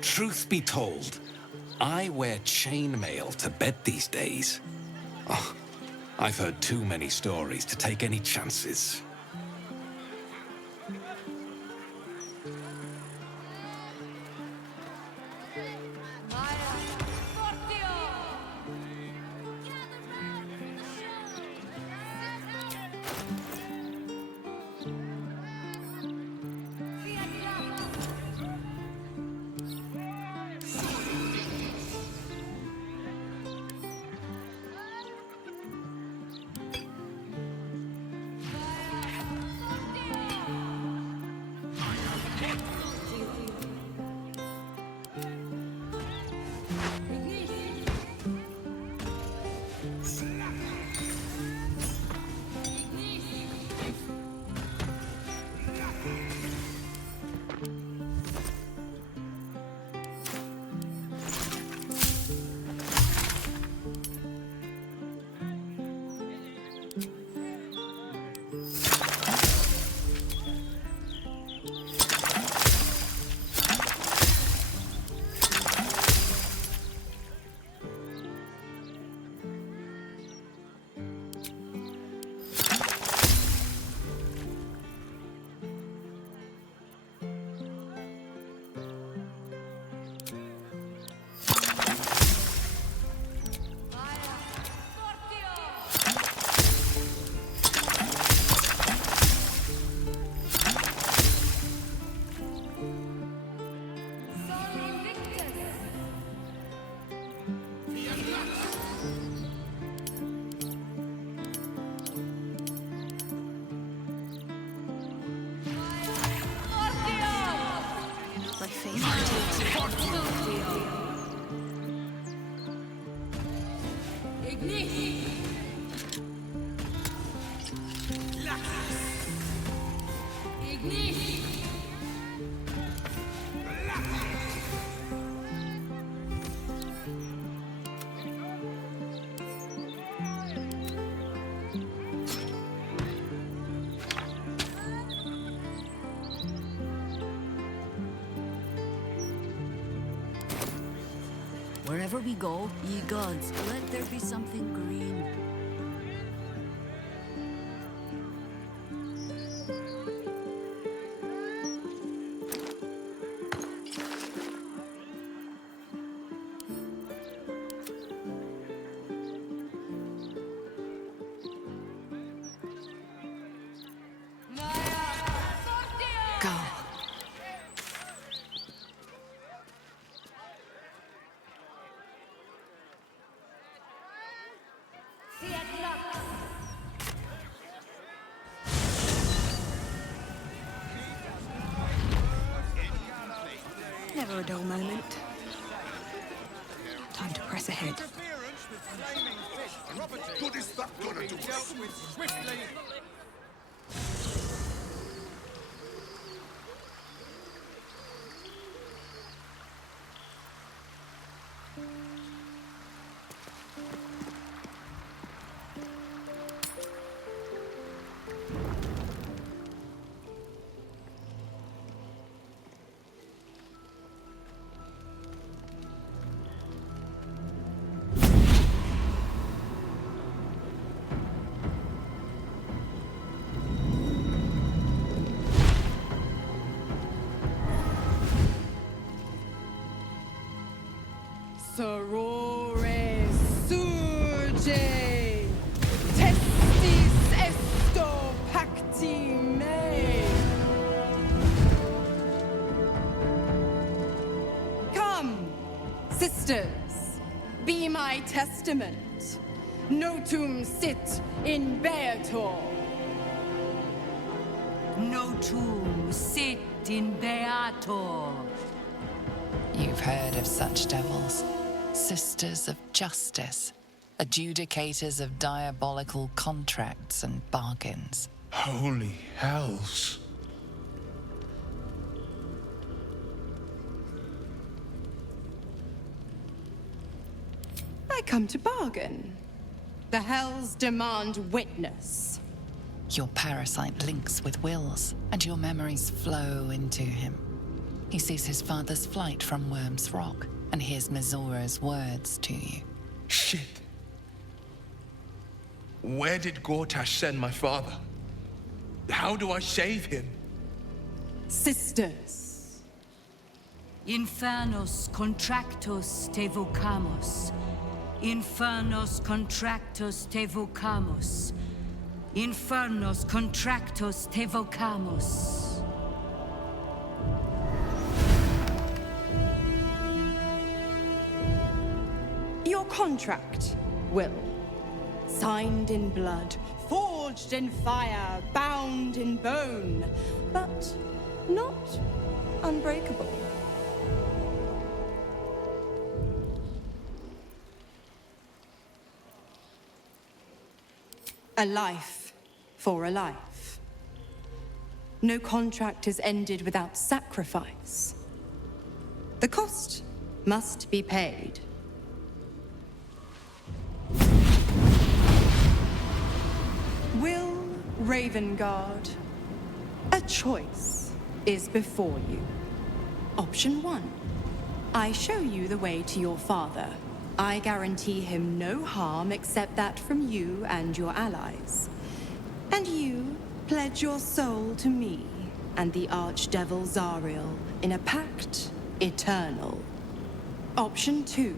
Truth be told, I wear chainmail to bed these days. Oh, I've heard too many stories to take any chances. Wherever we go, ye gods, let there be something green. Never a dull moment. Time to press ahead. What is that gonna do us? Sorore surge, testis esto pacti me. Come, sisters, be my testament. Notum sit in beator. Notum sit in beator. You've heard of such devils. Sisters of justice, adjudicators of diabolical contracts and bargains. Holy hells. I come to bargain. The hells demand witness. Your parasite links with Will's, and your memories flow into him. He sees his father's flight from Worm's Rock, and hears Mizora's words to you. Shit. Where did Gortash send my father? How do I save him? Sisters. Infernos contractos te vocamos. Infernos contractos te vocamos. Infernos contractos te vocamos. Your contract, Will. Signed in blood, forged in fire, bound in bone, but not unbreakable. A life for a life. No contract is ended without sacrifice. The cost must be paid. Will Ravengard, a choice is before you. Option 1. I show you the way to your father. I guarantee him no harm except that from you and your allies. And you pledge your soul to me and the Archdevil Zariel in a pact eternal. Option 2.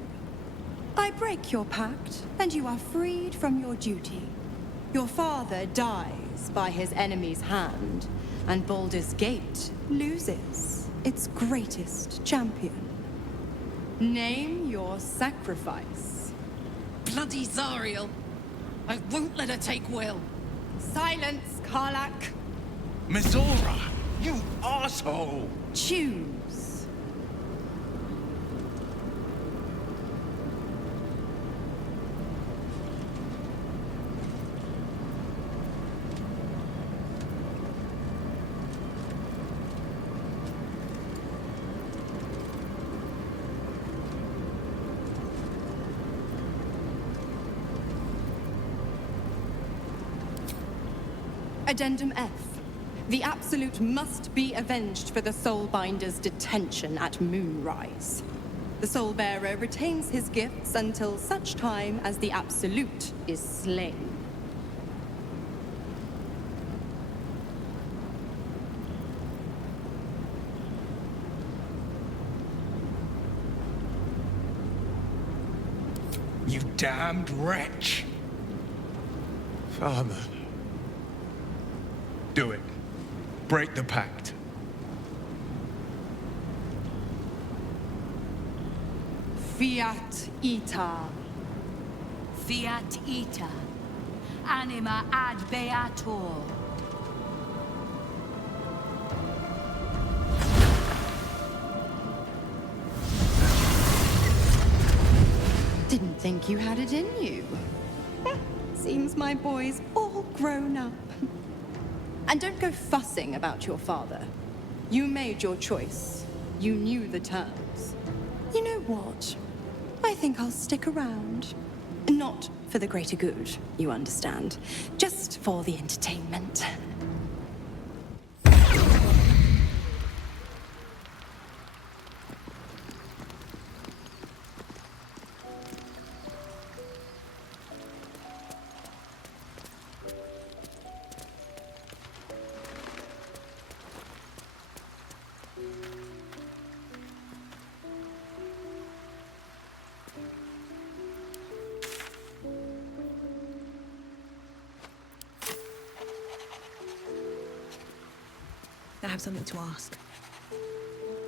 I break your pact and you are freed from your duty. Your father dies by his enemy's hand, and Baldur's Gate loses its greatest champion. Name your sacrifice. Bloody Zariel! I won't let her take Will. Silence, Karlach. Mizora, you asshole! Choose. Addendum F. The Absolute must be avenged for the Soulbinder's detention at Moonrise. The Soulbearer retains his gifts until such time as the Absolute is slain. You damned wretch! Father. Do it. Break the pact. Fiat ita. fiat ita, anima ad beator. Didn't think you had it in you. Seems my boy's all grown up. And don't go fussing about your father. You made your choice. You knew the terms. You know what? I think I'll stick around. Not for the greater good, you understand. Just for the entertainment. I have something to ask.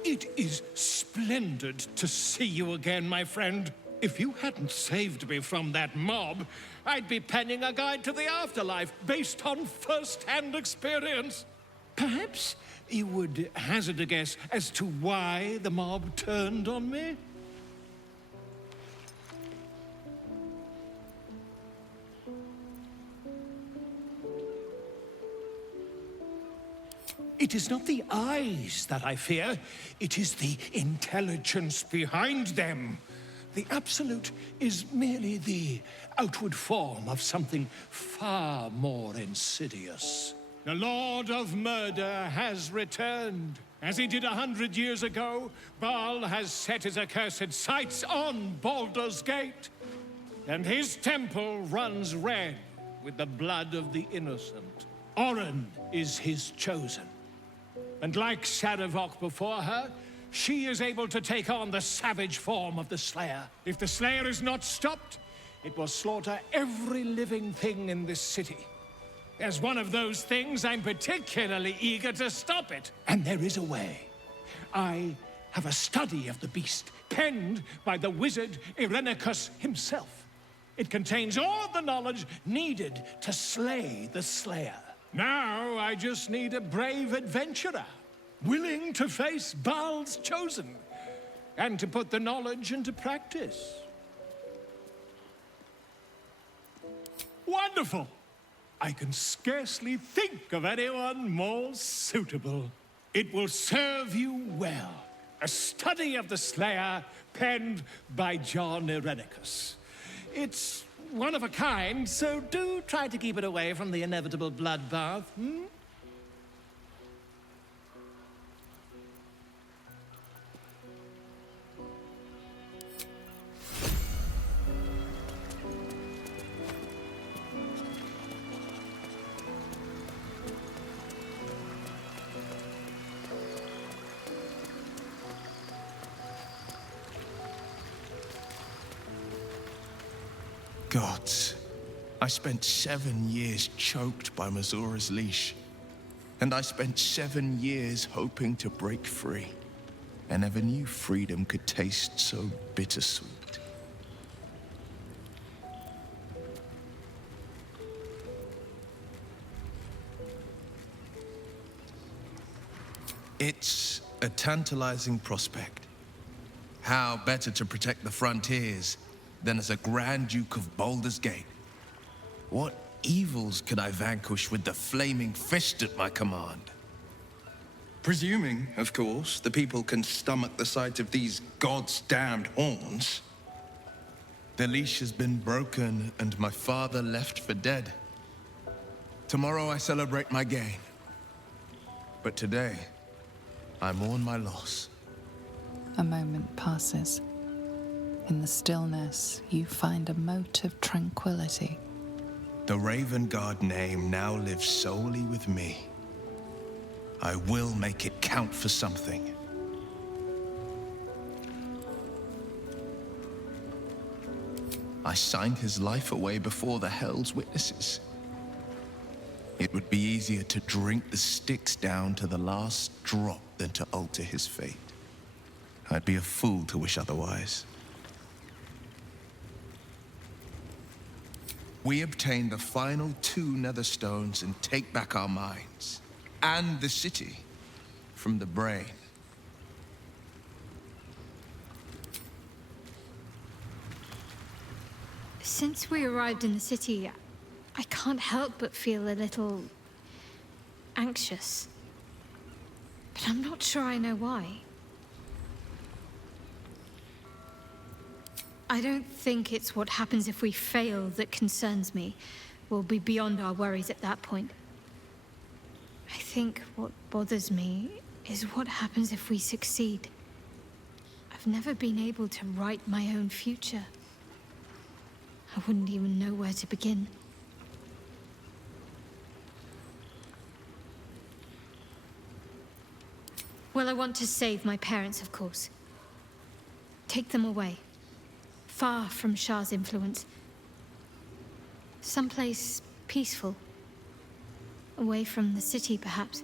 It is splendid to see you again, my friend. If you hadn't saved me from that mob, I'd be penning a guide to the afterlife based on first-hand experience. Perhaps you would hazard a guess as to why the mob turned on me? It is not the eyes that I fear, it is the intelligence behind them. The Absolute is merely the outward form of something far more insidious. The Lord of Murder has returned. As he did 100 years ago, Baal has set his accursed sights on Baldur's Gate. And his temple runs red with the blood of the innocent. Oren is his chosen. And like Sarevok before her, she is able to take on the savage form of the Slayer. If the Slayer is not stopped, it will slaughter every living thing in this city. As one of those things, I'm particularly eager to stop it. And there is a way. I have a study of the beast, penned by the wizard Irenicus himself. It contains all the knowledge needed to slay the Slayer. Now, I just need a brave adventurer, willing to face Baal's chosen, and to put the knowledge into practice. Wonderful! I can scarcely think of anyone more suitable. It will serve you well. A study of the Slayer, penned by John Irenicus. It's one of a kind, so do try to keep it away from the inevitable bloodbath, hmm? Gods, I spent 7 years choked by Mazura's leash. And I spent 7 years hoping to break free. I never knew freedom could taste so bittersweet. It's a tantalizing prospect. How better to protect the frontiers than as a Grand Duke of Baldur's Gate? What evils could I vanquish with the flaming fist at my command? Presuming, of course, the people can stomach the sight of these gods' damned horns. The leash has been broken and my father left for dead. Tomorrow I celebrate my gain. But today, I mourn my loss. A moment passes. In the stillness, you find a mote of tranquility. The Raven Guard name now lives solely with me. I will make it count for something. I signed his life away before the Hell's witnesses. It would be easier to drink the sticks down to the last drop than to alter his fate. I'd be a fool to wish otherwise. we obtain the final 2 nether stones and take back our minds and the city from the brain. Since we arrived in the city, I can't help but feel a little anxious. But I'm not sure I know why. I don't think it's what happens if we fail that concerns me. We'll be beyond our worries at that point. I think what bothers me is what happens if we succeed. I've never been able to write my own future. I wouldn't even know where to begin. Well, I want to save my parents, of course. Take them away. Far from Shah's influence. Someplace peaceful. Away from the city, perhaps.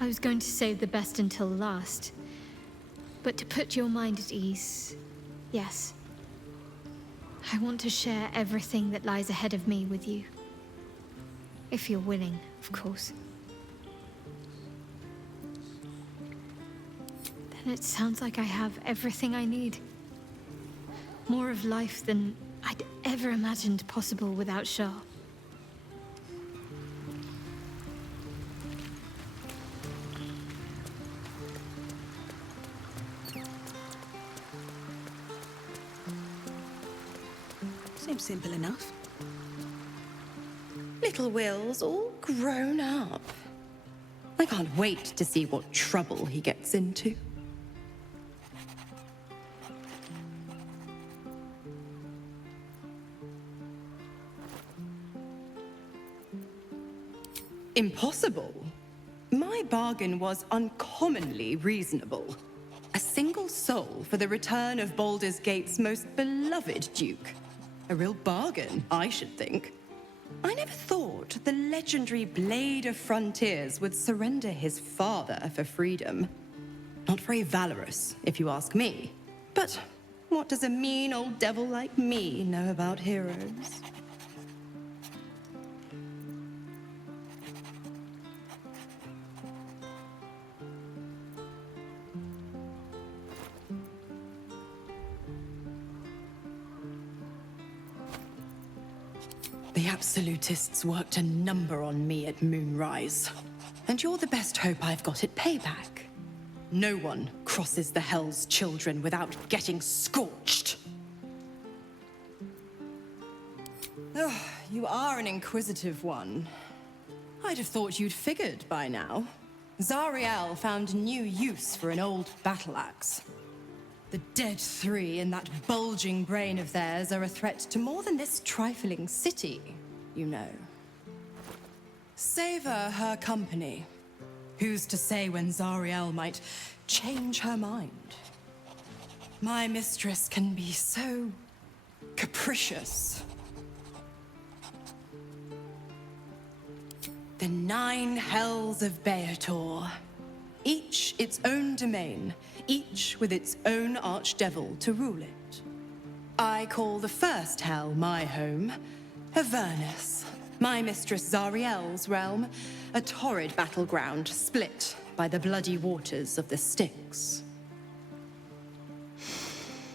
I was going to save the best until last. But to put your mind at ease, yes. I want to share everything that lies ahead of me with you. If you're willing, of course. Then it sounds like I have everything I need. More of life than I'd ever imagined possible without Shah. Seems simple enough. Little Will's all grown up. I can't wait to see what trouble he gets into. Impossible. My bargain was uncommonly reasonable. A single soul for the return of Baldur's Gate's most beloved duke. A real bargain, I should think. I never thought the legendary Blade of Frontiers would surrender his father for freedom. Not very valorous, if you ask me. But what does a mean old devil like me know about heroes? The Absolutists worked a number on me at Moonrise. And you're the best hope I've got at payback. No one crosses the Hell's Children without getting scorched. Oh, you are an inquisitive one. I'd have thought you'd figured by now. Zariel found new use for an old battle axe. The dead 3 in that bulging brain of theirs are a threat to more than this trifling city, you know. Savor her company. Who's to say when Zariel might change her mind? My mistress can be so capricious. The 9 hells of Beator. Each its own domain, each with its own archdevil to rule it. I call the first hell my home, Avernus, my mistress Zariel's realm, a torrid battleground split by the bloody waters of the Styx.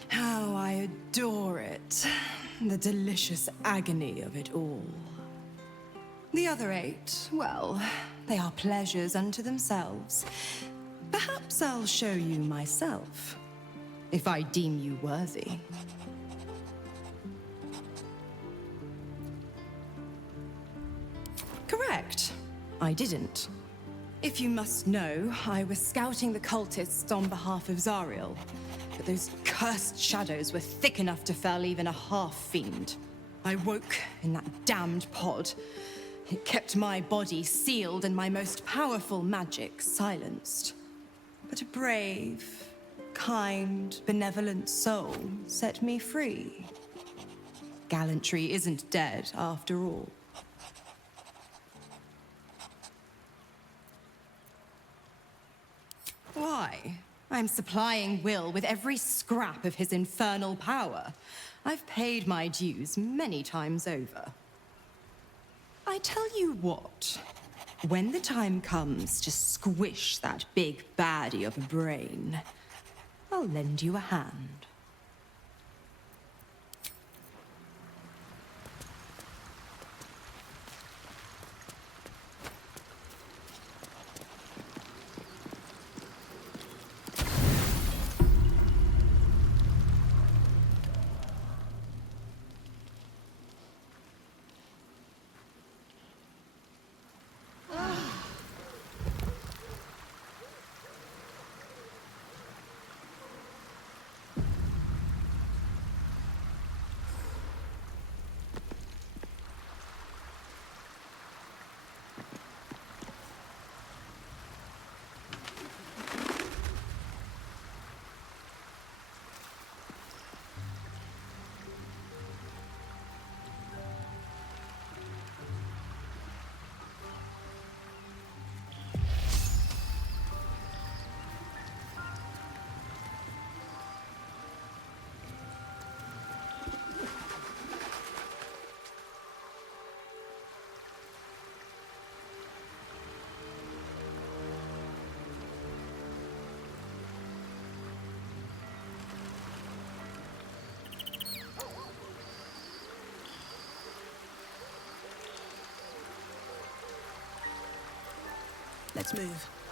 How I adore it, the delicious agony of it all. The other 8, well, they are pleasures unto themselves. Perhaps I'll show you myself, if I deem you worthy. Correct. I didn't. If you must know, I was scouting the cultists on behalf of Zariel. But those cursed shadows were thick enough to fell even a half-fiend. I woke in that damned pod. It kept my body sealed and my most powerful magic silenced. But a brave, kind, benevolent soul set me free. Gallantry isn't dead, after all. Why? I'm supplying Will with every scrap of his infernal power. I've paid my dues many times over. I tell you what, when the time comes to squish that big baddie of a brain, I'll lend you a hand. Let's move.